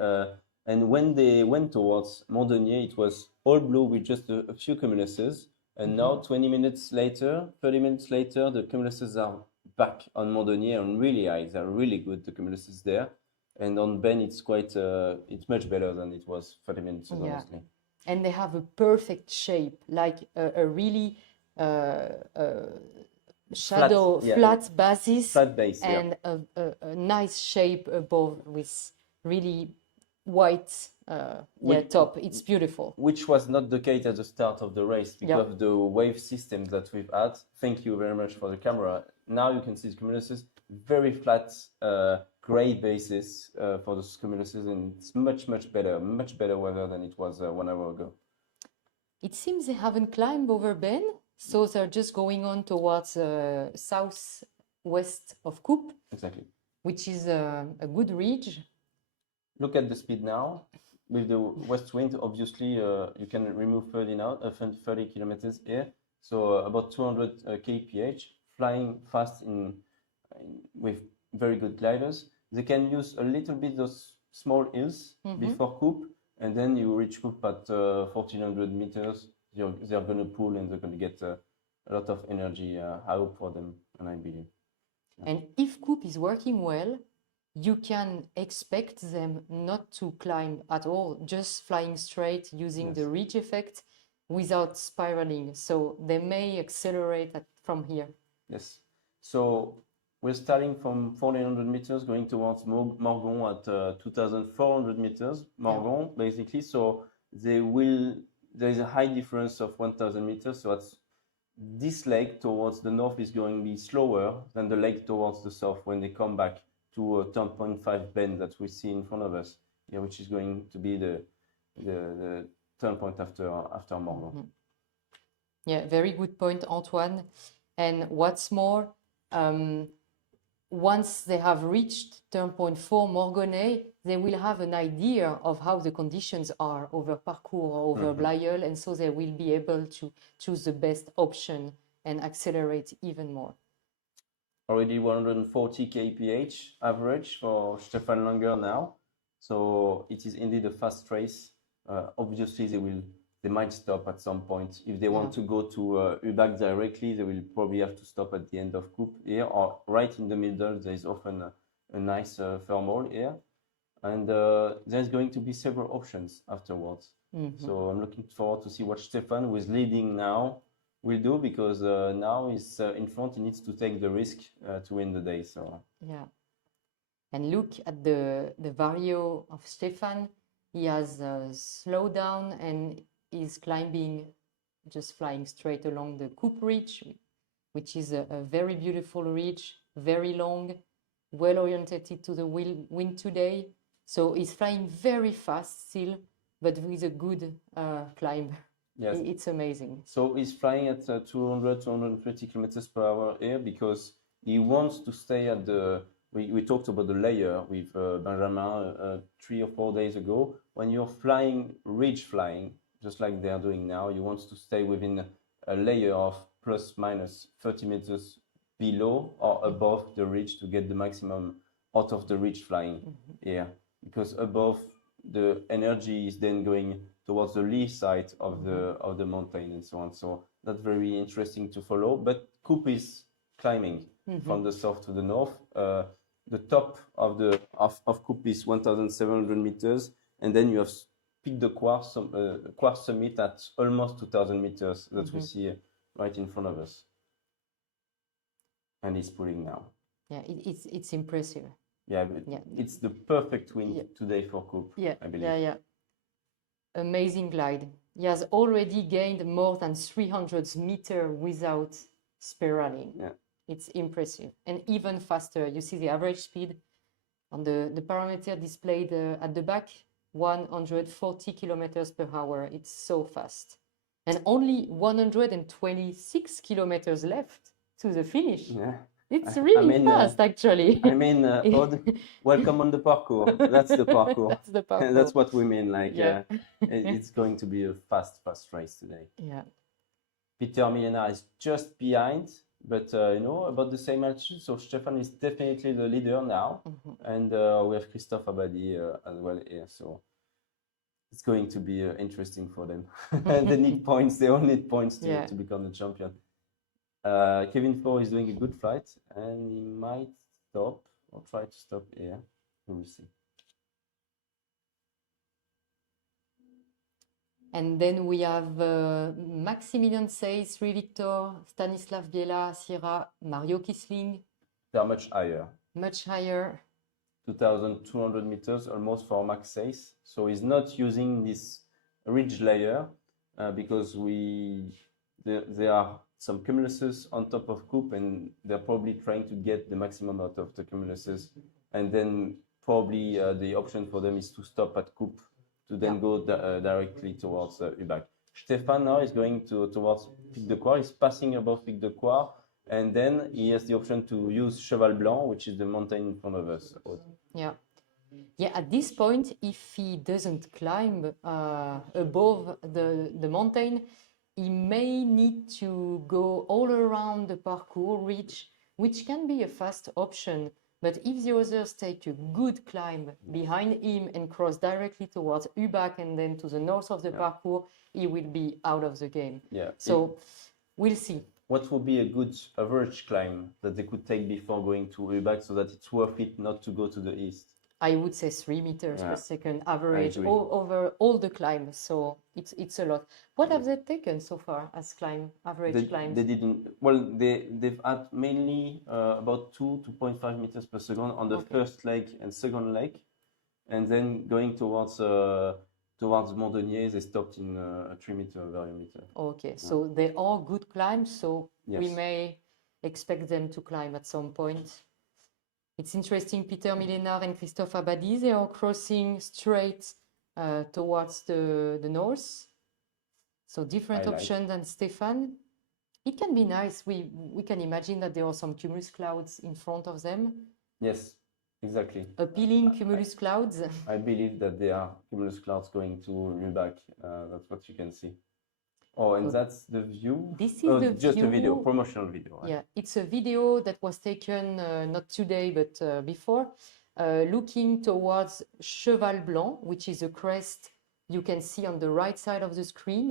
And when they went towards Mondonnier, it was all blue with just a few cumuluses. And now, 20 minutes later, 30 minutes later, the cumuluses are back on Mondonnier and really high. They're really good, the cumuluses there. And on Ben, it's quite, it's much better than it was 30 minutes ago, honestly. And they have a perfect shape, like a really flat basis, flat base, and a nice shape above with really white top. It's beautiful. Which was not the case at the start of the race because of the wave system that we've had. Thank you very much for the camera. Now you can see the cumuluses, very flat gray basis for the cumuluses, and it's much better weather than it was 1 hour ago. It seems they haven't climbed over Ben, so they're just going on towards southwest of Coupe. Exactly. Which is a good ridge. Look at the speed now. With the west wind, obviously, you can remove 30 kilometers here. So about 200 kph, flying fast with very good gliders. They can use a little bit those small hills before Coupe, and then you reach Coupe at 1400 meters. They're going to pull and they're going to get a lot of energy. I hope for them, and I believe. Yeah. And if Coupe is working well, you can expect them not to climb at all, just flying straight using the ridge effect without spiraling. So they may accelerate from here. Yes. So we're starting from 1400 meters, going towards Morgon at 2400 meters. Morgon, basically. So there is a high difference of 1000 meters. So this lake towards the north is going to be slower than the lake towards the south when they come back to a 10.5 bend that we see in front of us here, which is going to be the turn point after Morgon. Yeah, very good point, Antoine. And what's more, once they have reached turn point 4 Morgonnet, they will have an idea of how the conditions are over Parcours or over Blayeul, and so they will be able to choose the best option and accelerate even more. Already 140 kph average for Stefan Langer now, so it is indeed a fast race. Obviously, they might stop at some point. If they want to go to Ubac directly, they will probably have to stop at the end of Coupe here, or right in the middle. There is often a nice thermal here, and there's going to be several options afterwards. So I'm looking forward to see what Stefan, who is leading now, will do, because now he's in front. He needs to take the risk to win the day. So yeah, and look at the vario of Stefan. He has slowed down and is climbing, just flying straight along the Coupe Ridge, which is a very beautiful ridge, very long, well oriented to the wind today. So he's flying very fast still, but with a good climb. yes, It's amazing. So he's flying at 200, 220 kilometers per hour here because he wants to stay at the. We talked about the layer with Benjamin 3 or 4 days ago. When you're flying, ridge flying, just like they are doing now, you want to stay within a layer of plus minus 30 meters below or above the ridge to get the maximum out of the ridge flying here. Because above, the energy is then going towards the lee side of the mountain and so on. So that's very interesting to follow. But Coupe is climbing from the south to the north. The top of Coupe is 1,700 meters, and then you have Pic de Quartz summit at almost 2,000 meters that we see right in front of us. And it's pulling now. Yeah, it's impressive. Yeah, but it's the perfect wind today for Coupe, I believe. Yeah. Amazing glide. He has already gained more than 300 meters without spiraling. Yeah. It's impressive. And even faster. You see the average speed on the parameter displayed at the back, 140 kilometers per hour. It's so fast. And only 126 kilometers left to the finish. Yeah. It's really fast, actually. I mean, welcome on the parcours. That's the parcours. That's the parcours. That's what we mean. Like, it's going to be a fast race today. Yeah. Peter Millena is just behind, but about the same altitude. So Stefan is definitely the leader now, and we have Christophe Abadi as well here. So it's going to be interesting for them. And they need points. They all need points to become the champion. Kevin Flo is doing a good flight, and he might stop or try to stop here. We will see. And then we have Maximilian Seis, Sri Victor, Stanislav Biela, Sierra, Mario Kisling. They are much higher. Much higher. 2,200 meters almost for Max Seis. So he's not using this ridge layer because there are some cumuluses on top of Coupe, and they're probably trying to get the maximum out of the cumuluses. And then probably the option for them is to stop at Coupe to then go directly towards Ubac. Stefan now is going towards Pic de Quartz. He's passing above Pic de Quartz, and then he has the option to use Cheval Blanc, which is the mountain in front of us. Yeah. Yeah, at this point, if he doesn't climb above the mountain, he may need to go all around the parcours ridge, which can be a fast option. But if the others take a good climb behind him and cross directly towards Ubac and then to the north of the parcours, he will be out of the game. Yeah. So we'll see. What would be a good average climb that they could take before going to Ubac so that it's worth it not to go to the east? I would say 3 meters per second average over all the climbs. So it's a lot. What have they taken so far as average climbs? They didn't. Well, they've had mainly about 2.5 meters per second on the first leg and second leg, and then going towards towards Mondonier, they stopped in a 3-meter variometer. Okay, so they are good climbs, so we Yes. may expect them to climb at some point. It's interesting, Peter Millenard and Christophe Abadi, they are crossing straight towards the north. So different I like. option than Stefan. It can be nice. We can imagine that there are some cumulus clouds in front of them. Yes, exactly. Appealing cumulus clouds. I believe that there are cumulus clouds going to Lübeck. That's what you can see. Oh, and So that's the view? this is Oh, the just a video, view. promotional video. Right? Yeah, it's a video that was taken not today, but before, looking towards Cheval Blanc, which is a crest you can see on the right side of the screen.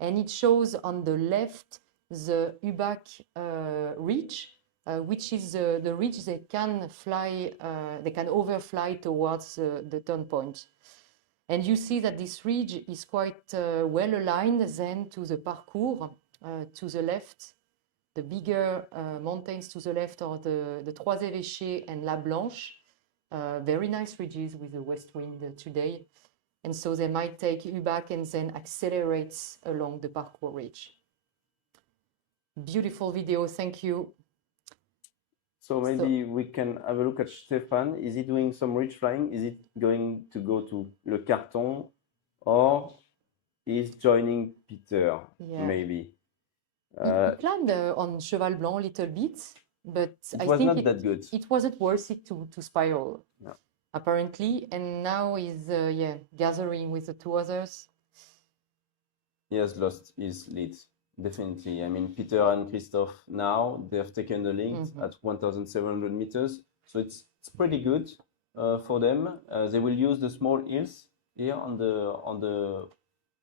And it shows on the left the Lübeck ridge, which is the ridge they can fly, they can overfly towards the turn point. And you see that this ridge is quite well aligned then to the parcours to the left. The bigger mountains to the left are the Trois Évêchés and La Blanche. Very nice ridges with the west wind today. And so they might take Lübeck and then accelerate along the parcours ridge. Beautiful video, thank you. So maybe we can have a look at Stefan. Is he doing some ridge flying? Is it going to go to Le Carton, or is joining Peter? Yeah. Maybe. He climbed on Cheval Blanc a little bit, but It was not that good. It wasn't worth it to spiral, No. apparently. And now he's gathering with the two others. He has lost his lead, definitely. I mean, Peter and Christophe now, they have taken the lead at 1,700 meters. So it's pretty good for them. They will use the small hills here on the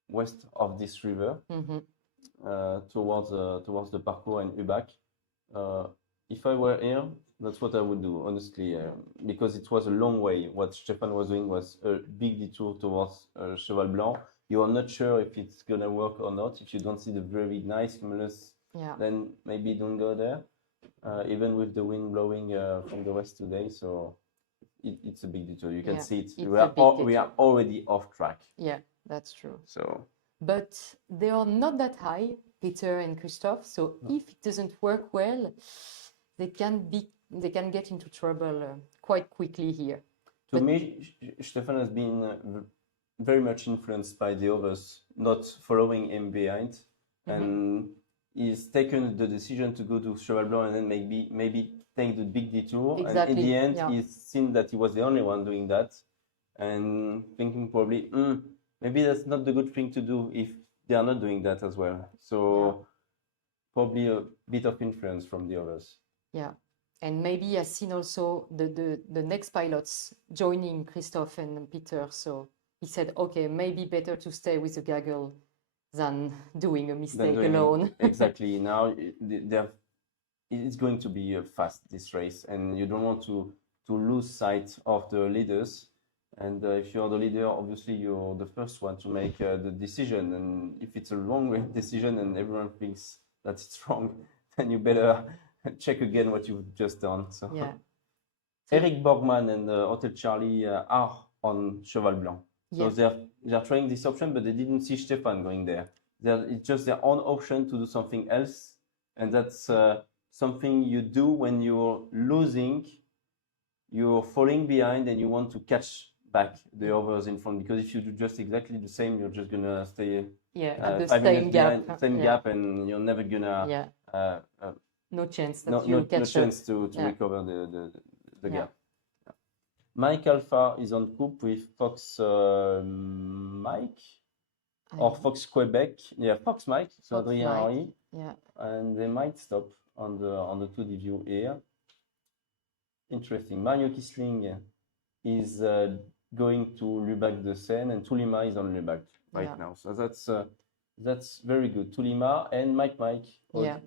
west of this river towards the parcours and Lübeck. If I were here, that's what I would do, honestly, because it was a long way. What Stefan was doing was a big detour towards Cheval Blanc. You are not sure if it's gonna work or not. If you don't see the very nice cumulus, then maybe don't go there. Even with the wind blowing from the west today, so it's a big detour. You can see it. We are already off track. Yeah, that's true. So, but they are not that high, Peter and Christophe. So if it doesn't work well, they can get into trouble quite quickly here. To me, Stefan has been very much influenced by the others, not following him behind, and he's taken the decision to go to Cheval Blanc and then maybe take the big detour. Exactly. And in the end, he's seen that he was the only one doing that, and thinking probably, maybe that's not the good thing to do if they are not doing that as well. So probably a bit of influence from the others. Yeah. And maybe he has seen also the next pilots joining Christophe and Peter. So he said, okay, maybe better to stay with the gaggle than doing a mistake alone. Exactly. Now it's going to be fast, this race, and you don't want to lose sight of the leaders. And if you're the leader, obviously you're the first one to make the decision. And if it's a wrong decision and everyone thinks that it's wrong, then you better check again what you've just done. So, Eric Borgman and Hotel Charlie are on Cheval Blanc. So they're trying this option, but they didn't see Stefan going there. It's just their own option to do something else. And that's something you do when you're losing, you're falling behind and you want to catch back the others in front. Because if you do just exactly the same, you're just going to stay at the 5 same gap. behind, same gap, and you're never going to... no chance that no chance to recover the gap. Mike Alpha is on coupe with Fox Mike or Fox Quebec. Yeah, Fox Mike. So Adrien Henry. Yeah. And they might stop on the 2D view here. Interesting. Mario Kisling is going to Lübeck de Seine, and Tulima is on Lübeck right now. So that's very good. Tulima and Mike. Yeah,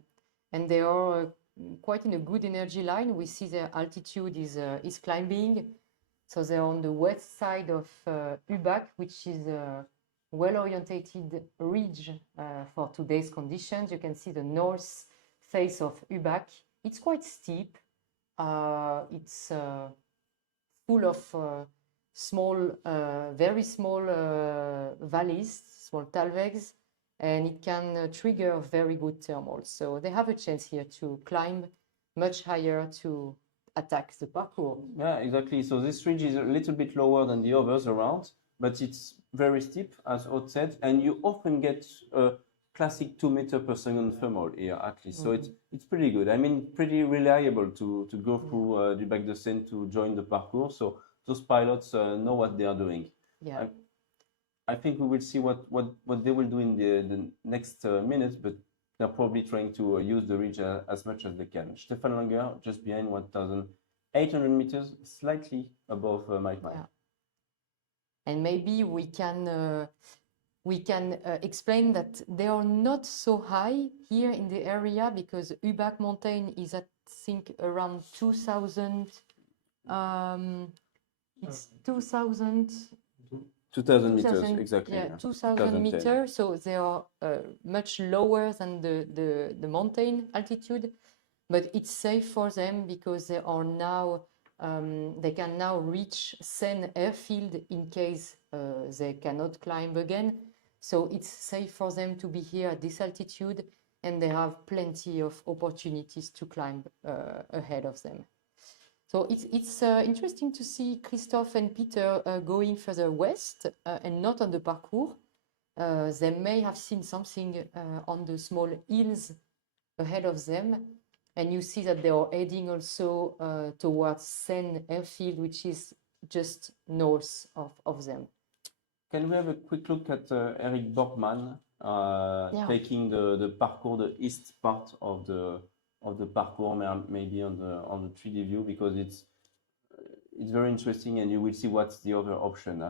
and they are quite in a good energy line. We see their altitude is climbing. So they're on the west side of Lübeck, which is a well-orientated ridge for today's conditions. You can see the north face of Lübeck. It's quite steep. It's full of small, very small valleys, small talwegs, and it can trigger very good thermals. So they have a chance here to climb much higher to attack the parcours. Yeah, exactly. So this ridge is a little bit lower than the others around, but it's very steep, as Aude said, and you often get a classic 2 meter per second thermal here, at least. So it's pretty good. I mean, pretty reliable to go through du Bac de Seine to join the parcours. So those pilots know what they are doing. Yeah. I think we will see what they will do in the next minutes, but they're probably trying to use the ridge as much as they can. Stefan Langer just behind 1,800 meters, slightly above Mike Mine. Yeah. And maybe we can explain that they are not so high here in the area because Ubac mountain is, I think, around 2,000. It's 2,000. 2,000 meters, exactly. Yeah, 2,000 meters. So they are much lower than the mountain altitude, but it's safe for them because they are now they can now reach Seine airfield in case they cannot climb again. So it's safe for them to be here at this altitude, and they have plenty of opportunities to climb ahead of them. So it's interesting to see Christophe and Peter going further west and not on the parcours. They may have seen something on the small hills ahead of them. And you see that they are heading also towards Seine airfield, which is just north of them. Can we have a quick look at Eric Borgman taking the parcours, the east part of the parcours, maybe on the 3D view, because it's very interesting, and you will see what's the other option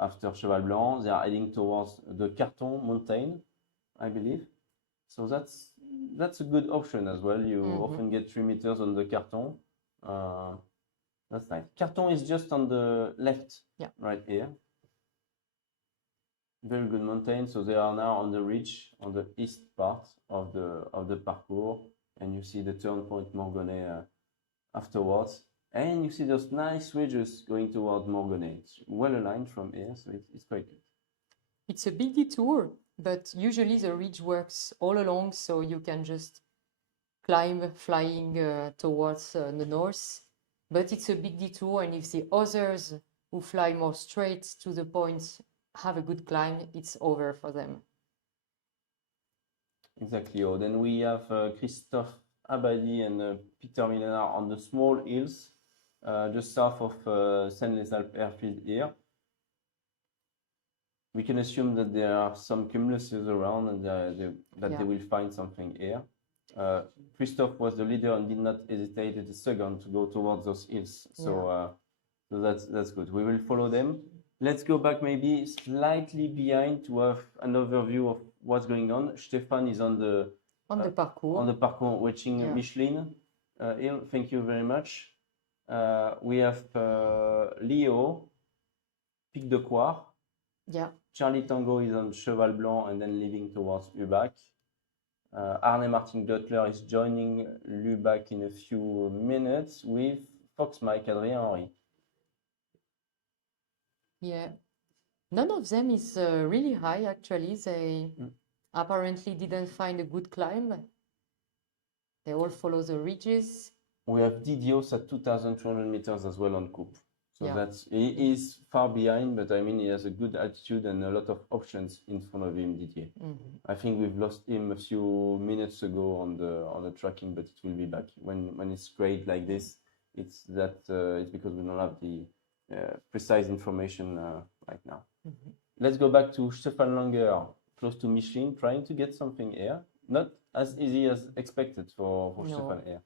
after Cheval Blanc. They are heading towards the Carton mountain, I believe. So that's a good option as well. You often get 3 meters on the Carton. That's nice. Carton is just on the left, right here. Very good mountain. So they are now on the ridge on the east part of the parcours, and you see the turn point Morgonnet afterwards, and you see those nice ridges going toward Morgonnet. It's well aligned from here, so it's quite good. It's a big detour, but usually the ridge works all along, so you can just climb flying towards the north. But it's a big detour, and if the others who fly more straight to the point have a good climb, it's over for them. Exactly. Oh, then we have Christophe Abadi and Peter Millenard on the small hills just south of Seine-les-Alpes airfield here. We can assume that there are some cumuluses around and that they will find something here. Christophe was the leader and did not hesitate a second to go towards those hills. So, so that's good. We will follow them. Let's go back maybe slightly behind to have another view of what's going on. Stefan is on the parcours. On the parcours, watching Michelin hill. Thank you very much. We have Leo, Pic de Coire. Yeah. Charlie Tango is on Cheval Blanc and then leaving towards Ubac. Arne Martin Dottler is joining Lubac in a few minutes with Fox Mike Adrien Henry. Yeah, none of them is really high actually. They apparently didn't find a good climb. They all follow the ridges. We have Didios at 2,200 meters as well on Coupe. So he is far behind, but I mean he has a good altitude and a lot of options in front of him, Didier. I think we've lost him a few minutes ago on the tracking, but it will be back. When it's great like this, it's because we don't have the precise information right now. Let's go back to Stefan Langer, close to Michelin, trying to get something here. Not as easy as expected for Stefan here.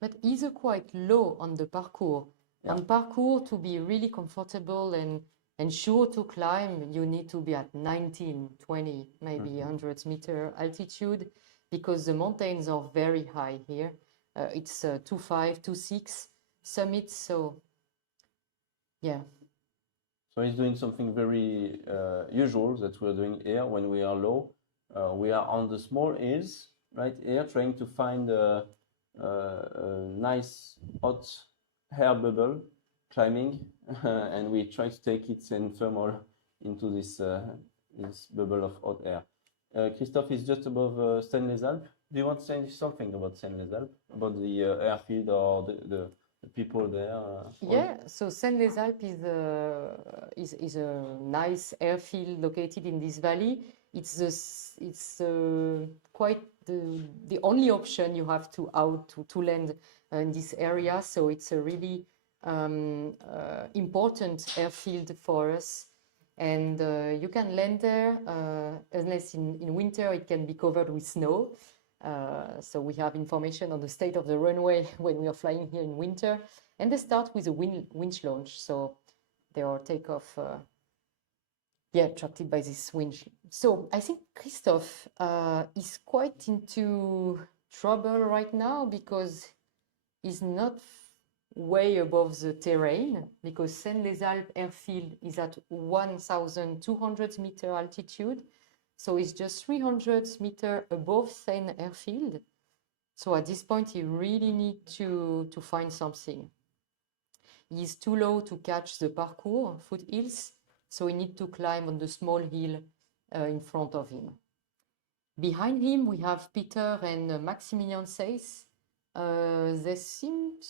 But he's quite low on the parcours. On parcours, to be really comfortable and sure to climb, you need to be at 19, 20, maybe 100 meter altitude, because the mountains are very high here. It's 2.5, 2.6 summits, so yeah. So he's doing something very usual that we're doing here when we are low. We are on the small hills right here, trying to find a nice hot air bubble climbing, and we try to take it in thermal into this this bubble of hot air. Christophe is just above Seine-les-Alpes. Do you want to say something about Seine-les-Alpes, about the airfield or the people there? Yeah, so Seine-les-Alpes is a nice airfield located in this valley. It's quite the only option you have to land in this area. So it's a really important airfield for us. And you can land there, unless in winter it can be covered with snow. So we have information on the state of the runway when we are flying here in winter. And they start with a winch launch. So they are takeoff, attracted by this winch. So I think Christophe is quite into trouble right now because he's not way above the terrain, because Seine-les-Alpes airfield is at 1,200 meter altitude. So it's just 300 meters above Seine airfield. So at this point, he really needs to find something. He's too low to catch the parcours, foothills, so he needs to climb on the small hill in front of him. Behind him, we have Peter and Maximilian Seyss. They seem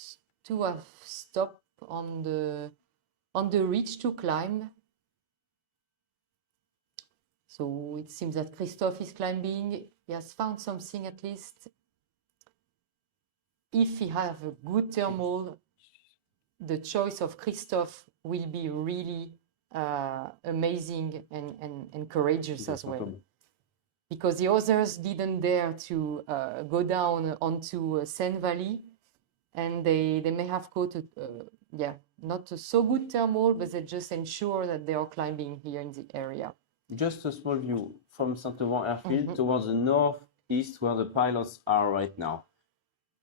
to have stopped on the ridge to climb. So it seems that Christophe is climbing. He has found something at least. If he has a good thermal, the choice of Christophe will be really amazing and courageous as well. Because the others didn't dare to go down onto Seine Valley, and they may have caught not a so good thermal, but they just ensure that they are climbing here in the area. Just a small view from Saint-Auban airfield towards the northeast, where the pilots are right now.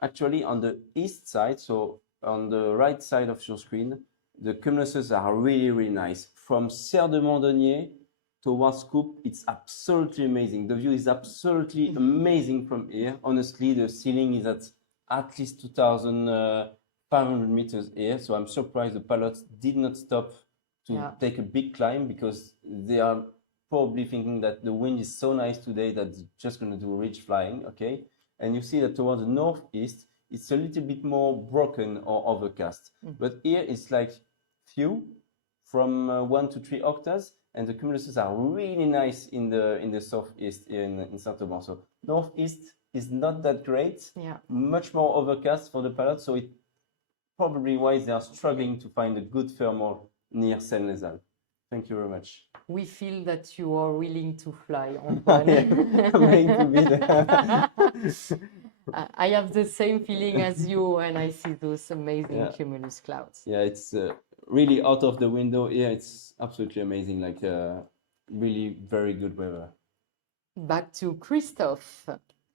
Actually, on the east side, so on the right side of your screen, the cumuluses are really, really nice. From Serre de Mandonnier towards Coupe, it's absolutely amazing. The view is absolutely amazing from here. Honestly, the ceiling is at least 2,500 meters here. So I'm surprised the pilots did not stop to take a big climb, because they are probably thinking that the wind is so nice today that it's just going to do ridge flying, okay? And you see that towards the northeast, it's a little bit more broken or overcast. But here it's like few from 1 to 3 octaves, and the cumuluses are really nice in the southeast in Saint-Auban. So northeast is not that great, much more overcast for the pilots, so it probably why they are struggling to find a good thermal near Seine-les-Alpes. Thank you very much. We feel that you are willing to fly, Antoine. I'm willing to be there. I have the same feeling as you when I see those amazing cumulus clouds. Yeah, it's really out of the window here. It's absolutely amazing, like really very good weather. Back to Christophe.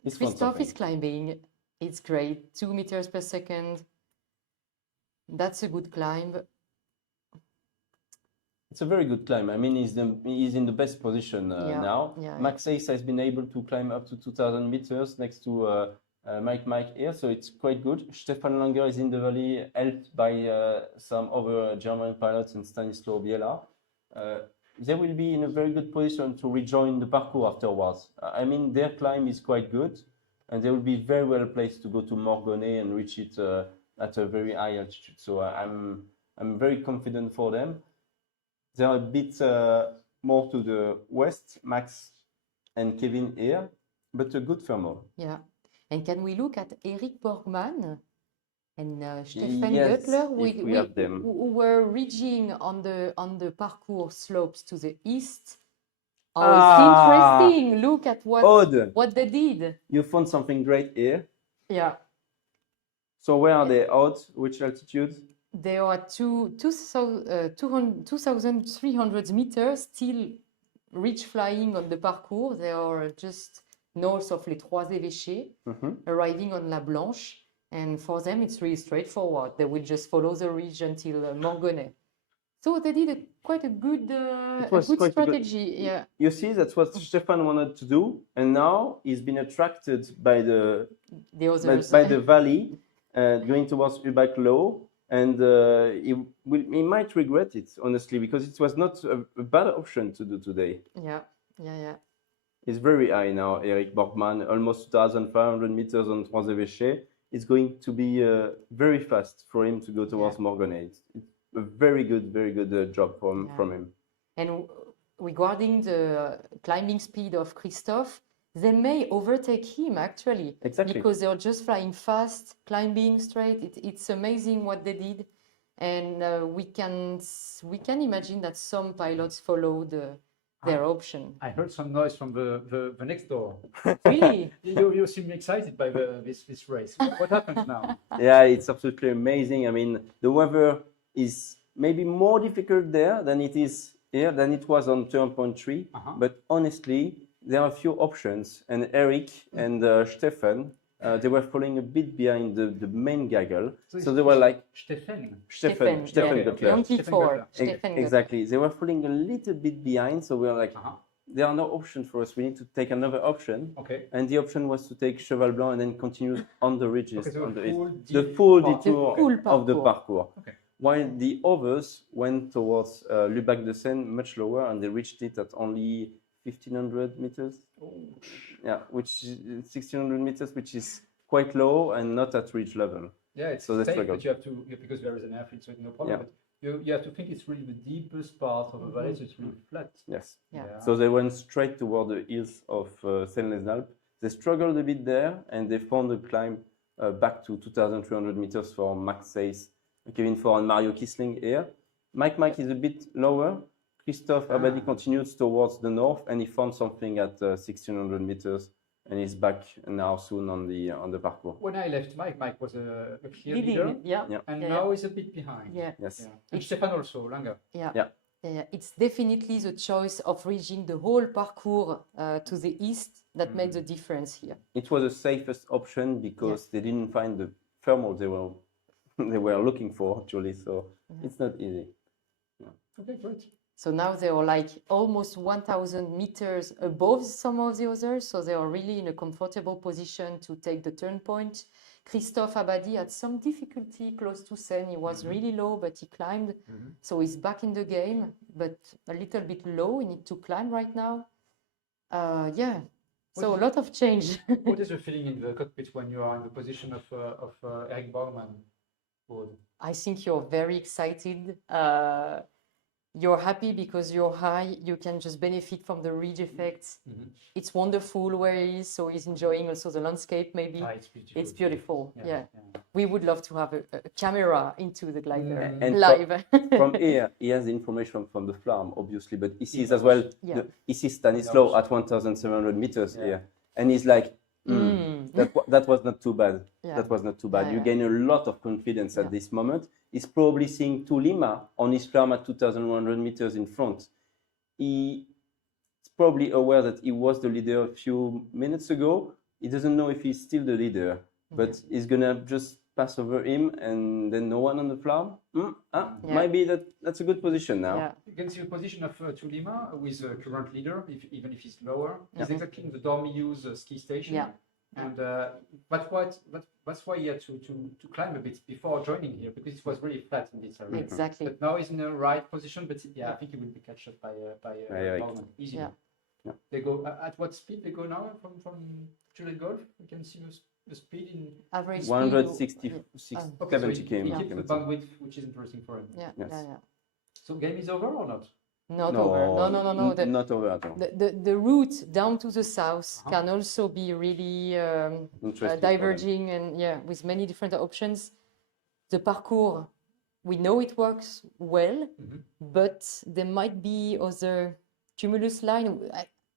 He's Christophe is climbing. It's great, 2 meters per second. That's a good climb. It's a very good climb. I mean, he's in the best position now. Max Seyss has been able to climb up to 2,000 meters next to Mike here, so it's quite good. Stefan Langer is in the valley, helped by some other German pilots and Stanislau Biela. They will be in a very good position to rejoin the parcours afterwards. I mean, their climb is quite good, and they will be very well placed to go to Morgonnet and reach it at a very high altitude. So I'm very confident for them. They are a bit more to the west, Max and Kevin here, but a good thermal. Yeah. And can we look at Eric Borgman and Stefan Yes, Göttler, we have them. who were ridging on the parcours slopes to the east? Oh, it's interesting. Look at what they did. You found something great here. Yeah. So where are they out? Which altitude? They are at 2,300 meters, still ridge flying on the parcours. They are just north of Les Trois Évêchés, arriving on La Blanche. And for them, it's really straightforward. They will just follow the ridge until Morgonnet. So they did quite a good strategy. Yeah. You see, that's what Stefan wanted to do, and now he's been attracted by the others. by the valley, going towards Ubac Low, and he might regret it, honestly, because it was not a bad option to do today. Yeah, yeah, yeah. He's very high now, Eric Borgman, almost 2,500 meters on Trois Évêchés. It's going to be very fast for him to go towards Morgonnet. It's a very good job from him. And regarding the climbing speed of Christophe, they may overtake him actually. Exactly. Because they're just flying fast, climbing straight. It's amazing what they did. And we can imagine that some pilots followed their option. I heard some noise from the next door. Really? You seem excited by this race. What happens now? Yeah, it's absolutely amazing. I mean, the weather is maybe more difficult there than it is here, than it was on turn point 3. But honestly, there are a few options. And Eric and Stefan, they were falling a bit behind the main gaggle. So they were like... Stefan Göttler. Stefan Exactly. They were falling a little bit behind. So we were like, there are no options for us. We need to take another option. Okay. And the option was to take Cheval Blanc and then continue on the ridges. Okay, so on the full full detour of the parcours. Okay. While the others went towards Lubac de Seine much lower, and they reached it at only 1,500 meters. Yeah, which is 1,600 meters, which is quite low and not at ridge level. Yeah, it's so safe, struggle. but you have to, because there is an airfield, so no problem. Yeah. But you have to think it's really the deepest part of the valley, so it's really flat. Yes. Yeah. So they went straight toward the hills of Seine-les-Alpes. They struggled a bit there, and they found a climb back to 2,300 meters for Max Seis, Kevin Faure, and Mario Kisling here. Mike is a bit lower. Christophe Abadi continues towards the north, and he found something at 1,600 meters, and he's back now soon on the parcours. When I left Mike was a clear leader, and now he's a bit behind. Yeah. Yes. Yeah. And Stefan also, Langer. Yeah. It's definitely the choice of reaching the whole parcours to the east that made the difference here. It was the safest option because they didn't find the thermal they were looking for actually, so it's not easy. Okay, great. So now they are like almost 1,000 meters above some of the others, so they are really in a comfortable position to take the turn point. Christophe Abadi had some difficulty close to Seine. He was really low, but he climbed. So he's back in the game, but a little bit low. He needs to climb right now. So a lot of change. What is your feeling in the cockpit when you are in the position of Eric Borgman? I think you're very excited. You're happy because you're high. You can just benefit from the ridge effects. It's wonderful where he is, so he's enjoying also the landscape. Maybe it's beautiful. Yeah. We would love to have a camera into the glider and live. From here, he has the information from the farm, obviously, but he sees as well. He sees Stanislaw at 1,700 meters here, and he's like, that was not too bad. That was not too bad. You gain a lot of confidence at this moment. He's probably seeing Tulima on his farm at 2,100 meters in front. He's probably aware that he was the leader a few minutes ago. He doesn't know if he's still the leader, but he's gonna just pass over him, and then no one on the farm. Maybe that's a good position now. You can see the position of Tulima, who is a current leader, even if he's lower. He's exactly in the Dormius ski station. And that's why he had to climb a bit before joining here, because it was really flat in this area. Exactly. But now he's in the right position, but I think he will be catched up by Borgman easily. They go at what speed they go now from Juliet Golf? We can see the speed in average 160, 70 70 km. He keeps the bandwidth, which is interesting for him. So game is over or not? Not over. No. Not over at all. The route down to the south can also be really diverging and with many different options. The parcours, we know it works well, but there might be other cumulus line.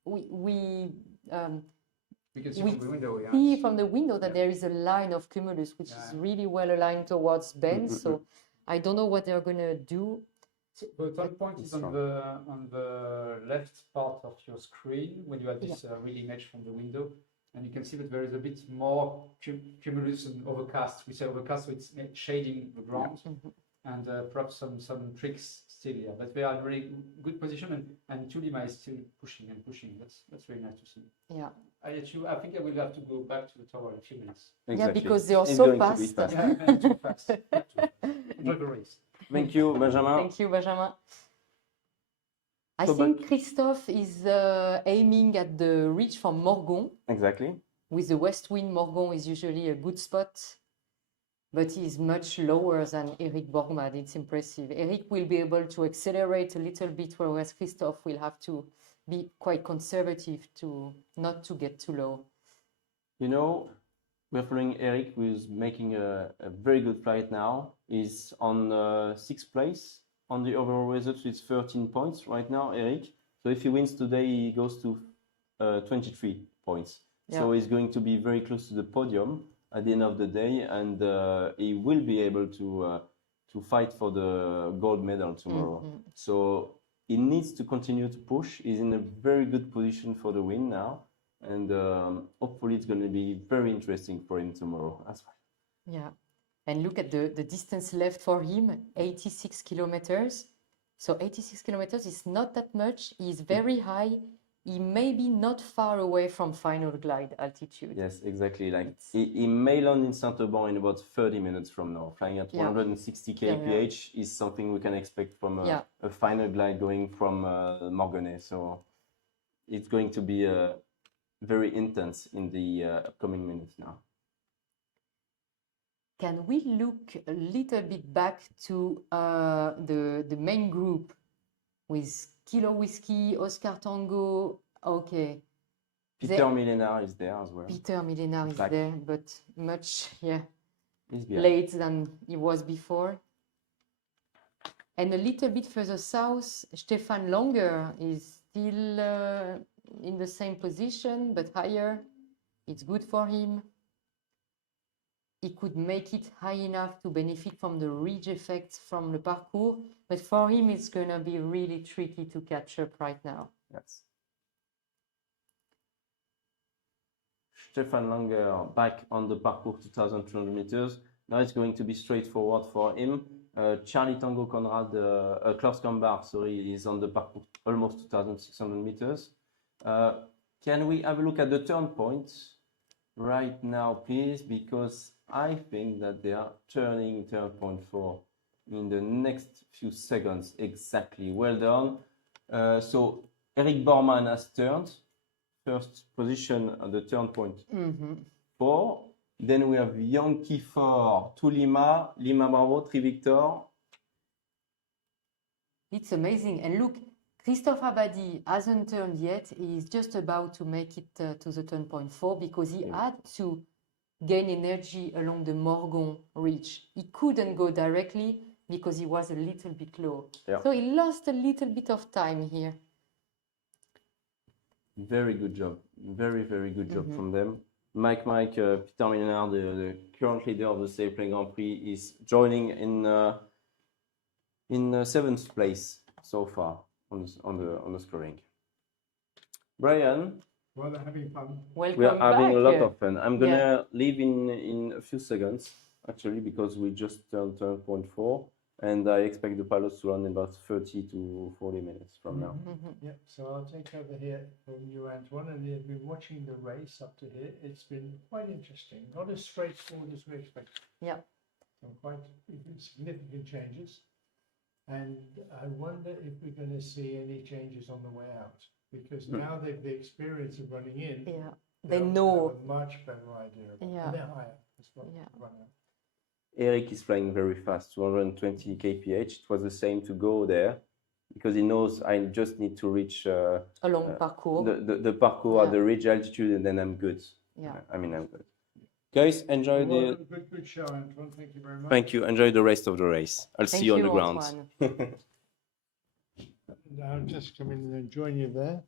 We can see from the window. See from the window that there is a line of cumulus which is really well aligned towards bend. So I don't know what they're gonna do. So the third point is on the left part of your screen when you have this real image from the window, and you can see that there is a bit more cumulus and overcast. We say overcast, so it's shading the ground, and perhaps some tricks still here. But they are in really good position, and Tulima is still pushing and pushing. That's very nice to see. Yeah, I think I will have to go back to the tower in a few minutes. Yeah, because they are It's so going to be fast. fast. Yeah, too fast. Enjoy the race. Thank you, Benjamin. Thank you, Benjamin. I So think back- Christophe is aiming at the reach from Morgon. Exactly. With the west wind, Morgon is usually a good spot, but he's much lower than Eric Borgman. It's impressive. Eric will be able to accelerate a little bit, whereas Christophe will have to be quite conservative to not to get too low. You know, we're following Eric, who is making a very good flight now. He's on 6th place on the overall results with 13 points right now, Eric. So if he wins today, he goes to 23 points. So he's going to be very close to the podium at the end of the day, and he will be able to fight for the gold medal tomorrow. So he needs to continue to push. He's in a very good position for the win now, and hopefully it's going to be very interesting for him tomorrow as well. Yeah. And look at the distance left for him, 86 kilometers. So 86 kilometers is not that much. He's very high. He may be not far away from final glide altitude. Yes, exactly. Like he may land in Saint-Auban in about 30 minutes from now. Flying at 160 kph is something we can expect from a final glide going from Morgonnet. So it's going to be very intense in the upcoming minutes now. Can we look a little bit back to the main group with Kilo Whiskey, Oscar Tango? Okay. Peter Millenard is there as well. Peter Millenard is there, but much He's late than he was before. And a little bit further south, Stefan Langer is still in the same position, but higher. It's good for him. He could make it high enough to benefit from the ridge effects from the parcours, but for him it's going to be really tricky to catch up right now. Yes. Stefan Langer back on the parcours 2,200 meters. Now it's going to be straightforward for him. Charlie Tango Conrad, Klaus Kambar, sorry, is on the parcours almost 2,600 meters. Can we have a look at the turn points right now, please? Because I think that they are turning turn point 4 in the next few seconds. Exactly. Well done. So Eric Borgman has turned. First position on the turn point 4. Then we have Yankee 4, Lima Bravo, 3 Victor. It's amazing. And look, Christophe Abadi hasn't turned yet. He's just about to make it to the turn point 4 because he had to gain energy along the Morgon ridge. He couldn't go directly because he was a little bit low. So he lost a little bit of time here. Very good job. Very, very good job from them. Peter Millenard, the current leader of the Sailplane Grand Prix, is joining in 7th place so far on the scoring. Brian, Well, they're having fun. Welcome we are having back. a lot of fun. I'm gonna leave in a few seconds, actually, because we just turned turn point 4, and I expect the pilots to run in about 30 to 40 minutes from now. Yeah, so I'll take over here from you, Antoine, and you've been watching the race up to here. It's been quite interesting, not as straightforward as we expected. Yeah. Some quite significant changes. And I wonder if we're going to see any changes on the way out, because now they've the experience of running in. Yeah, they they'll know. have a much better idea. And they're higher as well. Eric is flying very fast, 220 kph. It was the same to go there, because he knows I just need to reach along parcours. the parcours at the ridge altitude, and then I'm good. Yeah. I mean, I'm good. Guys, enjoy Well, good show, Antoine. Thank you very much. Thank you. Enjoy the rest of the race. I'll see you on the ground. I'll just come in and join you there.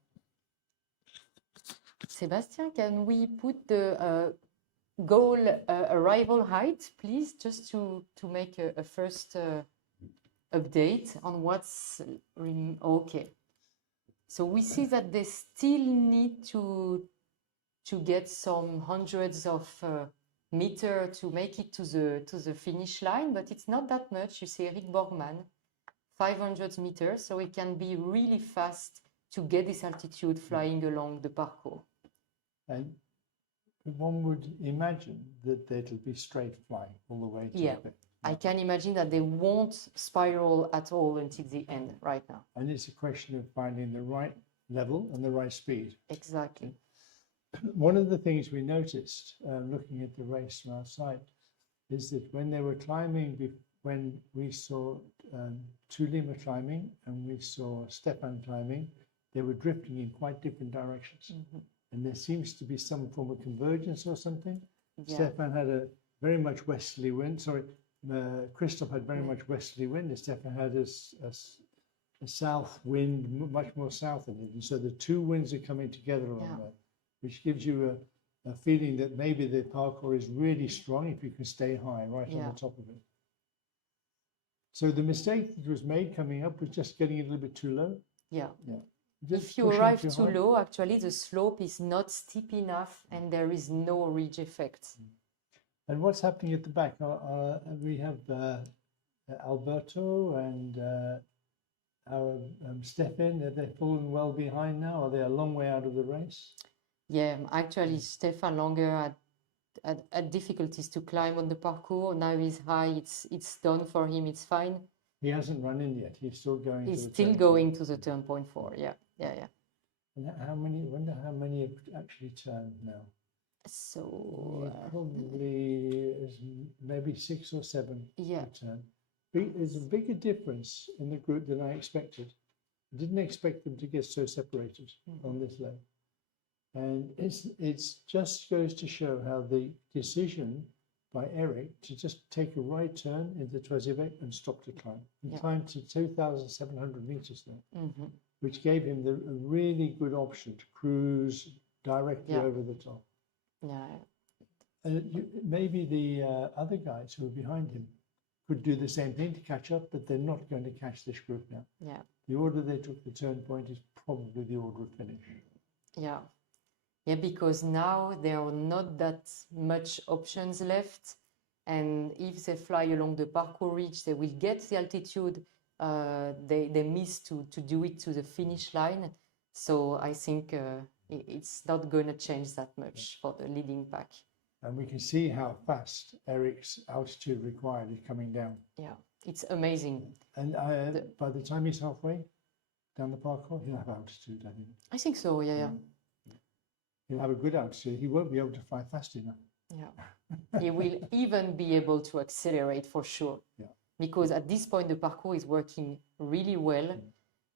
Sebastian, can we put the goal arrival height, please, just to make a first update on what's okay. So we see that they still need to get some hundreds of meters to make it to the finish line, but it's not that much. You see Eric Borgman, 500 meters, so it can be really fast to get this altitude flying along the parcours. And one would imagine that it'll be straight flying all the way to Yeah. the I can imagine that they won't spiral at all until the end right now. And it's a question of finding the right level and the right speed. Exactly. One of the things we noticed looking at the race from outside is that when they were climbing, when we saw Tulima climbing and we saw Stefan climbing, they were drifting in quite different directions. And there seems to be some form of convergence or something. Yeah. Stefan had a very much westerly wind. Sorry, Christoph had very much westerly wind, and Stefan had a south wind, much more south of it. And so the two winds are coming together on there, which gives you a feeling that maybe the parkour is really strong if you can stay high right on the top of it. So the mistake that was made coming up was just getting it a little bit too low. Yeah. Yeah. If you arrive too low, actually the slope is not steep enough and there is no ridge effect. And what's happening at the back? We have Alberto and our Stefan. Have they fallen well behind now? Are they a long way out of the race? Yeah, actually Stefan longer had difficulties to climb on the parkour. Now he's high, it's done for him, it's fine. He hasn't run in yet. He's still going. He's still going to the turn point 4. Yeah. And how many? Wonder how many have actually turned now. So probably maybe 6 or 7. Yeah. Turn. There's a bigger difference in the group than I expected. I didn't expect them to get so separated on this level. And it's just goes to show how the decision by Eric to just take a right turn into Troisibec and stop to climb. He climbed to 2,700 meters there, which gave him a really good option to cruise directly over the top. Yeah. Maybe the other guys who are behind him could do the same thing to catch up, but they're not going to catch this group now. Yeah. The order they took the turn point is probably the order of finish. Yeah. Yeah, because now there are not that much options left. And if they fly along the parkour ridge, they will get the altitude. They miss to do it to the finish line. So I think it's not going to change that much for the leading pack. And we can see how fast Eric's altitude required is coming down. Yeah, it's amazing. And by the time he's halfway down the parkour, he'll have altitude, I think. I think so, yeah. He'll have a good altitude. He won't be able to fly fast enough. Yeah. He will even be able to accelerate for sure. Yeah. Because at this point, the parkour is working really well.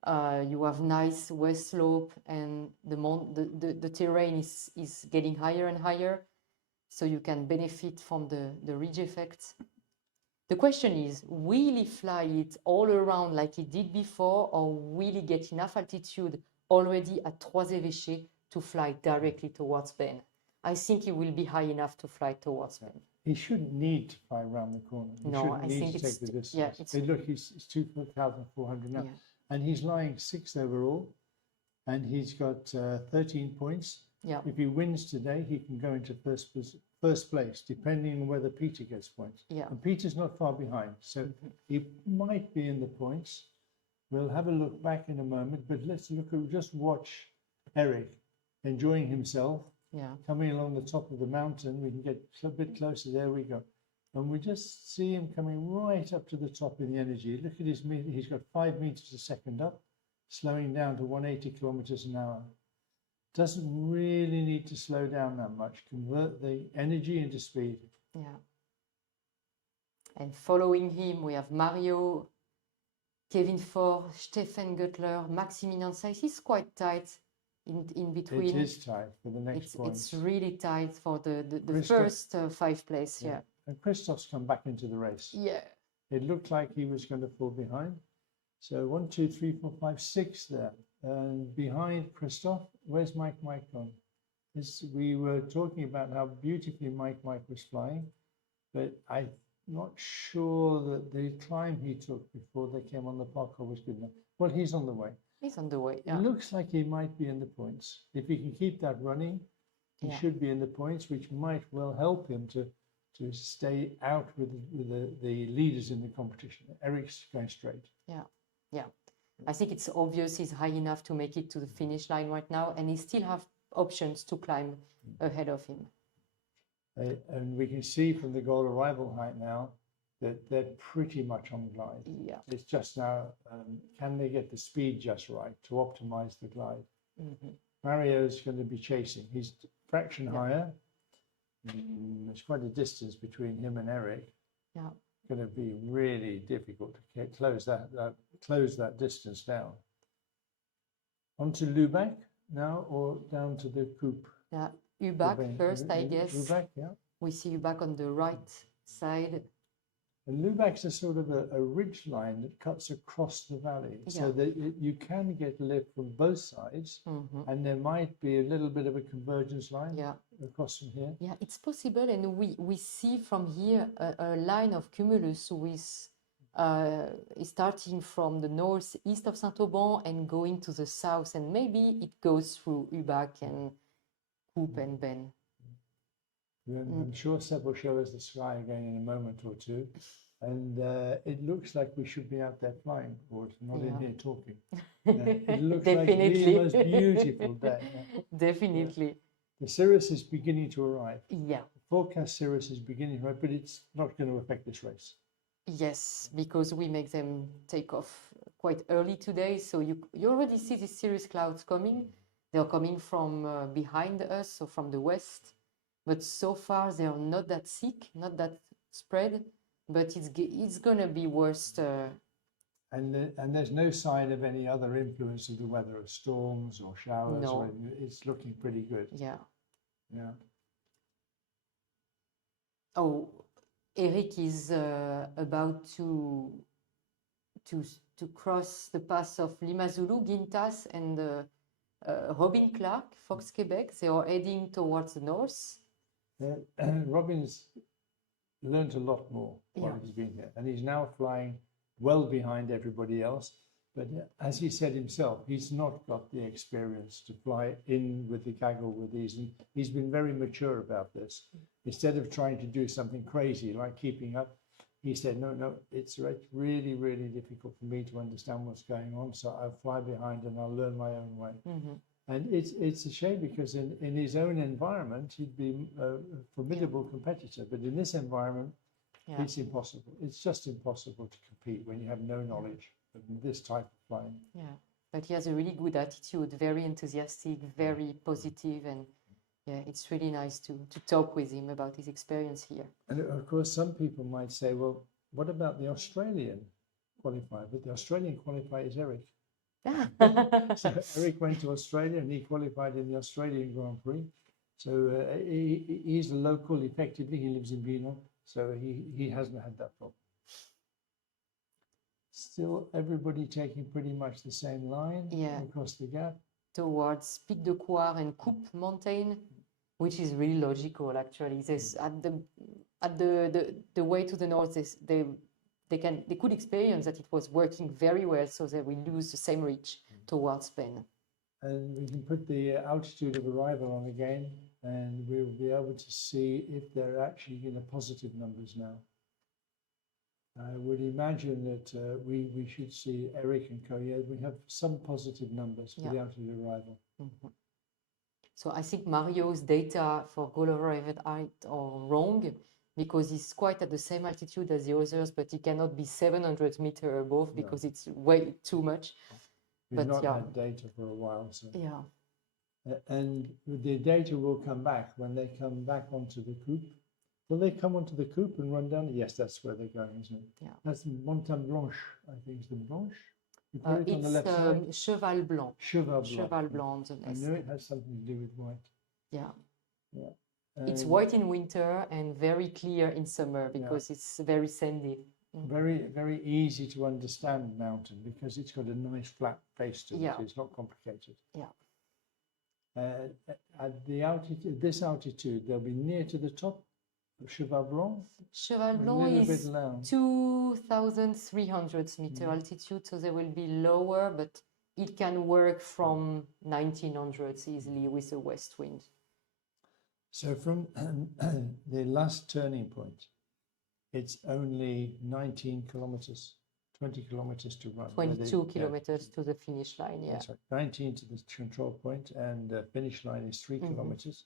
You have nice west slope and the terrain is getting higher and higher. So you can benefit from the ridge effect. The question is, will he fly it all around like he did before, or will he get enough altitude already at Trois Évêchés to fly directly towards Ben? I think he will be high enough to fly towards Ben. He shouldn't need to fly around the corner. He shouldn't need to take the distance. Hey, look, he's 2,400 now. Yeah. And he's lying 6th overall. And he's got 13 points. Yeah. If he wins today, he can go into first place, depending on whether Peter gets points. Yeah. And Peter's not far behind. So he might be in the points. We'll have a look back in a moment. But let's just watch Eric enjoying himself. Yeah. Coming along the top of the mountain, we can get a bit closer. There we go. And we just see him coming right up to the top in the energy. Look at his meter. He's got 5 meters a second up, slowing down to 180 kilometers an hour. Doesn't really need to slow down that much. Convert the energy into speed. Yeah. And following him, we have Mario, Kevin Faure, Stefan Göttler, Maximilian Seiss. He's quite tight in between. It is tight for the next points. It's really tight for the first 5 place. Yeah. And Christoph's come back into the race. Yeah. It looked like he was going to fall behind. So 1, 2, 3, 4, 5, 6 there. And behind Christoph, where's Mike gone? We were talking about how beautifully Mike was flying, but I'm not sure that the climb he took before they came on the parkour was good enough. Well, he's on the way. He's on the way. Yeah. It looks like he might be in the points. If he can keep that running, he should be in the points, which might well help him to stay out with the leaders in the competition. Eric's going straight. Yeah. I think it's obvious he's high enough to make it to the finish line right now, and he still have options to climb ahead of him. And we can see from the goal arrival height now that they're pretty much on glide. Yeah. It's just now, can they get the speed just right to optimize the glide? Mario's going to be chasing. He's fraction higher. There's quite a distance between him and Eric. Yeah. Going to be really difficult to close that distance down. On to Lubac now, or down to the coupe? Yeah, Ubac first, I guess. Lubac, yeah. We see Ubac on the right side. And Lubac's a sort of a ridge line that cuts across the valley, so that you can get lift from both sides, and there might be a little bit of a convergence line across from here. Yeah, it's possible, and we see from here a line of cumulus with starting from the northeast of Saint-Auban and going to the south, and maybe it goes through Ubac and Coupe and Ben. I'm sure Seb will show us the sky again in a moment or two. And it looks like we should be out there flying, or not in here talking. It looks like the most beautiful day. Definitely. The cirrus is beginning to arrive. Yeah. The forecast cirrus is beginning to arrive, but it's not going to affect this race. Yes, because we make them take off quite early today. So you already see these cirrus clouds coming. They're coming from behind us, so from the west. But so far, they are not that thick, not that spread, but it's going to be worse. And there's no sign of any other influence of the weather, of storms or showers. No. Or anything. It's looking pretty good. Yeah. Yeah. Oh, Eric is about to cross the pass of Limazulu, Guintas, and Robin Clark, Fox Quebec. They are heading towards the north. Robin's learned a lot more while he's been here, and he's now flying well behind everybody else. But as he said himself, he's not got the experience to fly in with the gaggle with these. And he's been very mature about this. Instead of trying to do something crazy like keeping up, he said, no, it's really, really difficult for me to understand what's going on. So I'll fly behind and I'll learn my own way. And it's a shame because in his own environment, he'd be a formidable competitor. But in this environment, it's impossible. It's just impossible to compete when you have no knowledge of this type of flying. Yeah, but he has a really good attitude, very enthusiastic, very positive, and it's really nice to talk with him about his experience here. And of course, some people might say, well, what about the Australian qualifier? But the Australian qualifier is Eric. So Eric went to Australia and he qualified in the Australian Grand Prix. So he's a local, effectively. He lives in Bino, so he hasn't had that problem. Still, everybody taking pretty much the same line across the gap. Towards Pic de Coire and Coupe Mountain, which is really logical, actually. There's at the way to the north, they could experience that it was working very well, so they will lose the same reach towards Ben. And we can put the altitude of arrival on again, and we'll be able to see if they're actually in the positive numbers now. I would imagine that we should see Eric and Collier. We have some positive numbers for the altitude of arrival. So I think Mario's data for goal arrival height are wrong, because he's quite at the same altitude as the others, but he cannot be 700 meters above because it's way too much. We've not had data for a while. So. And the data will come back when they come back onto the coupe. Will they come onto the coupe and run down? Yes, that's where they're going, isn't it? Yeah. That's Montagne Blanche, I think. Is the Blanche? You put it on the left side? Cheval Blanc. Cheval Blanc. Cheval Blanc. I know it has something to do with white. Yeah. Yeah. It's white in winter and very clear in summer because it's very sandy. Very, very easy to understand mountain because it's got a nice flat face to it. It's not complicated. Yeah. At the altitude, this altitude, they'll be near to the top of Cheval Blanc. Cheval Blanc is 2,300 meter altitude, so they will be lower, but it can work from 1900s easily with the west wind. So from the last turning point, it's only 19 kilometers 20 kilometers to run. 22 kilometers to the finish line, yeah. That's right. 19 to the control point, and the finish line is 3 kilometers.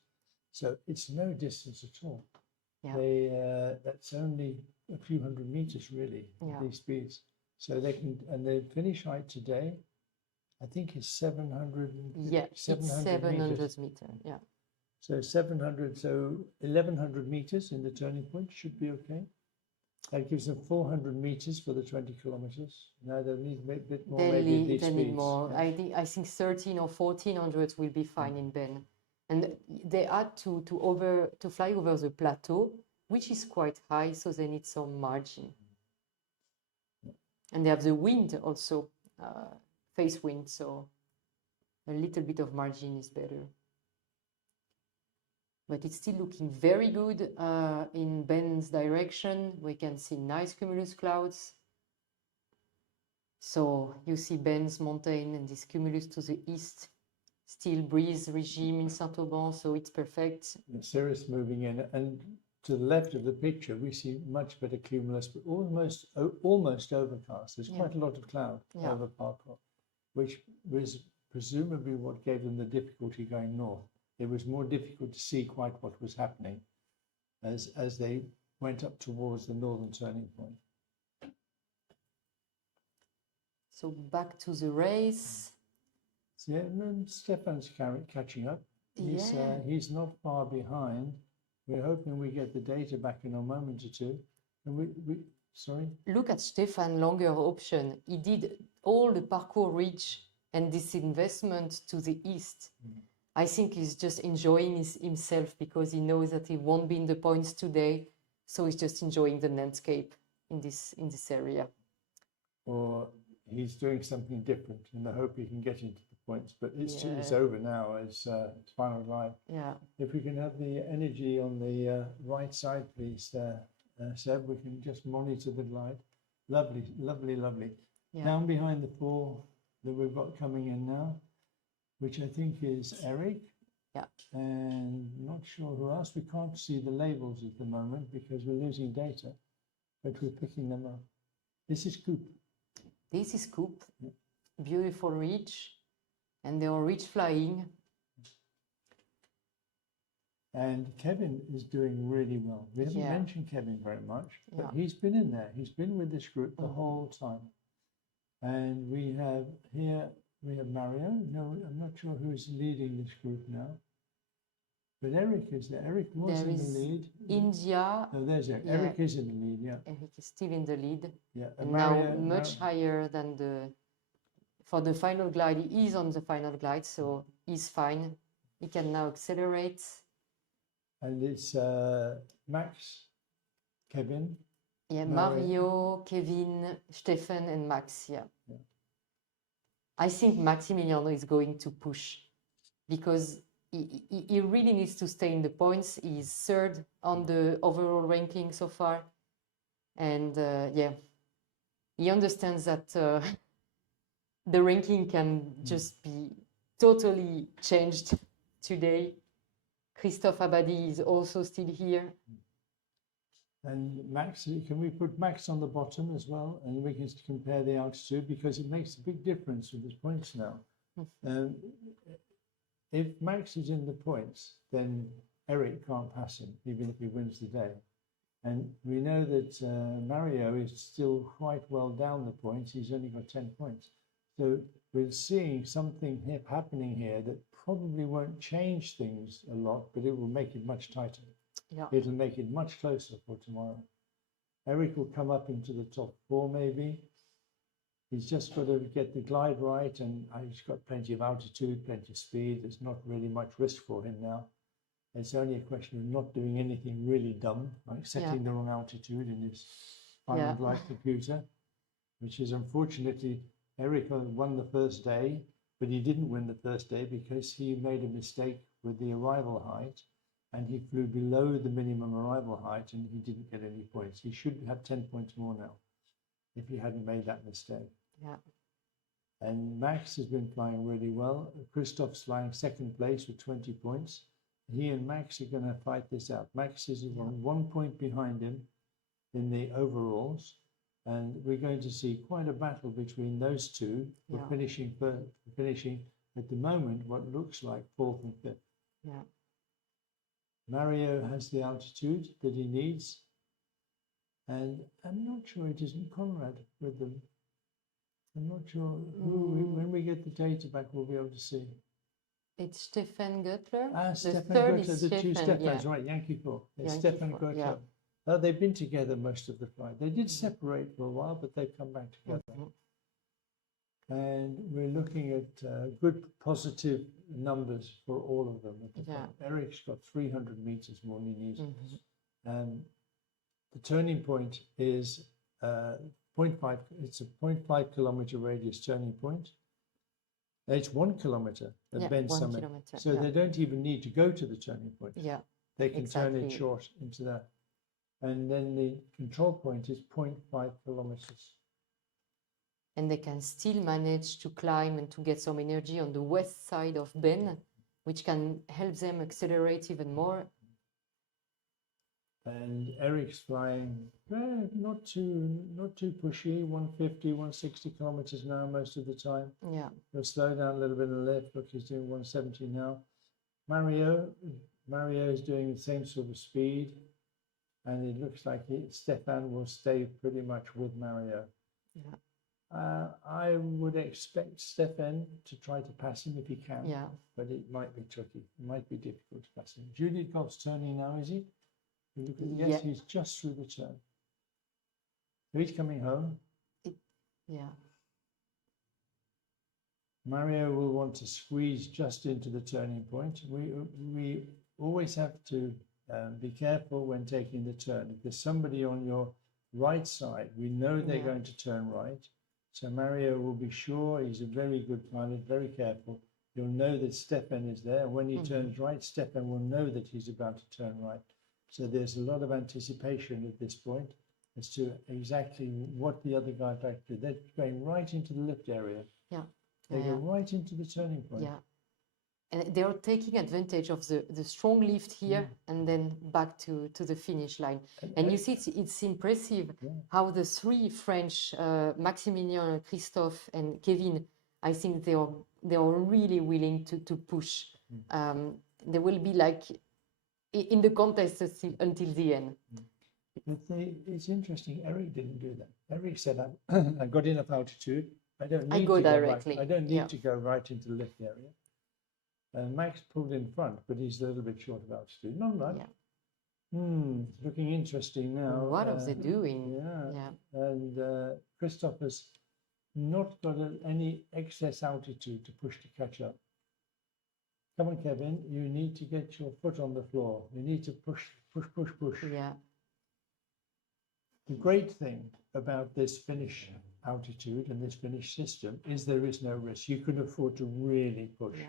So it's no distance at all. Yeah. That's only a few hundred meters really, at these speeds. So they can, and the finish height today, I think is 700. Yeah, 700 meters. Yeah. So 700, so 1100 meters in the turning point should be okay. That gives them 400 meters for the 20 kilometers. Now they'll need a bit more, maybe these speeds. Need more. Yeah. I think 13 or 1400 will be fine in Ben. And they had to fly over the plateau, which is quite high, so they need some margin. And they have the wind also, face wind, so a little bit of margin is better. But it's still looking very good in Ben's direction. We can see nice cumulus clouds. So you see Ben's mountain and this cumulus to the east. Still breeze regime in Saint-Auban, so it's perfect. The Sere's moving in, and to the left of the picture, we see much better cumulus, but almost overcast. There's quite a lot of cloud over Parcours, which was presumably what gave them the difficulty going north. It was more difficult to see quite what was happening as they went up towards the northern turning point. So back to the race. So Stefan's catching up. He's not far behind. We're hoping we get the data back in a moment or two. And sorry? Look at Stefan, longer option. He did all the Parcours Ridge and this investment to the east. I think he's just enjoying himself because he knows that he won't be in the points today. So he's just enjoying the landscape in this area. Or he's doing something different in the hope he can get into the points. But it's over now. It's final glide. Yeah. If we can have the energy on the right side, please, Seb, we can just monitor the glide. Lovely, lovely, lovely. Yeah. Down behind the four that we've got coming in now, which I think is Eric. Yeah. And not sure who else. We can't see the labels at the moment because we're losing data, but we're picking them up. This is Coop. This is Coop. Yeah. Beautiful ridge. And they are ridge flying. And Kevin is doing really well. We haven't mentioned Kevin very much, but he's been in there. He's been with this group the whole time. And we have Mario. No, I'm not sure who's leading this group now. But Eric is there. Eric was in the lead. India. No, there's Eric. Yeah. Eric is in the lead, yeah. Eric is still in the lead. Yeah. And Mario, now much higher than for the final glide. He is on the final glide, so he's fine. He can now accelerate. And it's Max, Kevin. Yeah, Mario, Kevin, Stefan, and Max, yeah. I think Maximiliano is going to push because he really needs to stay in the points. He's third on the overall ranking so far. And he understands that the ranking can just be totally changed today. Christophe Abadi is also still here. And Max, can we put Max on the bottom as well? And we can compare the altitude because it makes a big difference with his points now. If Max is in the points, then Eric can't pass him, even if he wins the day. And we know that Mario is still quite well down the points. He's only got 10 points. So we're seeing something happening here that probably won't change things a lot, but it will make it much tighter. Yeah. It'll make it much closer for tomorrow. Eric will come up into the top 4 maybe. He's just got to get the glide right, and he's got plenty of altitude, plenty of speed. There's not really much risk for him now. It's only a question of not doing anything really dumb, like setting the wrong altitude in his final glide computer, which is unfortunately, Eric won the first day, but he didn't win the first day because he made a mistake with the arrival height, and he flew below the minimum arrival height, and he didn't get any points. He should have 10 points more now if he hadn't made that mistake. Yeah. And Max has been flying really well. Christophe's flying second place with 20 points. He and Max are going to fight this out. Max is 1 point behind him in the overalls, And we're going to see quite a battle between those two for Yeah. finishing at the moment what looks like fourth and fifth. Yeah. Mario has the altitude that he needs, and I'm not sure it isn't Conrad with them. I'm not sure when we get the data back, we'll be able to see. It's Stefan Göttler. Ah, The Stefan third Göttler, is the two Stefan, Stefans, yeah. right, Yankee 4. It's Yankee Stefan 4, Göttler. yeah. Oh, they've been together most of the flight. They did separate for a while, but they've come back together. And we're looking at good positive numbers for all of them. At the Yeah. front. Eric's got 300 meters more than he needs. The turning point is 0.5. It's a 0.5 kilometer radius turning point. It's 1 kilometer at Yeah, Bend 1 Summit. kilometer, So yeah. they don't even need to go to the turning point. Yeah. They can turn it exactly. short into that. And then the control point is 0.5 kilometers. And they can still manage to climb and to get some energy on the west side of Ben, which can help them accelerate even more. And Eric's flying not too pushy, 150, 160 kilometers an hour most of the time. Yeah. He'll slow down a little bit in the lift. Look, he's doing 170 now. Mario is doing the same sort of speed, and it looks like Stefan will stay pretty much with Mario. Yeah. I would expect Stefan to try to pass him if he can, Yeah. but it might be tricky. It might be difficult to pass him. Juliet Goff's turning now, is he? You look at, yes, Yeah. he's just through the turn. So he's coming home. Yeah. Mario will want to squeeze just into the turning point. We always have to be careful when taking the turn. If there's somebody on your right side, we know they're Yeah. going to turn right. So Mario will be sure, he's a very good pilot, very careful. He'll know that Stefan is there. When he turns right, Stefan will know that he's about to turn right. So there's a lot of anticipation at this point as to exactly what the other guys like to do. They're going right into the lift area. Yeah. They Yeah, go yeah. right into the turning point. Yeah. And they're taking advantage of the strong lift here and then back to the finish line. And you see, it's impressive how the three French, Maximilien, Christophe, and Kevin, I think they are really willing to push. They will be like in the contest until the end. But it's interesting. Eric didn't do that. Eric said, "I got enough altitude. I don't need go to directly." Go right. I don't need Yeah. to go right into the lift area." And Max pulled in front, but he's a little bit short of altitude. Not much. Yeah. Looking interesting now. What are they doing? Yeah. Yeah. And Christophe has not got any excess altitude to push to catch up. Come on, Kevin. You need to get your foot on the floor. You need to push. Yeah. The great thing about this finish altitude and this finish system is there is no risk. You can afford to really push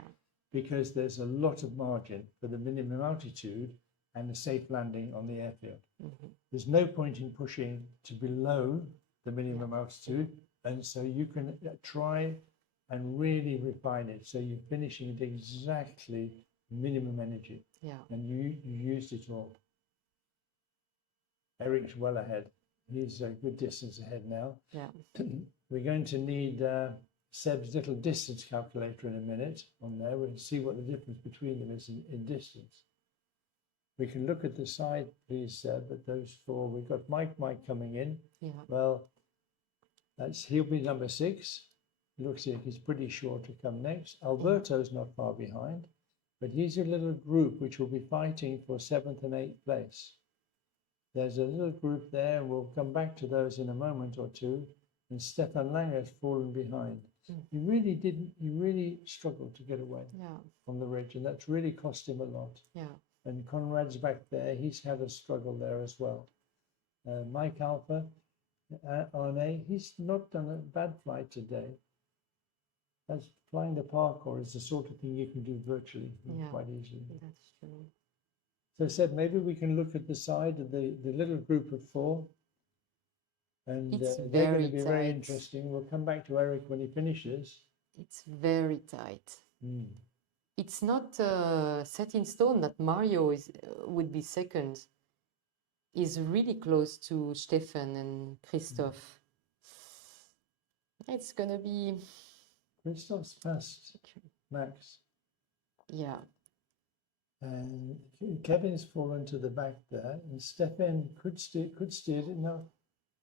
because there's a lot of margin for the minimum altitude and a safe landing on the airfield. There's no point in pushing to below the minimum altitude, and so you can try and really refine it so you're finishing at exactly minimum energy. Yeah. And you used it all. Eric's well ahead. He's a good distance ahead now. Yeah. We're going to need Seb's little distance calculator in a minute on there. We'll see what the difference between them is in distance. We can look at the side, please, Seb, at those four. We've got Mike coming in. Yeah. Well, he'll be number 6. Looks like he's pretty sure to come next. Alberto's not far behind, but he's a little group which will be fighting for 7th and 8th place. There's a little group there, and we'll come back to those in a moment or two. And Stefan Lange has fallen behind. He really struggled to get away from the ridge, and that's really cost him a lot. Yeah. And Conrad's back there, he's had a struggle there as well. Mike Alpha, Arne, he's not done a bad flight today. That's flying the parkour is the sort of thing you can do virtually quite easily. That's true. So I said, maybe we can look at the side of the little group of 4. And they're going to be very interesting. We'll come back to Eric when he finishes. It's very tight. It's not set in stone that Mario would be second. He's really close to Stefan and Christophe. It's gonna be, Christoph's past Max. yeah. And Kevin's fallen to the back there, and Stefan could steer it. Now,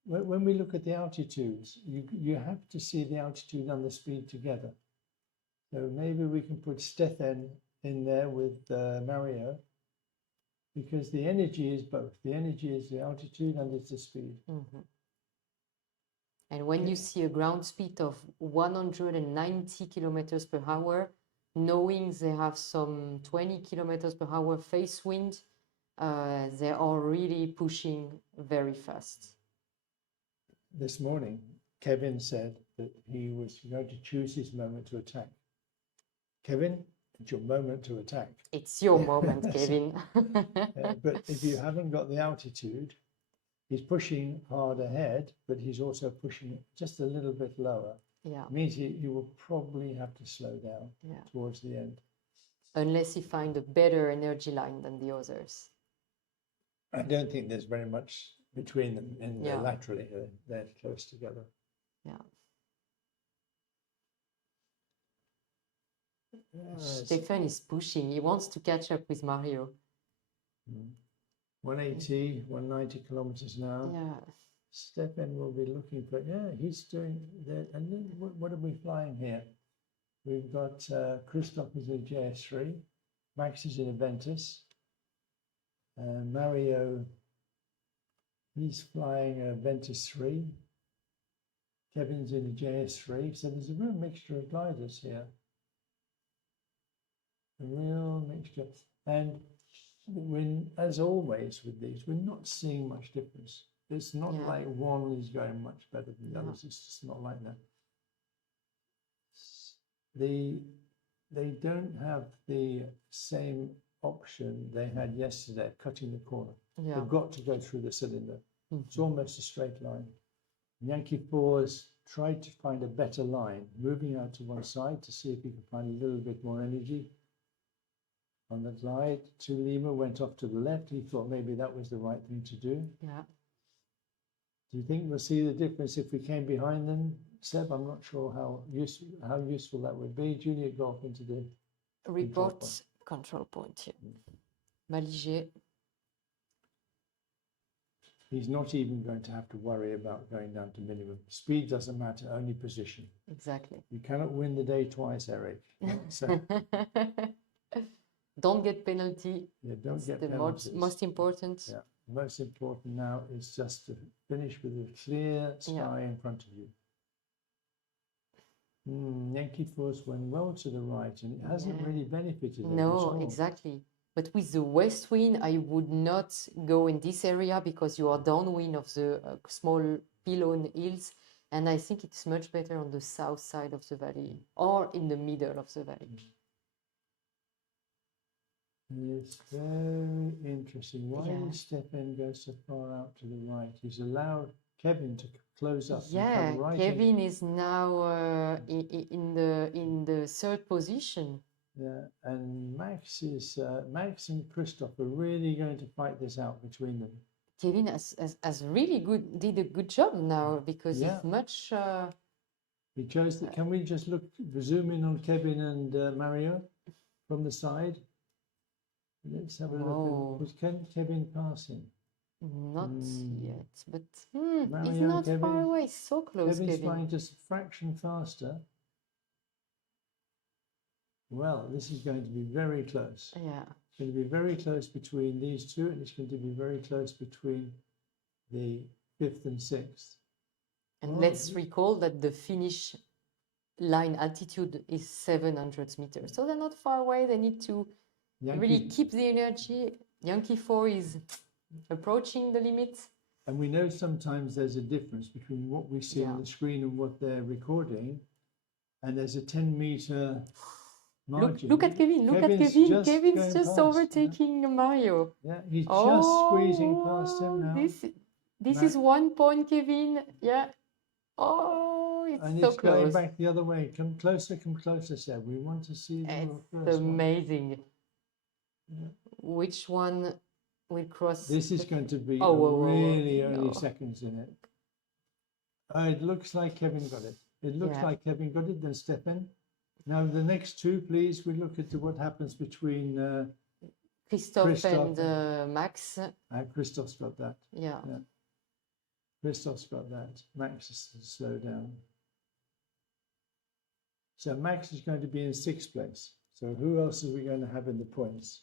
when we look at the altitudes, you have to see the altitude and the speed together. So maybe we can put Stefan in there with Mario, because the energy is both. The energy is the altitude and it's the speed. Mhm. And when you see a ground speed of 190 kilometers per hour, knowing they have some 20 kilometers per hour face wind, they are really pushing very fast. This morning, Kevin said that he was going to choose his moment to attack. Kevin, it's your moment to attack. It's your moment, Kevin. But if you haven't got the altitude, he's pushing hard ahead, but he's also pushing it just a little bit lower. Yeah. It means you will probably have to slow down towards the end. Unless he find a better energy line than the others. I don't think there's very much between them in laterally. They're close together. Yeah. Yes. Stefan is pushing. He wants to catch up with Mario. 180, 190 kilometers an hour. Yeah. Stefan will be looking for, he's doing that. And then what are we flying here? We've got Christoph is a JS3, Max is in a Ventus, Mario, he's flying a Ventus 3, Kevin's in a JS3, so there's a real mixture of gliders here. A real mixture. And as always with these, we're not seeing much difference. It's not like one is going much better than the others. It's just not like that. They don't have the same option they had yesterday, cutting the corner. Yeah. They've got to go through the cylinder. It's almost a straight line. Yankee 4's tried to find a better line, moving out to one side to see if he could find a little bit more energy. On the glide, to Lima went off to the left. He thought maybe that was the right thing to do. Yeah. Do you think we'll see the difference if we came behind them, Seb? I'm not sure how useful that would be. Juliet Golf into the Report control point here. Maligé. He's not even going to have to worry about going down to minimum. Speed doesn't matter, only position. Exactly. You cannot win the day twice, Eric. So, don't get penalty. yeah, don't It's get the penalties. most important. Yeah, most important now is just to finish with a clear sky in front of you. Yankee Force went well to the right, and it hasn't really benefited them at No, all. exactly. But with the west wind, I would not go in this area because you are downwind of the small pylon hills, and I think it's much better on the south side of the valley or in the middle of the valley. It's very interesting. Why did Stefan go so far out to the right? He's allowed Kevin to close up. Yeah, and come right Kevin is now in the third position. Yeah, and Max and Christoph are really going to fight this out between them. Kevin has really did a good job now because he's much. He chose that. Can we just zoom in on Kevin and Mario from the side? Let's have a look. Was Kevin passing? Not yet, but Mario, he's not Kevin, far away. So close, Kevin's Kevin. flying just a fraction faster. Well, this is going to be very close. Yeah. It's going to be very close between these two, and it's going to be very close between the 5th and 6th. And let's recall that the finish line altitude is 700 meters. So they're not far away. They need to really keep the energy. Yankee 4 is approaching the limit. And we know sometimes there's a difference between what we see on the screen and what they're recording. And there's a 10-meter margin. Look at Kevin. Look at Kevin. Kevin's just overtaking Mario. Yeah, he's just squeezing past him now. This is 1 point, Kevin. Yeah. Oh, it's and so it's going close. back the other way. Come closer, Seb. We want to see the It's first amazing. Which one will cross? This is going to be Oh, really early seconds in it. It looks like Kevin got it. It looks Yeah. like Kevin got it, then Stefan. Now the next two, please, we look at what happens between Christophe Christophe and Max. Christophe's got that. Yeah. Yeah. Christophe's got that. Max is to slow down. So Max is going to be in 6th place. So who else are we going to have in the points?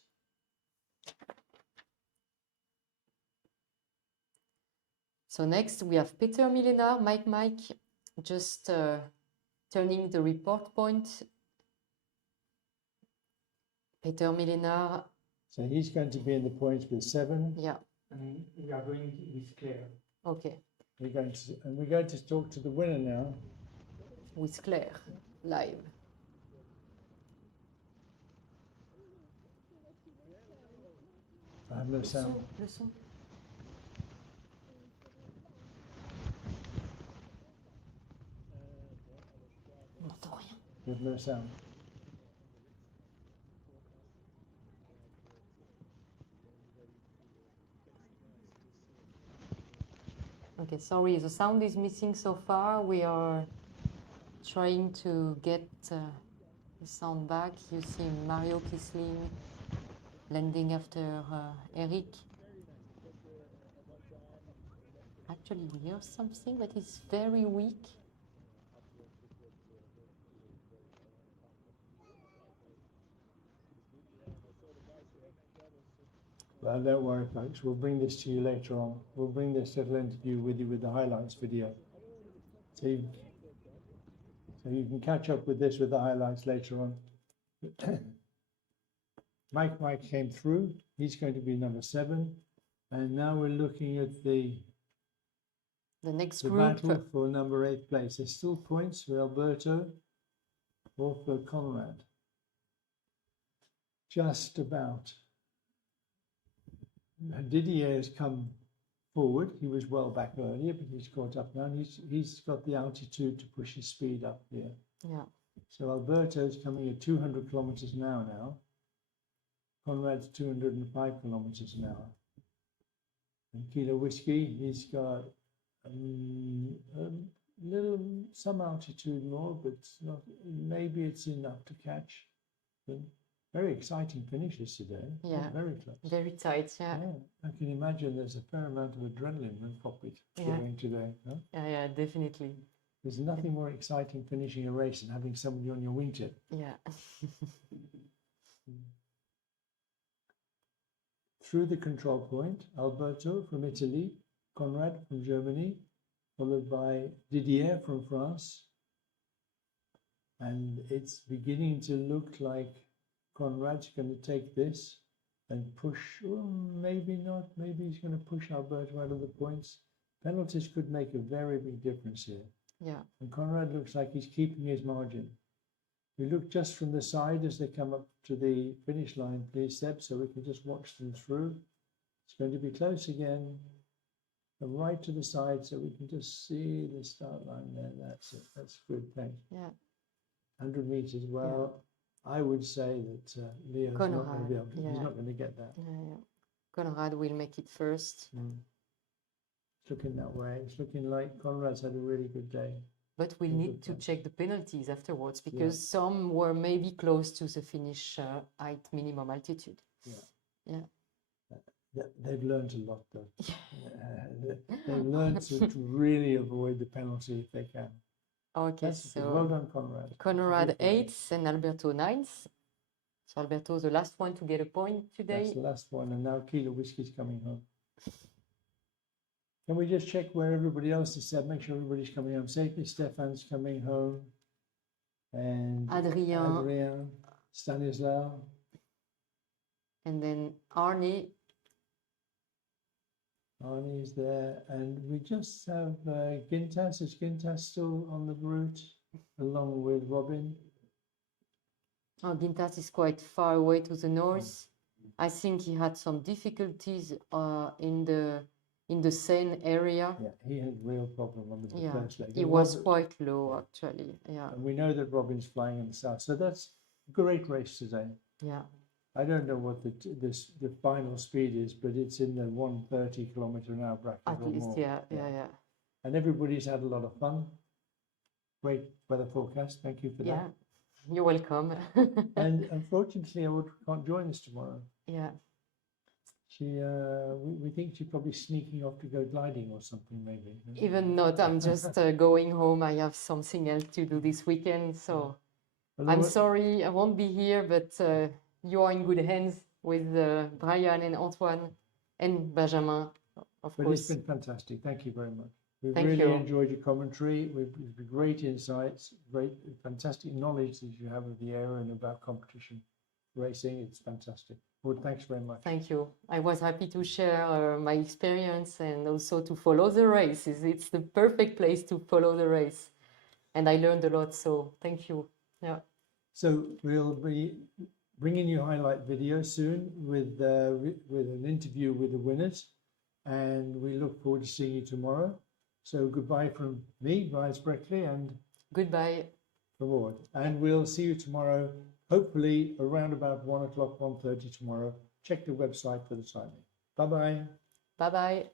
So next we have Peter Millenard, Mike, just turning the report point. Peter Millenard. So he's going to be in the points with 7. Yeah. And we are going with Claire. Okay. We're going to talk to the winner now. With Claire, live. I have no sound. Le son. On n'entend rien. We have no sound. Okay, sorry, the sound is missing so far. We are trying to get the sound back. You see Mario Kisling landing after Eric. Actually, we hear something, but it's very weak. Well, don't worry, folks. We'll bring this to you later on. We'll bring this little interview with you with the highlights video. So you can catch up with this with the highlights later on. Mike came through. He's going to be number 7. And now we're looking at the next battle group. for number 8th place. There's still points for Alberto or for Conrad. Just about. Didier has come forward. He was well back earlier, but he's caught up now. And he's got the altitude to push his speed up here. Yeah. So Alberto's coming at 200 kilometers an hour now. Conrad's 205 kilometers an hour. And Kilo Whiskey, he's got some altitude more, but not. Maybe it's enough to catch. But very exciting finishes today. Yeah. Very close. Very tight, yeah. I can imagine there's a fair amount of adrenaline in the cockpit going today. Huh? Yeah, definitely. There's nothing more exciting finishing a race than having somebody on your wingtip. Yeah. Through the control point, Alberto from Italy, Conrad from Germany, followed by Didier from France. And it's beginning to look like Conrad's going to take this and push, maybe not, maybe he's going to push Alberto out of the points. Penalties could make a very big difference here. Yeah. And Conrad looks like he's keeping his margin. We look just from the side as they come up to the finish line, please, Seb, so we can just watch them through. It's going to be close again. And right to the side so we can just see the start line there. That's it. That's good. Thanks. Yeah. 100 meters. Well, I would say that Leo's not going to be able to, he's not going to get that. Yeah. Conrad will make it first. It's looking that way. It's looking like Conrad's had a really good day. But we'll need to check the penalties afterwards because some were maybe close to the finish height minimum altitude. They've learned a lot, though. They've learned to really avoid the penalty if they can. Okay, so well done, Conrad. Conrad 8th and Alberto 9th. So Alberto, the last one to get a point today. That's the last one, and now Kilo Whiskey's coming home. Can we just check where everybody else is set? Make sure everybody's coming home safely. Stefan's coming home. And Adrien, Stanislav. And then Arnie. Arnie is there. And we just have Gintas. Is Gintas still on the route along with Robin? Oh, Gintas is quite far away to the north. I think he had some difficulties in the Seine area. Yeah, he had real problem on the first leg. He was quite low, actually. Yeah. And we know that Robin's flying in the south, so that's a great race today. Yeah. I don't know what the final speed is, but it's in the 130 kilometer an hour bracket At or least, more. yeah. And everybody's had a lot of fun. great weather forecast. Thank you for Yeah, that. you're welcome. And unfortunately, Aude can't join us tomorrow. Yeah, We think she's probably sneaking off to go gliding or something, maybe. even not. I'm just going home. I have something else to do this weekend, so Well, I'm sorry I won't be here, but you are in good hands with Brian and Antoine and Benjamin, of But course. it's been fantastic. Thank you very much. We've Thank really you. enjoyed your commentary. We've great insights, great, fantastic knowledge that you have of the area and about competition racing. It's fantastic. Well, thanks very much. Thank you. I was happy to share my experience and also to follow the race. It's the perfect place to follow the race. And I learned a lot, so thank you. Yeah. So we'll be bringing you highlight video soon with an interview with the winners. And we look forward to seeing you tomorrow. So goodbye from me, Brian Spreckley, and goodbye from Aude. And we'll see you tomorrow, hopefully around about 1 o'clock, 1:30 tomorrow. Check the website for the timing. Bye-bye. Bye-bye.